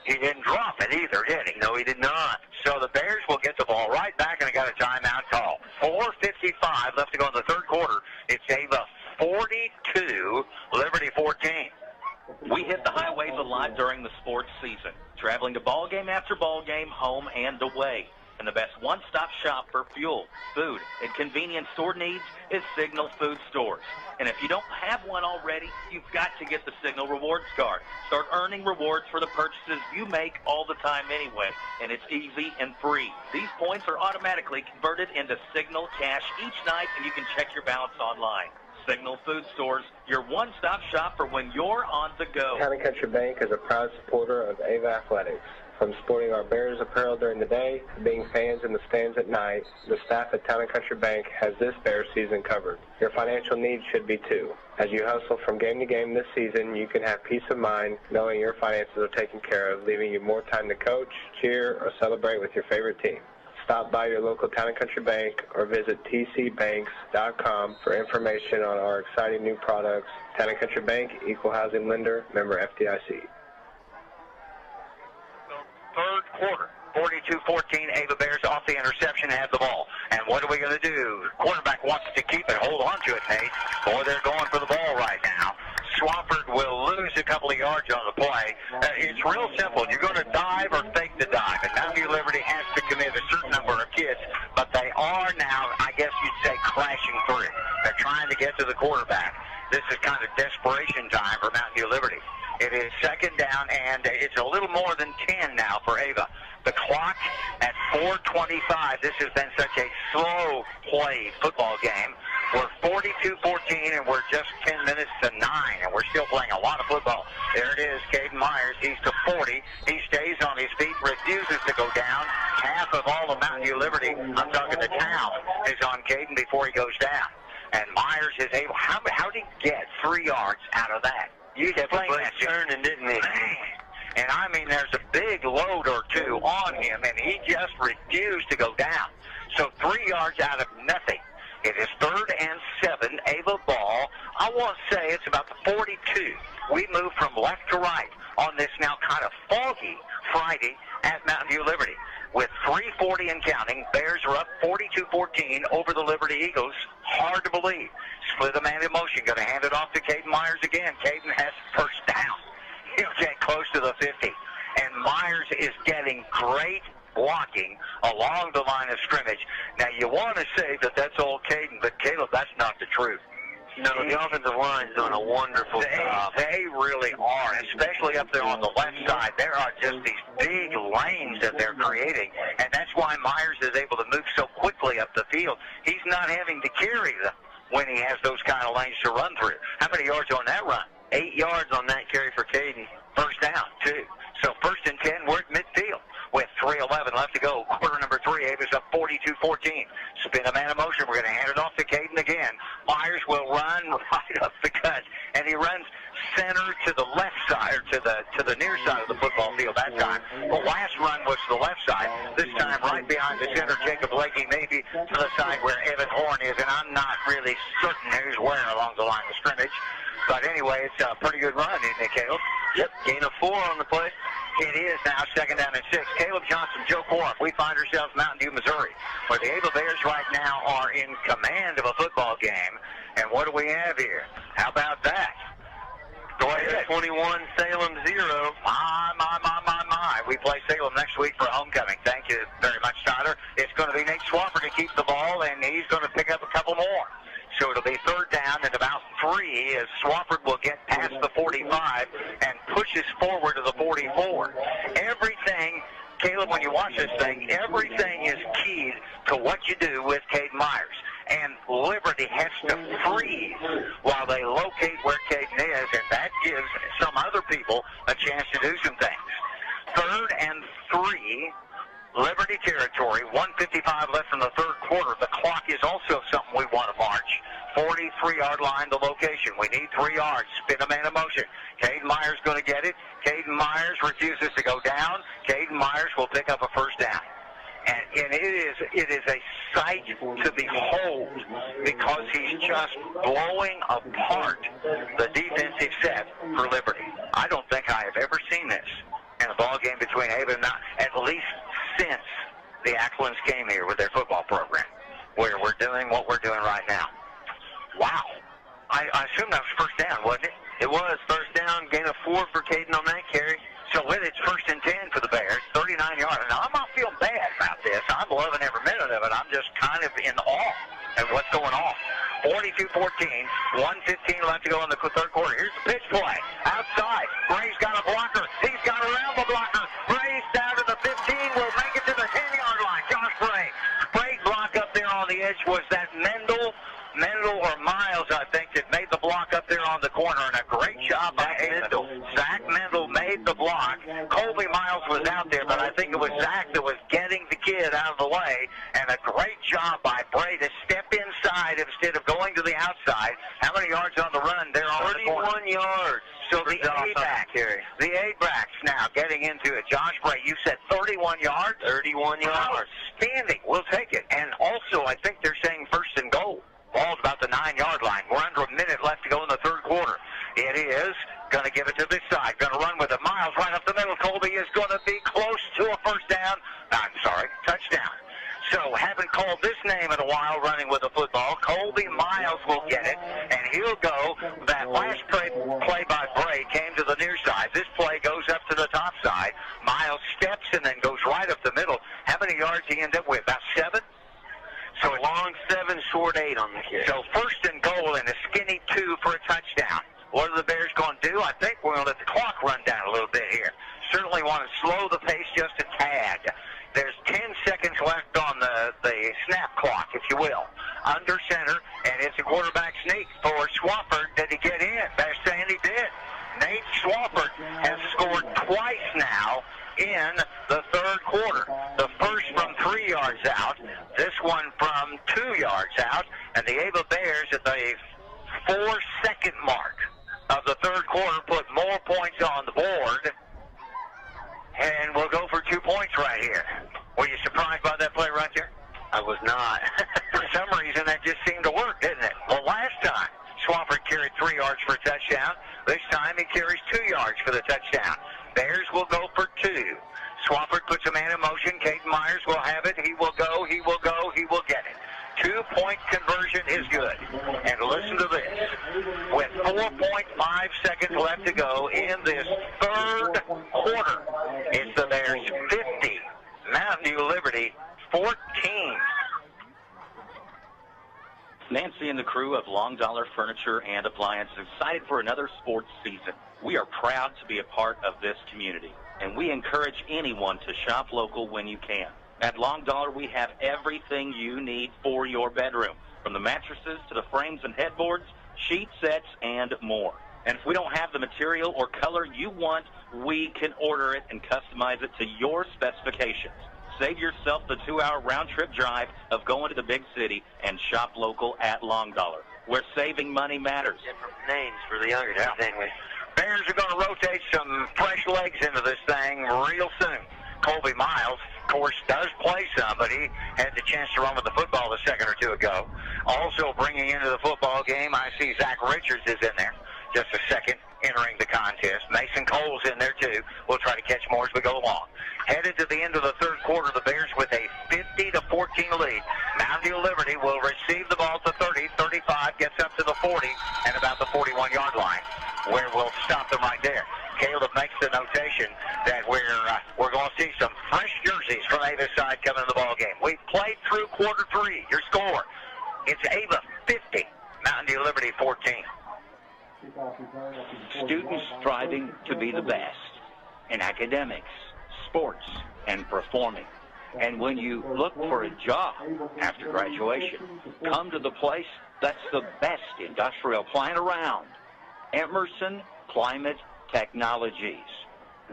He didn't drop it either, did he? No, he did not. So the Bears will get the ball right back, and it got a timeout call. 4:55 left to go in the third quarter. It's Ava 42, Liberty 14. We hit the highways a lot during the sports season, traveling to ball game after ball game, home and away. And the best one-stop shop for fuel, food, and convenience store needs is Signal Food Stores. And if you don't have one already, you've got to get the Signal Rewards Card. Start earning rewards for the purchases you make all the time anyway, and it's easy and free. These points are automatically converted into Signal cash each night, and you can check your balance online. Signal Food Stores, your one-stop shop for when you're on the go. Town & Country Bank is a proud supporter of Ava Athletics. From sporting our Bears apparel during the day to being fans in the stands at night, the staff at Town & Country Bank has this Bears season covered. Your financial needs should be too. As you hustle from game to game this season, you can have peace of mind knowing your finances are taken care of, leaving you more time to coach, cheer, or celebrate with your favorite team. Stop by your local Town & Country Bank or visit tcbanks.com for information on our exciting new products. Town & Country Bank, Equal Housing Lender, member FDIC. Third quarter, 42-14, Ava Bears off the interception, have the ball. And what are we going to do? Quarterback wants to keep it. Hold on to it, Nate. Boy, they're going for the ball right now. Swafford will lose a couple of yards on the play. It's real simple. You're going to dive or fake the dive. And Mountain View Liberty has to commit a certain number of kids, but they are now, I guess you'd say, crashing through. They're trying to get to the quarterback. This is kind of desperation time for Mountain View Liberty. It is second down, and it's a little more than 10 now for Ava. The clock at 4:25. This has been such a slow-played football game. We're 42-14, and we're just 10 minutes to 9, and we're still playing a lot of football. There it is, Caden Myers. He's to 40. He stays on his feet, refuses to go down. Half of all of Mountain View Liberty, I'm talking the town, is on Caden before he goes down. And Myers is able. How did he get 3 yards out of that? You kept playing turning, didn't he? And I mean, there's a big load or two on him, and he just refused to go down. So 3 yards out of nothing. It is 3rd and 7, Ava ball. I want to say it's about the 42. We move from left to right on this now kind of foggy Friday at Mountain View Liberty. With 3:40 and counting, Bears are up 42-14 over the Liberty Eagles. Hard to believe. Split a man in motion. Going to hand it off to Caden Myers again. Caden has first down. He'll get close to the 50. and Myers is getting great blocking along the line of scrimmage. Now, you want to say that that's all Caden, but Caleb, that's not the truth. No, the offensive line is doing a wonderful job. They really are, especially up there on the left side. There are just these big lanes that they're creating, and that's why Myers is able to move so quickly up the field. He's not having to carry them when he has those kind of lanes to run through. How many yards on that run? 8 yards on that carry for Caden. First down, 2. So 1st and 10, we're at midfield with 3:11 left to go. Quarter number 3, Ava's up 42-14. Spin a man of motion. We're going to hand it off to Caden again. Myers will run right up the gut, and he runs center to the left side, or to the near side of the football field that time. The last run was to the left side. This time right behind the center, Jacob Blakey, maybe to the side where Evan Horn is, and I'm not really certain who's where along the line of scrimmage. But anyway, it's a pretty good run, isn't it, Caleb? Yep, gain of 4 on the play. It is now 2nd down and 6. Caleb Johnson, Joe Corum. We find ourselves Mountain View, Missouri, where the Ava Bears right now are in command of a football game. And what do we have here? How about that? Go ahead. 21, Salem 0. My. We play Salem next week for homecoming. Thank you very much, Tyler. It's going to be Nate Swafford to keep the ball, and he's going to pick up a couple more. So it'll be 3rd down and about 3 as Swafford will get past the 45 and pushes forward to the 44. Everything, Caleb, when you watch this thing, everything is keyed to what you do with Caden Myers. And Liberty has to freeze while they locate where Caden is, and that gives some other people a chance to do some things. 3rd and 3. Liberty territory, 1:55 left in the 3rd quarter. The clock is also something we want to march. 43-yard line, the location. We need 3 yards. Spin a man of motion. Caden Myers going to get it. Caden Myers refuses to go down. Caden Myers will pick up a 1st down. And it is a sight to behold because he's just blowing apart the defensive set for Liberty. I don't think I have ever seen this in a ball game between Ava and Mount, at least since the Acklins came here with their football program, where we're doing what we're doing right now. Wow. I assume that was 1st down, wasn't it? It was 1st down, gain of 4 for Caden on that carry. So with it's 1st and 10 for the Bears, 39 yards. Now, I'm not feeling bad about this. I'm loving every minute of it. I'm just kind of in awe at what's going on. 42-14, 1:15 left to go in the 3rd quarter. Here's the pitch play. Outside. Bray's got a blocker. He's got around the blocker. Bray's down to the 15. Will make it to the 10-yard line. Josh Bray. Great block up there on the edge. Was that Mendel or Miles, I think, that made the block up there on the corner, and a great job by Mendel. Zach Mendel made the block. Colby Miles was out there, but I think it was Zach that was getting the kid out of the way, and a great job by Bray to step inside instead of going to the outside. How many yards on the run there on the corner? 31 yards. So the A-backs now getting into it. Josh Bray, you said 31 yards? 31 yards. Outstanding. We'll take it. And also, I think they're saying 1st and goal. Ball's about the 9-yard line. We're under a minute left to go in the 3rd quarter. It is going to give it to this side. Going to run with it. Miles right up the middle. Colby is going to be close to a 1st down. Touchdown. So haven't called this name in a while running with the football. Colby Miles will get it, and he'll go. That last play by Bray came to the near side. This play goes up to the top side. Miles steps and then goes right up the middle. How many yards he end up with? About 7? So long 7, short 8 on the carry. So 1st and goal and a skinny 2 for a touchdown. What are the Bears going to do? I think we're going to let the clock run down a little bit here. Certainly want to slow the pace just a tad. There's 10 seconds left on the snap clock, if you will. Under center, and it's a quarterback sneak for Swafford. Did he get in? They're saying he did. Nate Swafford has scored twice now in the 3rd quarter. The first from 3 yards out, this one from 2 yards out, and the Ava Bears at the 4-second mark of the 3rd quarter put more points on the board, and we'll go for 2 points right here. Were you surprised by that play right there? I was not. For some reason, that just seemed to work, didn't it? Well, last time, Swafford carried 3 yards for a touchdown. This time, he carries 2 yards for the touchdown. Bears will go for 2. Swafford puts a man in motion. Caden Myers will have it. He will go. He will go. He will get it. 2-point conversion is good. And listen to this. With 4.5 seconds left to go in this third quarter, it's the Bears 50, Mountain View Liberty 14. Nancy and the crew of Long Dollar Furniture and Appliances excited for another sports season. We are proud to be a part of this community, and we encourage anyone to shop local when you can. At Long Dollar, we have everything you need for your bedroom, from the mattresses to the frames and headboards, sheet sets, and more. And if we don't have the material or color you want, we can order it and customize it to your specifications. Save yourself the 2-hour round-trip drive of going to the big city and shop local at Long Dollar, where saving money matters. Different names for the younger teams, anyway. Bears are going to rotate some fresh legs into this thing real soon. Colby Miles, of course, does play some, but he had the chance to run with the football a second or two ago. Also bringing into the football game, I see Zach Richards is in there. Just a second entering the contest. Mason Cole's in there, too. We'll try to catch more as we go along. Headed to the end of the third quarter, the Bears with a 50-14 lead. Mountain View Liberty will receive the ball at the 30, 35, gets up to the 40, and about the 41-yard line, where we'll stop them right there. Caleb makes the notation that we're going to see some fresh jerseys from Ava's side coming in the ball game. We've played through quarter three. Your score, it's Ava 50, Mountain View Liberty 14. Students striving to be the best in academics, sports, and performing. And when you look for a job after graduation, come to the place that's the best industrial plant around, Emerson Climate Technologies,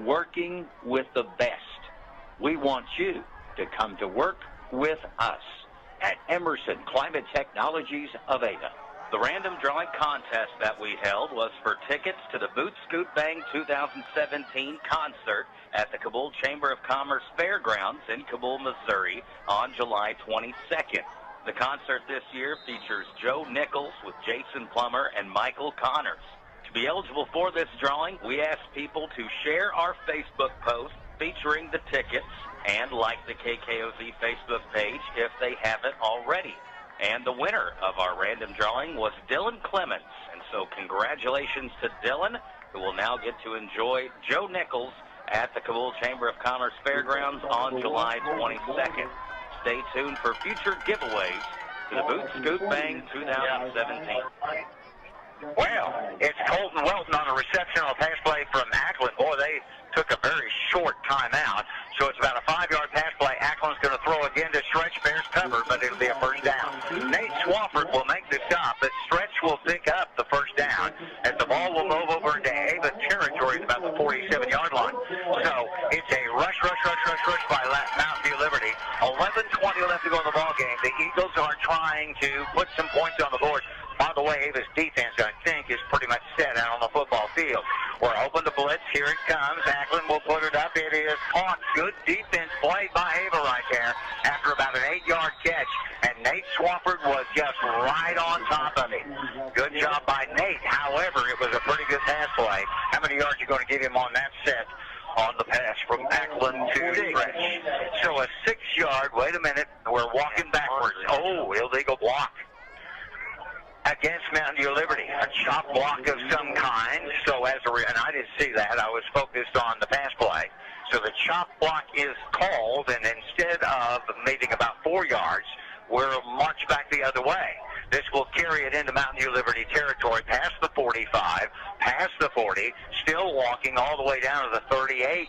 working with the best. We want you to come to work with us at Emerson Climate Technologies of Ava. The random drawing contest that we held was for tickets to the Boot Scoot Bang 2017 concert at the Kabul Chamber of Commerce Fairgrounds in Kabul, Missouri on July 22nd. The concert this year features Joe Nichols with Jason Plummer and Michael Connors. To be eligible for this drawing, we ask people to share our Facebook post featuring the tickets and like the KKOZ Facebook page if they haven't already. And the winner of our random drawing was Dylan Clements. And so congratulations to Dylan, who will now get to enjoy Joe Nichols at the Kabul Chamber of Commerce Fairgrounds on July 22nd. Stay tuned for future giveaways to the Boot Scoot Bang 2017. Well, it's Colton Welton on a reception on a pass play from Ackland. Boy, they took a very short timeout, so it's about a 5-yard pass play. Ackland's going to throw again to Stretch. Bears cover, but it'll be a first down. Nate Swafford will make the stop, but Stretch will pick up the first down as the ball will move over into Ava territory at about the 47-yard line. So it's a rush by Mountain View Liberty. 11:20 left to go in the ball game. The Eagles are trying to put some points on the board. By the way, Ava's defense, I think, is pretty much set out on the football field. We're open to blitz. Here it comes. Ackland will put it up. It is caught. Good defense played by Ava right there after about an 8-yard catch. And Nate Swafford was just right on top of him. Good job by Nate. However, it was a pretty good pass play. How many yards are you going to give him on that set? On the pass from Ackland to Stretch. So a 6-yard, wait a minute, we're walking backwards. Oh, illegal block against Mountain View Liberty. A chop block of some kind. So and I didn't see that. I was focused on the pass play. So the chop block is called, and instead of meeting about 4 yards, we'll march back the other way. This will carry it into Mountain View Liberty territory, past the 45, past the 40, still walking all the way down to the 38.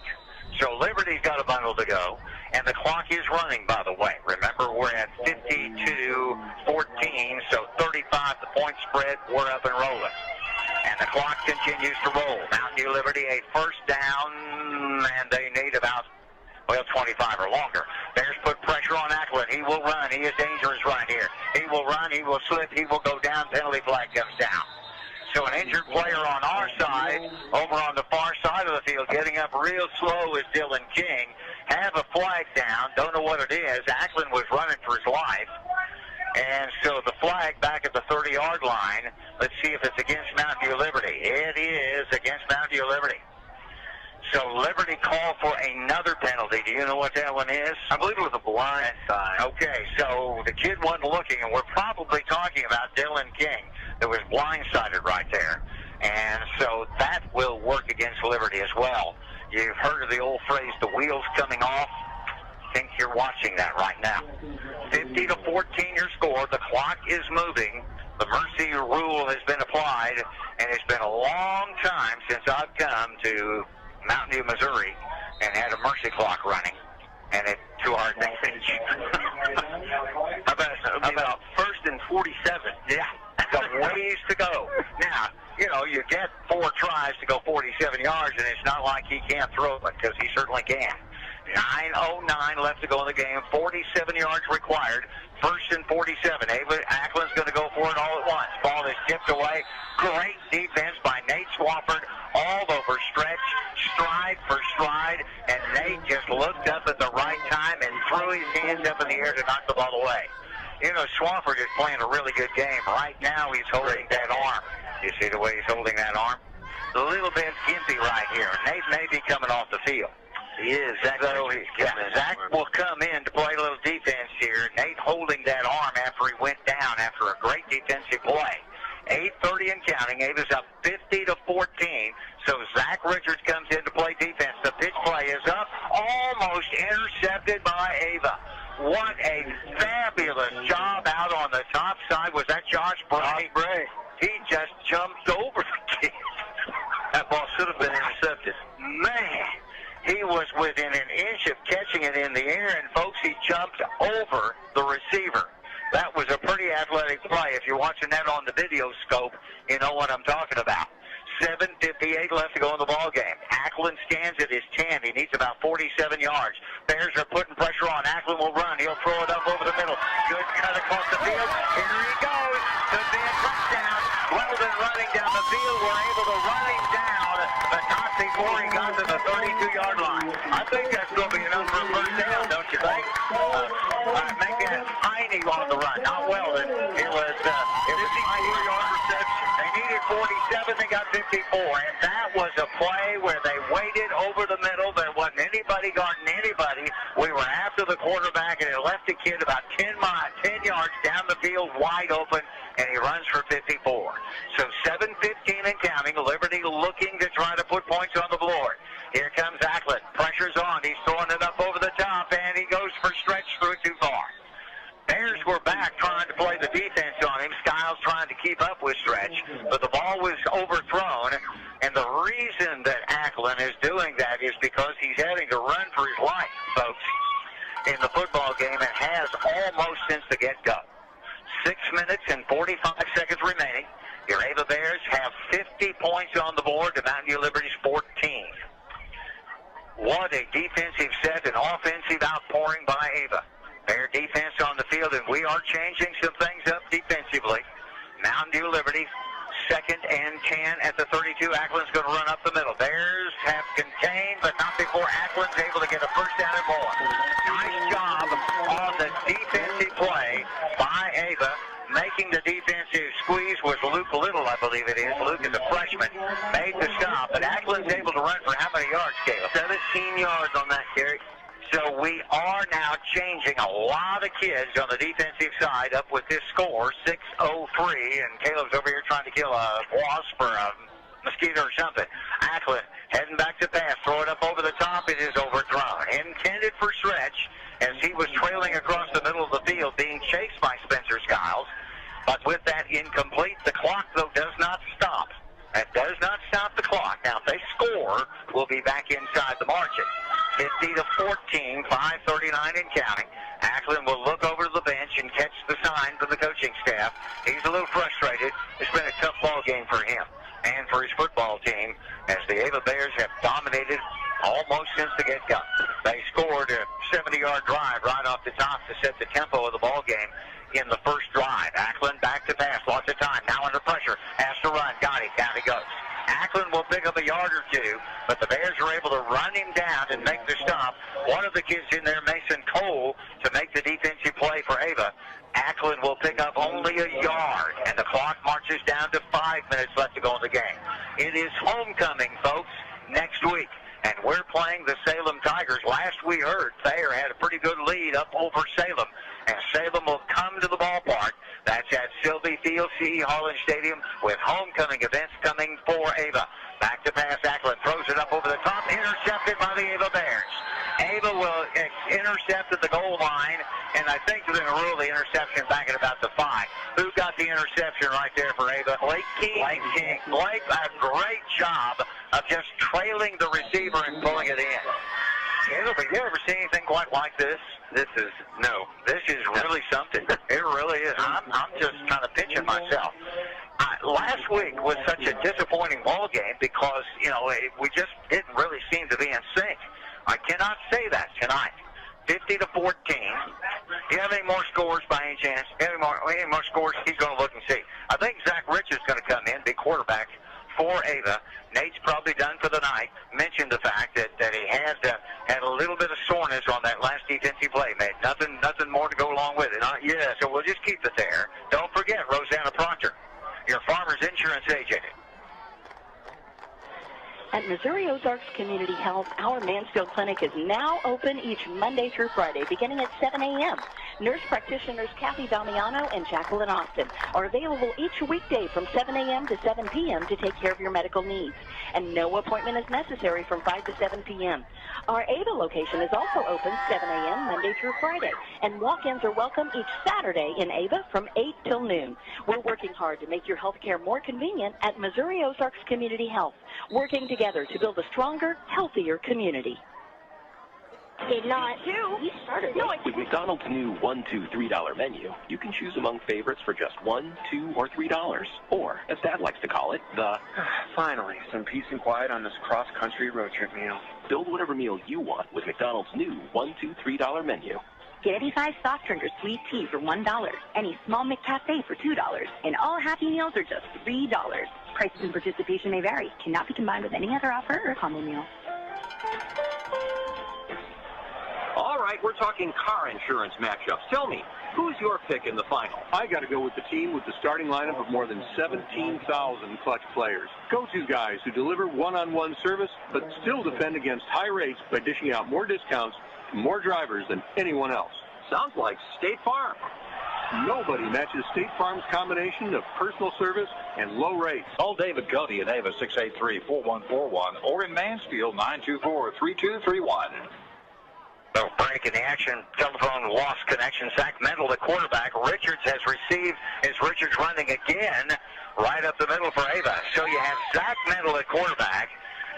So Liberty's got a bundle to go, and the clock is running, by the way. Remember, we're at 52-14, so 35, the point spread, we're up and rolling. And the clock continues to roll. Mountain View Liberty, a first down, and they need about 25 or longer. Bears put pressure on Ackland. He will run. He is dangerous right here. He will run. He will slip. He will go down. Penalty flag comes down. So an injured player on our side, over on the far side of the field, getting up real slow is Dylan King. Have a flag down. Don't know what it is. Ackland was running for his life. And so the flag back at the 30-yard line. Let's see if it's against Mountain View Liberty. It is against Mountain View Liberty. So Liberty called for another penalty. Do you know what that one is? I believe it was a blind side. Okay, so the kid wasn't looking, and we're probably talking about Dylan King that was blindsided right there. And so that will work against Liberty as well. You've heard of the old phrase, the wheels coming off. I think you're watching that right now. 50-14 your score. The clock is moving. The mercy rule has been applied, and it's been a long time since I've come to Mountain View, Missouri, and had a mercy clock running, and it to our advantage. about 1st and 47. Yeah, got ways to go. Now, you know, you get 4 tries to go 47 yards, and it's not like he can't throw it, because he certainly can. 9:09 left to go in the game. 47 yards required. 1st and 47. Ava Ackland's going to go for it all at once. Ball is tipped away. Great defense by Nate Swafford. All over stretch, stride for stride, and Nate just looked up at the right time and threw his hands up in the air to knock the ball away. You know, Swafford is playing a really good game. Right now he's holding that arm. You see the way he's holding that arm? A little bit gimpy right here. Nate may be coming off the field. He is. Zach will come in to play a little defense here. Nate holding that arm after he went down after a great defensive play. 8:30 and counting. Ava's up 50-14. So Zach Richards comes in to play defense. The pitch play is up, almost intercepted by Ava. What a fabulous job out on the top side. Was that Josh Bray? He just jumped over the kid. That ball should have been intercepted. Man, he was within an inch of catching it in the air, and folks, he jumped over the receiver. That was a pretty athletic play. If you're watching that on the video scope, you know what I'm talking about. 7:58 left to go in the ball game. Ackland stands at his 10. He needs about 47 yards. Bears are putting pressure on. Ackland will run. He'll throw it up over the middle. Good cut across the field. Here he goes. Could be a touchdown. Weldon running down the field. We're able to run him down, but not before he got to the 32-yard line. I think that's going to be enough for a first down, don't you think? Making it tiny on the run. Not Weldon. It was 54-yard reception. They needed 47. They got 54. And that was a play where they waited over the middle. There wasn't anybody guarding anybody. We were after the quarterback, and it left the kid about 10 yards down the field wide open, and he runs for 54. So 7:15 and counting. Liberty looking to try to put points on the board. Here comes Ackland. Pressure's on. He's throwing it up over the top, and he goes for stretch, threw it too far. Bears were back trying to play the defense on him. Skiles trying to keep up with Stretch, but the ball was overthrown. And the reason that Ackland is doing that is because he's having to run for his life, folks, in the football game, and has almost since the get-go. 6 minutes and 45 seconds remaining. Your Ava Bears have 50 points on the board to Mountain View Liberty's 14. What a defensive set and offensive outpouring by Ava. Bear defense on the field, and we are changing some things up defensively. Mountain View Liberty, 2nd and 10 at the 32. Ackland's going to run up the middle. Bears have contained, but not before Ackland's able to get a first down and more. Nice job on the defensive play by Ava. Making the defensive squeeze was Luke Little, I believe it is. Luke is a freshman. Made the stop, but Ackland's able to run for how many yards, Caleb? 17 yards on that carry. So we are now changing a lot of kids on the defensive side up with this score, 6:03, and Caleb's over here trying to kill a wasp or a mosquito or something. Ackland heading back to pass, throw it up over the top. It is overthrown. Intended for stretch as he was trailing across the middle of the field, being chased by Spencer Skiles. But with that incomplete, the clock, though, does not stop. That does not stop the clock. Now, if they score, we'll be back inside the margin. 50-14, 5:39 and counting. Ackland will look over to the bench and catch the sign from the coaching staff. He's a little frustrated. It's been a tough ball game for him and for his football team, as the Ava Bears have dominated almost since the get-go. They scored a 70-yard drive right off the top to set the tempo of the ball game in the first drive. Ackland back to pass, lots of time, now under pressure, has to run, got it, down he goes. Ackland will pick up a yard or two, but the Bears are able to run him down and make the stop. One of the kids in there, Mason Cole, to make the defensive play for Ava. Ackland will pick up only a yard, and the clock marches down to 5 minutes left to go in the game. It is homecoming, folks, next week, and playing the Salem Tigers. Last we heard, Thayer had a pretty good lead up over Salem, and Salem will come to the ballpark. That's at Sylvie Field, C.E. Harlan Stadium, with homecoming events coming for Ava. Back to pass, Ackland throws it up over the top, intercepted by the Ava Bears. Ava will intercept at the goal line, and I think they're going to rule the interception back at about the 5. Who got the interception right there for Ava? Blake King. Blake, a great job of just trailing the receiver and pulling it in. Caleb, have you ever seen anything quite like this? This is really something. It really is. I'm just kind of pinching myself. Last week was such a disappointing ball game because, we just didn't really seem to be in sync. I cannot say that tonight. 50-14. Do you have any more scores by any chance? Any more scores? He's going to look and see. I think Zach Rich is going to come in, big quarterback for Ava. Nate's probably done for the night. Mentioned the fact that he had a little bit of soreness on that last defensive play. Made nothing more to go along with it. Not yet. So we'll just keep it there. Don't forget Rosanna Proctor, your Farmers Insurance agent. At Missouri Ozarks Community Health, our Mansfield Clinic is now open each Monday through Friday, beginning at 7 a.m. Nurse practitioners Kathy Damiano and Jacqueline Austin are available each weekday from 7 a.m. to 7 p.m. to take care of your medical needs. And no appointment is necessary from 5 to 7 p.m. Our Ava location is also open 7 a.m. Monday through Friday, and walk-ins are welcome each Saturday in Ava from 8 till noon. We're working hard to make your health care more convenient at Missouri Ozarks Community Health, working together to build a stronger, healthier community. Did not. You started it. With McDonald's new $1, $2, $3 menu, you can choose among favorites for just $1, $2, or $3. Or, as Dad likes to call it, the... Finally, some peace and quiet on this cross-country road trip meal. Build whatever meal you want with McDonald's new $1, $2, $3 menu. Get any size soft drink or sweet tea for $1. Any small McCafe for $2. And all Happy Meals are just $3. Prices and participation may vary. Cannot be combined with any other offer or combo meal. All right, we're talking car insurance matchups. Tell me, who's your pick in the final? I got to go with the team with the starting lineup of more than 17,000 clutch players. Go-to guys who deliver one-on-one service but still defend against high rates by dishing out more discounts to more drivers than anyone else. Sounds like State Farm. Nobody matches State Farm's combination of personal service and low rates. Call David Cody in Ava 683-4141 or in Mansfield 924-3231. So break in the action. Telephone lost connection. Zach Mendel, the quarterback. Richards has received. Is Richards running again right up the middle for Ava? So you have Zach Mendel at quarterback,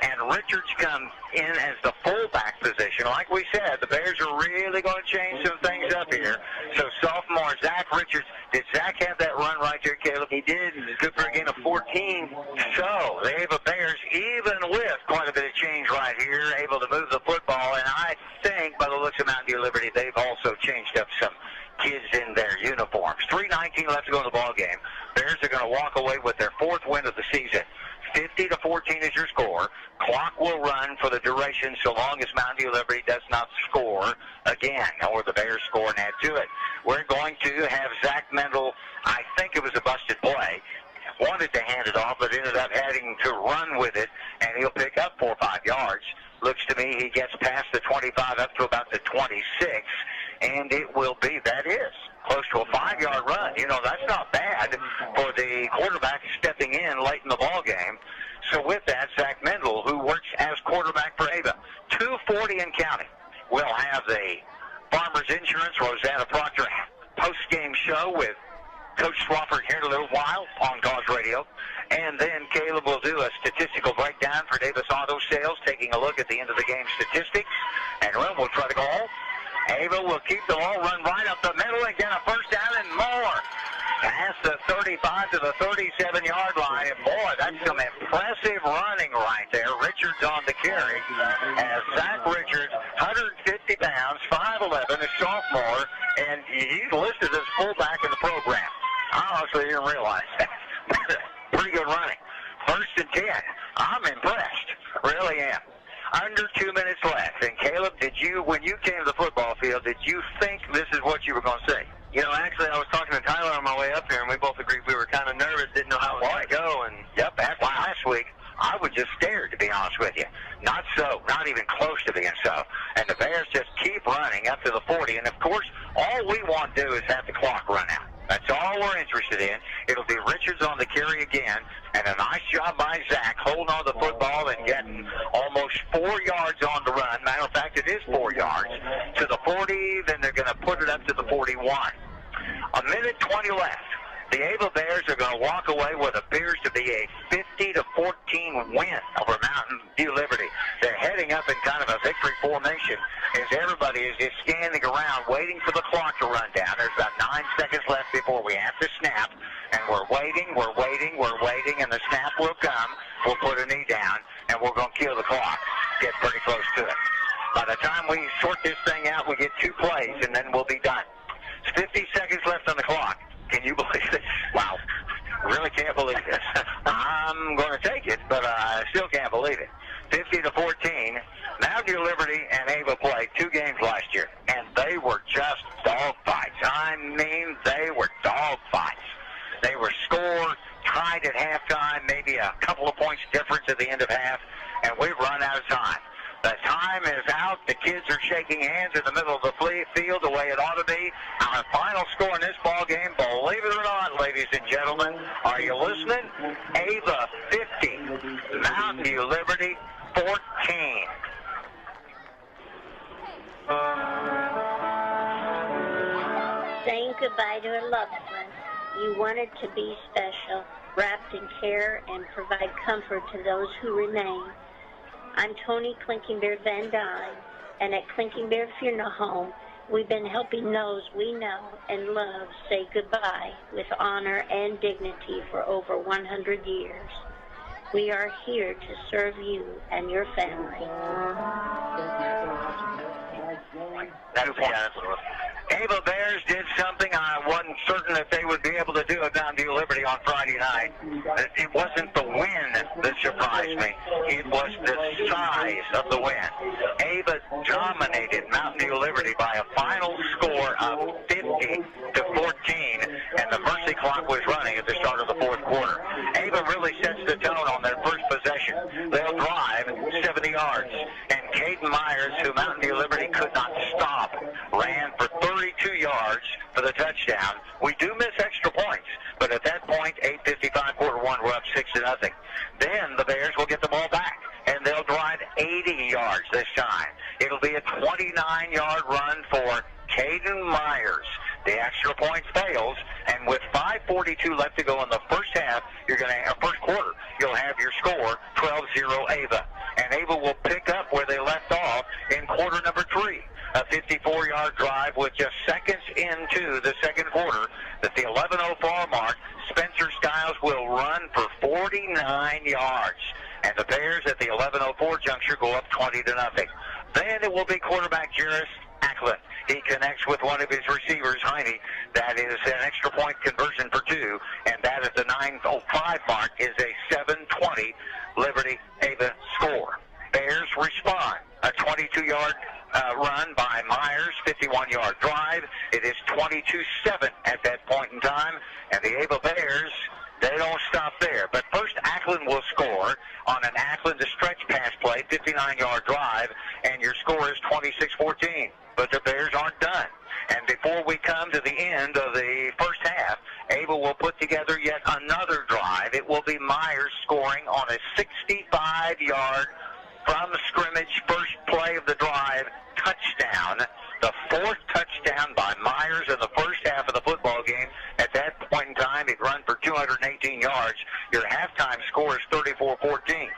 and Richards comes in as the fullback position. Like we said, the Bears are really going to change some things up here. So sophomore Zach Richards. Did Zach have that run right there, Caleb? He did. Good for a gain of 14. So the Ava Bears, even with quite a bit of change right here, able to move the football. And I think, by the looks of Mountain View Liberty, they've also changed up some kids in their uniforms. 3:19 left to go in the ball game. Bears are going to walk away with their 4th win of the season. 50-14 is your score. Clock will run for the duration so long as Mountain View Liberty does not score again, or the Bears score and add to it. We're going to have Zach Mendel. I think it was a busted play. Wanted to hand it off, but ended up having to run with it, and he'll pick up 4 or 5 yards. Looks to me he gets past the 25 up to about the 26, and it will be, that is, close to a 5-yard run. That's not bad for the quarterback stepping in late in the ball game. So with that, Zach Mendel, who works as quarterback for Ava, 2:40 and counting. We'll have the Farmers Insurance Rosanna Proctor post-game show with Coach Swafford here in a little while on Cause Radio. And then Caleb will do a statistical breakdown for Davis Auto Sales, taking a look at the end of the game statistics. And we'll try to go home. Ava will keep the ball, run right up the middle, and get a first down and more. Past the 35 to the 37-yard line. And boy, that's some impressive running right there. Richards on the carry. As Zach Richards, 150 pounds, 5'11", a sophomore, and he's listed as fullback in the program. I honestly didn't realize that. Pretty good running. 1st and 10. I'm impressed. Really am. Under 2 minutes left. And Caleb, when you came to the football field, did you think this is what you were going to say? Actually, I was talking to Tyler on my way up here, and we both agreed we were kind of nervous, didn't know how it was going to go. And yep, after last week, I was just scared, to be honest with you. Not so, not even close to being so. And the Bears just keep running up to the 40. And, of course, all we want to do is have the clock run out. That's all we're interested in. It'll be Richards on the carry again, and a nice job by Zach holding on the football and getting almost 4 yards on the run. Matter of fact, it is 4 yards to the 40. Then they're going to put it up to the 41. A minute 20 left. The Ava Bears are going to walk away with appears to be a 50-14 win over Mountain View Liberty. They're heading up in kind of a victory formation as everybody is just standing around waiting for the clock to run down. There's about 9 seconds left before we have to snap, and we're waiting, and the snap will come. We'll put a knee down, and we're going to kill the clock. Get pretty close to it. By the time we sort this thing out, we get 2 plays, and then we'll be done. It's 50 seconds left on the clock. Can you believe it? Wow. Really can't believe this. I'm going to take it, but I still can't believe it. 50-14. Mountain View Liberty and Ava played 2 games last year, and they were just dog fights. I mean, they were dog fights. They were scored, tied at halftime, maybe a couple of points difference at the end of half, and we've run out of time. The time is out. The kids are shaking hands in the middle of the field the way it ought to be. Our final score in this ball game, believe it or not, ladies and gentlemen, are you listening? Ava 50, Mountain View Liberty 14. Saying goodbye to a loved one. You wanted to be special, wrapped in care, and provide comfort to those who remain. I'm Tony Clinking Bear Van Dyne, and at Clinking Bear Funeral Home, we've been helping those we know and love say goodbye with honor and dignity for over 100 years. We are here to serve you and your family. Ava Bears did something I wasn't certain that they would be able to do at Mountain View Liberty on Friday night. It wasn't the win that surprised me. It was the size of the win. Ava dominated Mountain View Liberty by a final score of 50-14, and the mercy clock was running at the start of the 4th quarter. Ava really sets the tone on their first possession. They'll drive 70 yards, and Caden Myers, who Mountain View Liberty could not stop, ran for 32 yards for the touchdown. We do miss extra points, but at that point, 8:55, quarter 1, we're up 6-0. Then the Bears will get the ball back, and they'll drive 80 yards this time. It'll be a 29-yard run for Caden Myers. The extra point fails, and with 5:42 left to go in the first half, first quarter, you'll have your score 12-0 Ava. And Ava will pick up where they left off in quarter number 3. A 54-yard drive with just seconds into the second quarter. At the 11:04 mark, Spencer Skiles will run for 49 yards. And the Bears at the 11:04 juncture go up 20-0. Then it will be quarterback Jarris Acklin. He connects with one of his receivers, Heine. That is an extra point conversion for 2. And that at the 9:05 mark is a 7-20 Liberty Ava score. Bears respond. A 22-yard run by Myers, 51-yard drive. It is 22-7 at that point in time. And the Ava Bears, they don't stop there. But first, Acklin will score on an Acklin to stretch pass play, 59-yard drive, and your score is 26-14. But the Bears aren't done. And before we come to the end of the first half, Ava will put together yet another drive. It will be Myers scoring on a 65-yard from scrimmage first play of the drive touchdown. The 4th touchdown by Myers in the first half of the football game. At that point in time, he'd run for 218 yards. Your halftime score is 34-14.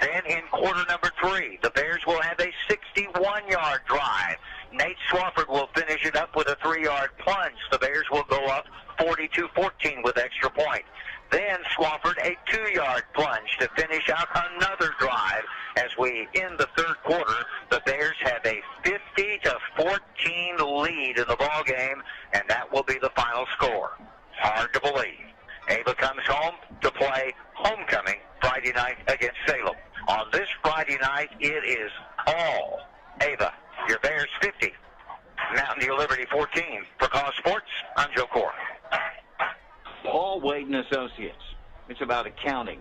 Then in quarter number 3, the Bears will have a 61-yard drive. Nate Swafford will finish it up with a 3-yard plunge. The Bears will go up 42-14 with extra point. Then Swafford a 2-yard plunge to finish out another drive. As we end the third quarter, the Bears have a 50-14 lead in the ball game, and that will be the final score. Hard to believe. Ava comes home to play homecoming Friday night against Salem. On this Friday night, it is all Ava. Your Bears 50, Mountain View Liberty 14. For Cause Sports, I'm Joe Cora. Paul Wade and Associates. It's about accounting,